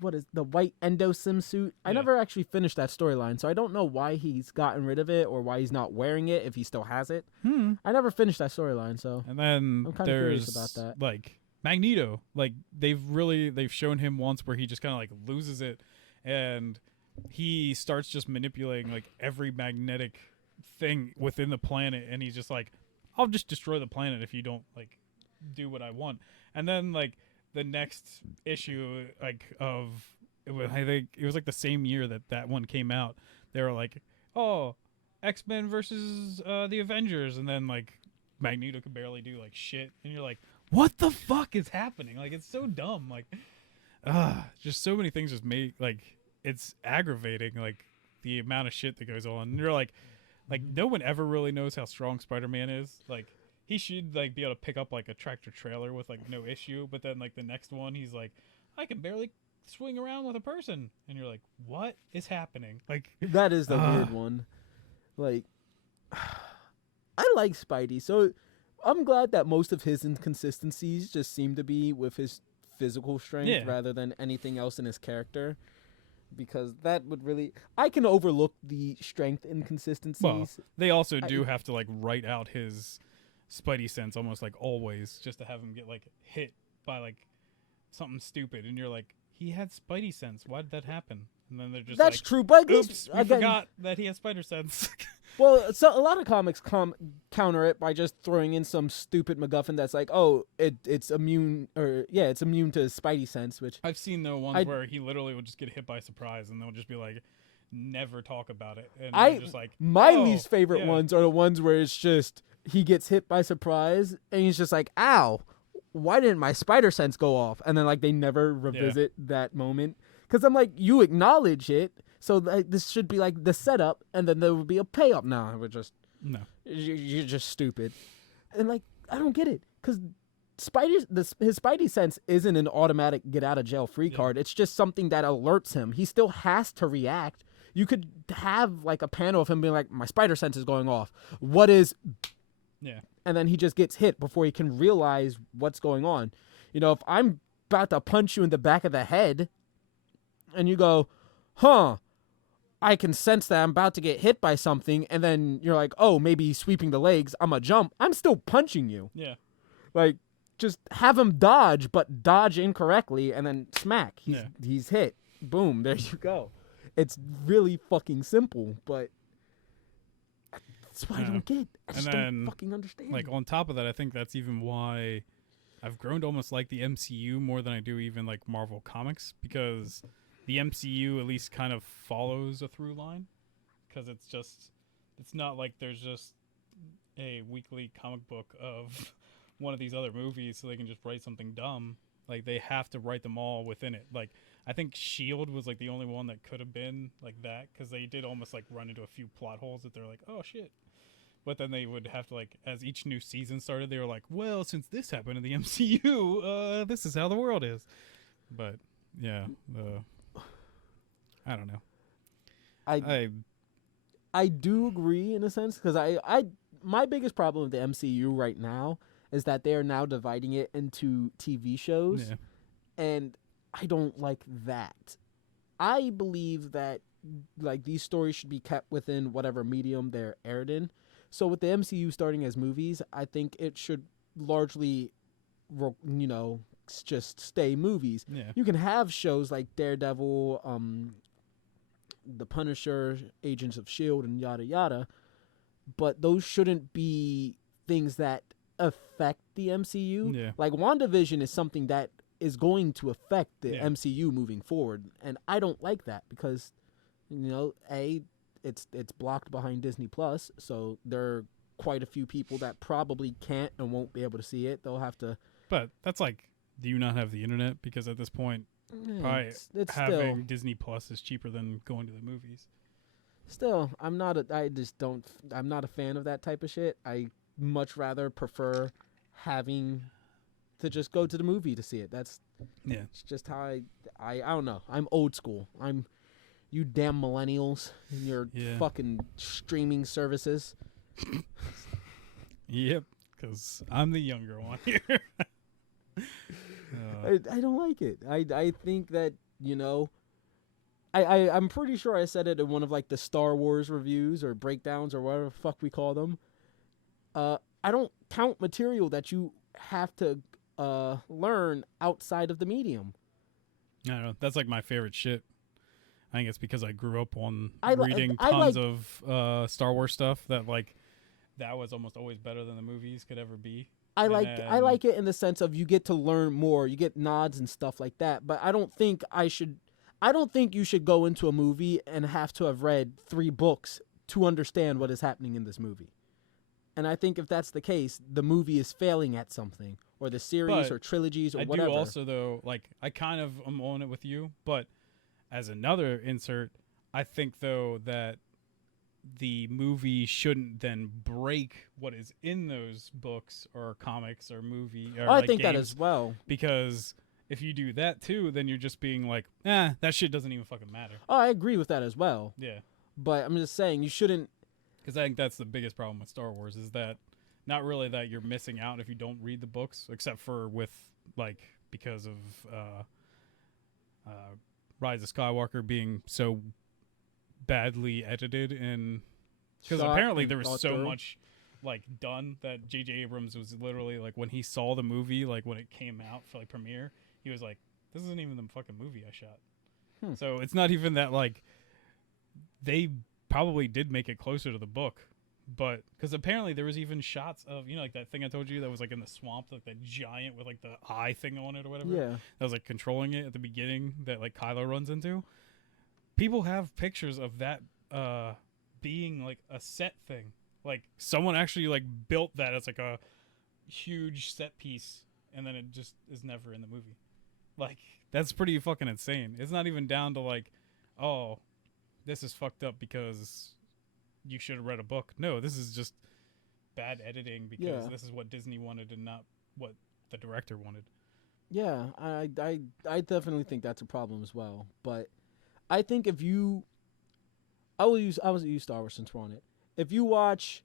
what is the white endosim suit? I Yeah. never actually finished that storyline, so I don't know why he's gotten rid of it or why he's not wearing it if he still has it. I never finished that storyline, so And then I'm kinda there's curious about that. like Magneto. Like they've shown him once where he just kind of like loses it, and he starts just manipulating like every magnetic thing within the planet, and he's just like, I'll just destroy the planet if you don't like do what I want. And then like the next issue like of I think it was like the same year that one came out, they were like, oh, X-Men versus the Avengers, and then like Magneto could barely do like shit, and you're like, what the fuck is happening? Like, it's so dumb. Like, just so many things just make like it's aggravating, like the amount of shit that goes on. And you're like no one ever really knows how strong Spider-Man is. Like, he should like be able to pick up like a tractor trailer with like no issue, but then like the next one he's like, I can barely swing around with a person, and you're like, what is happening? Like, that is the weird one. Like, I like Spidey, so I'm glad that most of his inconsistencies just seem to be with his physical strength Yeah. rather than anything else in his character. Because that would really, I can overlook the strength inconsistencies. well, they also do have to like write out his Spidey sense almost like always, just to have him get like hit by like something stupid, and you're like, he had Spidey sense. Why did that happen? And then they're just That's like, true, but at least, oops, we again, forgot that he has spider sense. well, so a lot of comics counter it by just throwing in some stupid MacGuffin that's like, oh, it's immune, or yeah, it's immune to Spidey sense, which I've seen the ones where he literally will just get hit by surprise, and they'll just be like, never talk about it. And they're just like, my oh, least favorite yeah. ones are the ones where it's just he gets hit by surprise and he's just like, ow, why didn't my spider sense go off? And then like they never revisit that moment, because I'm like, you acknowledge it, so this should be like the setup, and then there would be a payoff. No, we're just no. you're just stupid, and like I don't get it, because his Spidey sense isn't an automatic get out of jail free card. It's just something that alerts him. He still has to react. You could have like a panel of him being like, my spider sense is going off. What is? Yeah. And then he just gets hit before he can realize what's going on. You know, if I'm about to punch you in the back of the head, and you go, huh, I can sense that I'm about to get hit by something, and then you're like, oh, maybe he's sweeping the legs, I'm a jump, I'm still punching you. Yeah. Like, just have him dodge, but dodge incorrectly, and then smack. He's hit. Boom, there you go. It's really fucking simple, but that's what I don't get. I just don't fucking understand. Like, on top of that, I think that's even why I've grown to almost like the MCU more than I do even like Marvel Comics, because the MCU at least kind of follows a through line, because it's not like there's just a weekly comic book of one of these other movies so they can just write something dumb. Like, they have to write them all within it. Like, I think S.H.I.E.L.D. was like the only one that could have been like that, because they did almost like run into a few plot holes that they're like, oh shit. But then they would have to, like, as each new season started, they were like, well, since this happened in the MCU, this is how the world is. But yeah, I don't know. I do agree in a sense, because my biggest problem with the MCU right now is that they are now dividing it into TV shows, Yeah. and I don't like that. I believe that like these stories should be kept within whatever medium they're aired in. So with the MCU starting as movies, I think it should largely, just stay movies. Yeah. You can have shows like Daredevil, The Punisher, Agents of Shield, and yada yada, but those shouldn't be things that affect the MCU. Yeah. Like WandaVision is something that is going to affect the Yeah. MCU moving forward, and I don't like that because, it's blocked behind Disney Plus, so there are quite a few people that probably can't and won't be able to see it. They'll have to. But that's like, do you not have the internet? Because at this point, probably It's having still. Disney Plus is cheaper than going to the movies. Still, I'm not a fan of that type of shit. I much rather prefer having to just go to the movie to see it. That's Yeah. just how I don't know. I'm old school. I'm you damn millennials and your Yeah. fucking streaming services. Yep. Because I'm the younger one here. I don't like it. I think that, I'm pretty sure I said it in one of like the Star Wars reviews or breakdowns or whatever the fuck we call them. I don't count material that you have to learn outside of the medium. I don't know. That's like my favorite shit. I think it's because I grew up on I li- reading I tons like- of Star Wars stuff that that was almost always better than the movies could ever be. I And like it in the sense of you get to learn more, you get nods and stuff like that. But I don't think you should go into a movie and have to have read 3 books to understand what is happening in this movie. And I think if that's the case, the movie is failing at something, or the series But or trilogies or I whatever. do also though, I kind of am on it with you, but as another insert, I think though that the movie shouldn't then break what is in those books or comics or movie or I like think that games, as well. because if you do that too, then you're just being like, that shit doesn't even fucking matter. Oh, I agree with that as well. Yeah. But I'm just saying you shouldn't. Because I think that's the biggest problem with Star Wars is that not really that you're missing out if you don't read the books, except for with because of Rise of Skywalker being so badly edited, and because shot apparently and there was thought so through. much done that J.J. Abrams was literally when he saw the movie, when it came out for premiere, he was like, "This isn't even the fucking movie I shot." So it's not even that they probably did make it closer to the book, but because apparently there was even shots of that thing I told you that was in the swamp, that giant with the eye thing on it or whatever. Yeah. That was controlling it at the beginning that Kylo runs into. People have pictures of that being a set thing. Someone actually built that as a huge set piece, and then it just is never in the movie. That's pretty fucking insane. It's not even down to oh, this is fucked up because you should have read a book. No, this is just bad editing because this is what Disney wanted and not what the director wanted. Yeah, I definitely think that's a problem as well. But I think I will use Star Wars since we're on it. If you watch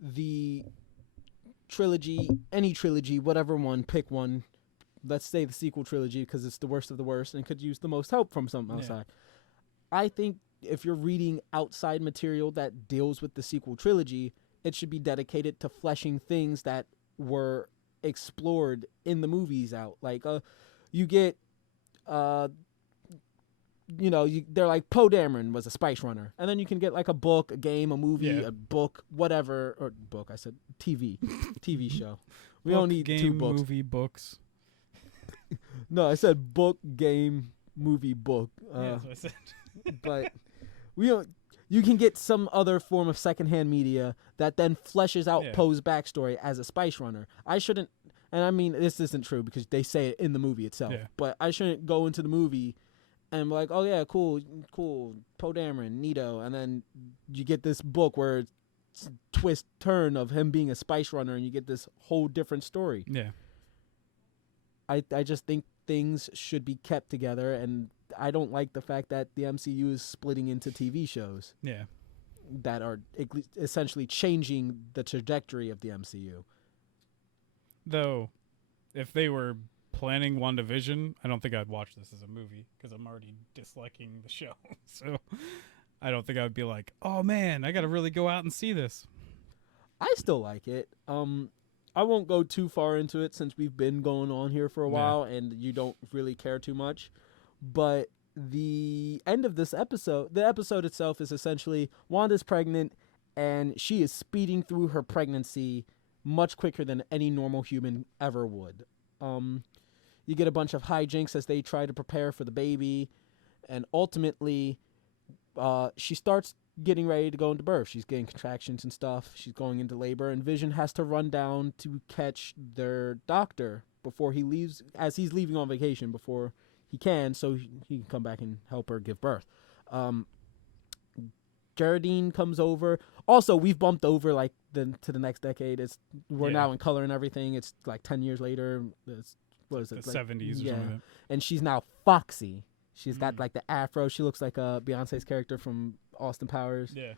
the trilogy, any trilogy, whatever one, pick one. Let's say the sequel trilogy because it's the worst of the worst and could use the most help from something outside. I think if you're reading outside material that deals with the sequel trilogy, it should be dedicated to fleshing things that were explored in the movies out. You get, they're like Poe Dameron was a spice runner, and then you can get a book, a game, a movie, a book, whatever, or book. I said TV, TV show. We don't need game, 2 books. movie, books. No, I said book, game, movie, book. That's what I said. But we don't. You can get some other form of secondhand media that then fleshes out Poe's backstory as a spice runner. I shouldn't, and I mean this isn't true because they say it in the movie itself. Yeah. But I shouldn't go into the movie and be like, oh yeah, cool, Poe Dameron, neato, and then you get this book where it's twist turn of him being a spice runner, and you get this whole different story. Yeah. I just think things should be kept together, and I don't like the fact that the MCU is splitting into TV shows Yeah. that are essentially changing the trajectory of the MCU. Though, if they were planning WandaVision, I don't think I'd watch this as a movie because I'm already disliking the show. So I don't think I would be like, oh man, I got to really go out and see this. I still like it. I won't go too far into it since we've been going on here for a Yeah. while and you don't really care too much. But the end of this episode, the episode itself is essentially Wanda's pregnant and she is speeding through her pregnancy much quicker than any normal human ever would. You get a bunch of hijinks as they try to prepare for the baby, and ultimately, she starts getting ready to go into birth. She's getting contractions and stuff. She's going into labor, and Vision has to run down to catch their doctor before he leaves, as he's leaving on vacation before he can, so he can come back and help her give birth. Geraldine comes over. Also, we've bumped over like to the next decade. We're now in color and everything. It's like 10 years later. What is it? The like, 70s or yeah. something like that. And she's now Foxy. She's got like the afro. She looks like Beyonce's character from Austin Powers. Yeah.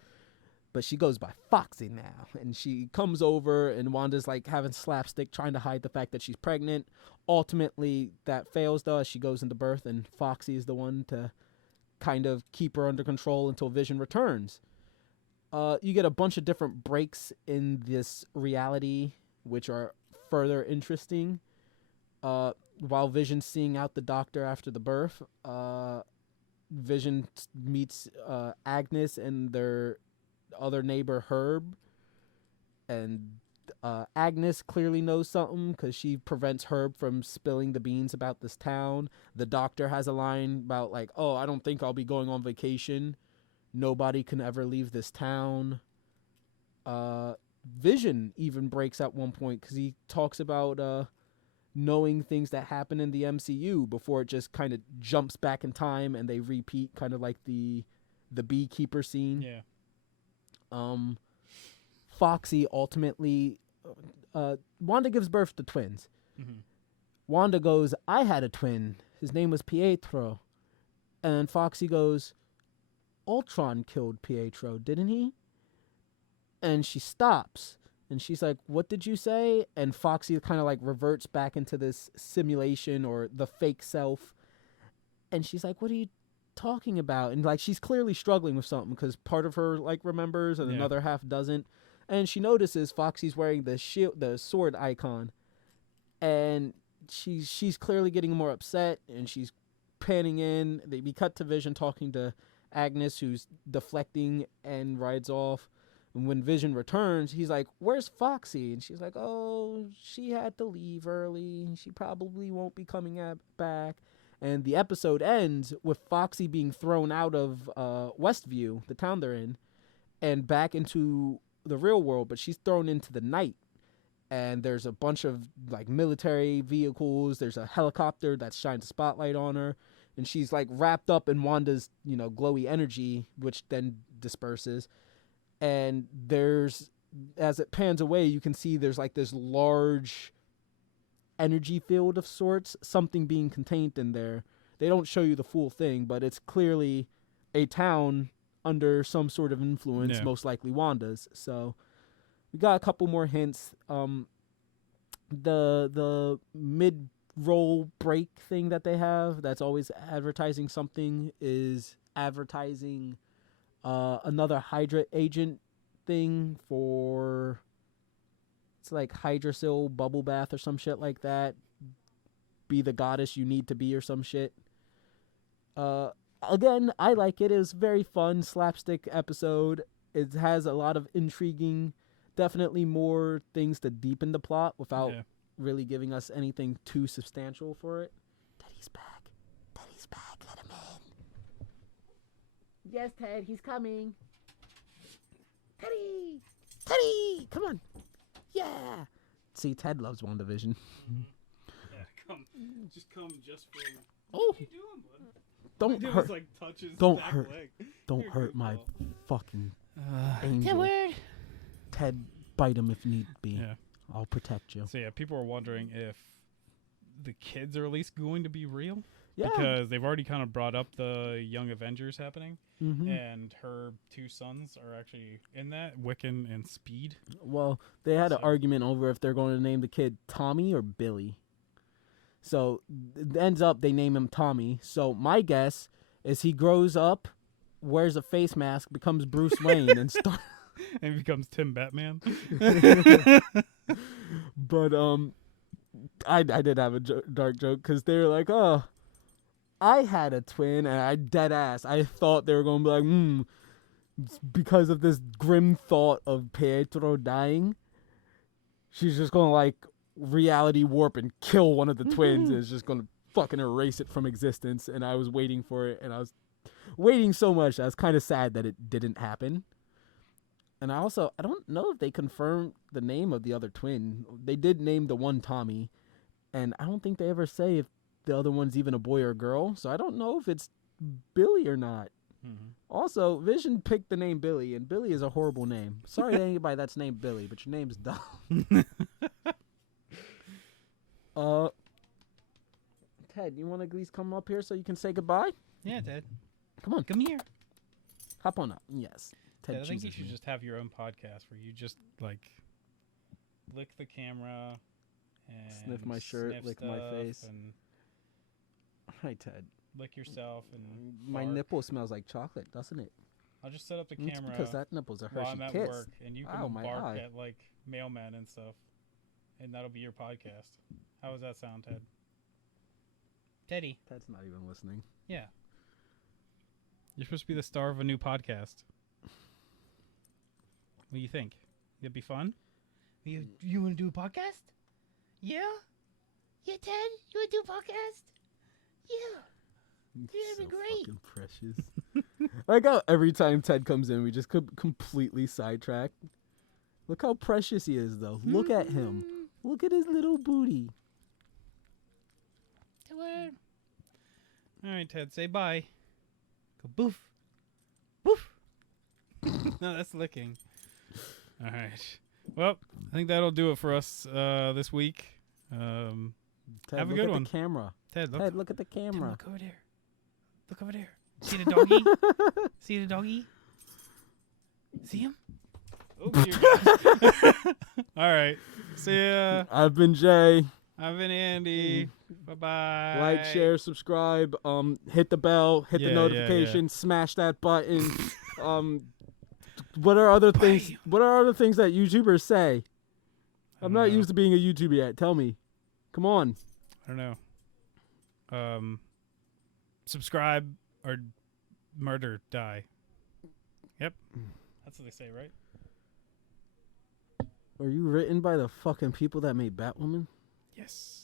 But she goes by Foxy now. And she comes over and Wanda's like having slapstick trying to hide the fact that she's pregnant. Ultimately, that fails though as she goes into birth and Foxy is the one to kind of keep her under control until Vision returns. You get a bunch of different breaks in this reality, which are further interesting. While Vision's seeing out the doctor after the birth, Vision meets Agnes and their other neighbor Herb, and Agnes clearly knows something because she prevents Herb from spilling the beans about this town. The doctor has a line about like, oh, I don't think I'll be going on vacation. Nobody can ever leave this town. Vision even breaks at one point because he talks about knowing things that happen in the MCU before it just kind of jumps back in time and they repeat, kind of like the beekeeper scene. Yeah. Foxy ultimately, Wanda gives birth to twins. Mm-hmm. Wanda goes, I had a twin. His name was Pietro. And Foxy goes, Ultron killed Pietro, didn't he? And she stops. And she's like, what did you say? And Foxy kind of like reverts back into this simulation or the fake self. And she's like, what are you talking about? And like, she's clearly struggling with something because part of her like remembers and another half doesn't. And she notices Foxy's wearing the shield, the sword icon. And she's clearly getting more upset and she's panning in. We cut to Vision talking to Agnes, who's deflecting and rides off. And when Vision returns, he's like, where's Foxy? And she's like, oh, she had to leave early. She probably won't be coming back. And the episode ends with Foxy being thrown out of Westview, the town they're in, and back into the real world. But she's thrown into the night. And there's a bunch of like military vehicles. There's a helicopter that shines a spotlight on her. And she's like wrapped up in Wanda's, glowy energy, which then disperses. And there's, as it pans away, you can see there's like this large energy field of sorts, something being contained in there. They don't show you the full thing, but it's clearly a town under some sort of influence, most likely Wanda's. So we got a couple more hints. The mid-roll break thing that they have that's always advertising something is advertising another Hydra agent thing for, it's like Hydrasil bubble bath or some shit like that. Be the goddess you need to be or some shit. Again, I like it. It was a very fun slapstick episode. It has a lot of intriguing, definitely more things to deepen the plot without really giving us anything too substantial for it. Teddy's back. Teddy's back. Let him in. Yes, Ted, he's coming. Teddy! Teddy! Come on. Yeah. See, Ted loves WandaVision. Yeah, come just for. Oh. What are you doing, bud? Don't hurt. Like, touches Don't back hurt. leg. Don't You're hurt good, my Paul. fucking angel. Edward. Ted, bite him if need be. Yeah. I'll protect you. So yeah, people are wondering if the kids are at least going to be real. Yeah. Because they've already kind of brought up the Young Avengers happening, Mm-hmm. and her two sons are actually in that, Wiccan and Speed. Well, they had an So- argument over if they're going to name the kid Tommy or Billy. So it ends up they name him Tommy. So my guess is he grows up, wears a face mask, becomes Bruce Wayne, and starts. And he becomes Tim Batman. But I did have a dark joke because they were like, oh, I had a twin, and I dead ass. I thought they were gonna be like, because of this grim thought of Pietro dying, she's just gonna like reality warp and kill one of the twins. And it's just gonna fucking erase it from existence. And I was waiting for it, and I was waiting so much. I was kind of sad that it didn't happen. And I don't know if they confirmed the name of the other twin. They did name the one Tommy, and I don't think they ever say if the other one's even a boy or a girl. So I don't know if it's Billy or not. Mm-hmm. Also, Vision picked the name Billy, and Billy is a horrible name. Sorry to anybody that's named Billy, but your name's dumb. Ted, you want to at least come up here so you can say goodbye? Yeah, Ted. Come on, Come here. hop on up. Yes. Ted I think you chooses should me. just have your own podcast where you just like lick the camera and Sniff my shirt, sniff lick my stuff face. and Hi, Ted. lick yourself and My fart. nipple smells like chocolate, doesn't it? I'll just set up the It's camera because that nipple's a while Hershey I'm at Kiss. work, and you can Ow, my bark eye. at like mailmen and stuff, and that'll be your podcast. How does that sound, Ted? Teddy. Ted's not even listening. Yeah. You're supposed to be the star of a new podcast. What do you think? It'd be fun? You want to do a podcast? Yeah? Yeah, Ted? You want to do a podcast? Yeah. Yeah, that'd be great. Fucking precious. Like how every time Ted comes in, we just completely sidetrack. Look how precious he is, though. Look at him. Look at his little booty. All right, Ted, say bye. Go boof. No, that's licking. All right. Well, I think that'll do it for us this week. Ted, Have a look good at one. the camera. Ted, look. Ted, look at the Tim, camera. look over there. Look over there. See the doggy? See the doggy? See him? Oh, dear God. All right. See ya. I've been Jay. I've been Andy. Bye-bye. Like, share, subscribe. Hit the bell. Hit Yeah, the yeah, notification. Smash that button. What are other things? What are other things that YouTubers say? I'm not used to being a YouTuber yet. Tell me. Come on. I don't know. Subscribe or murder, die. Yep. That's what they say, right? Are you written by the fucking people that made Batwoman? Yes.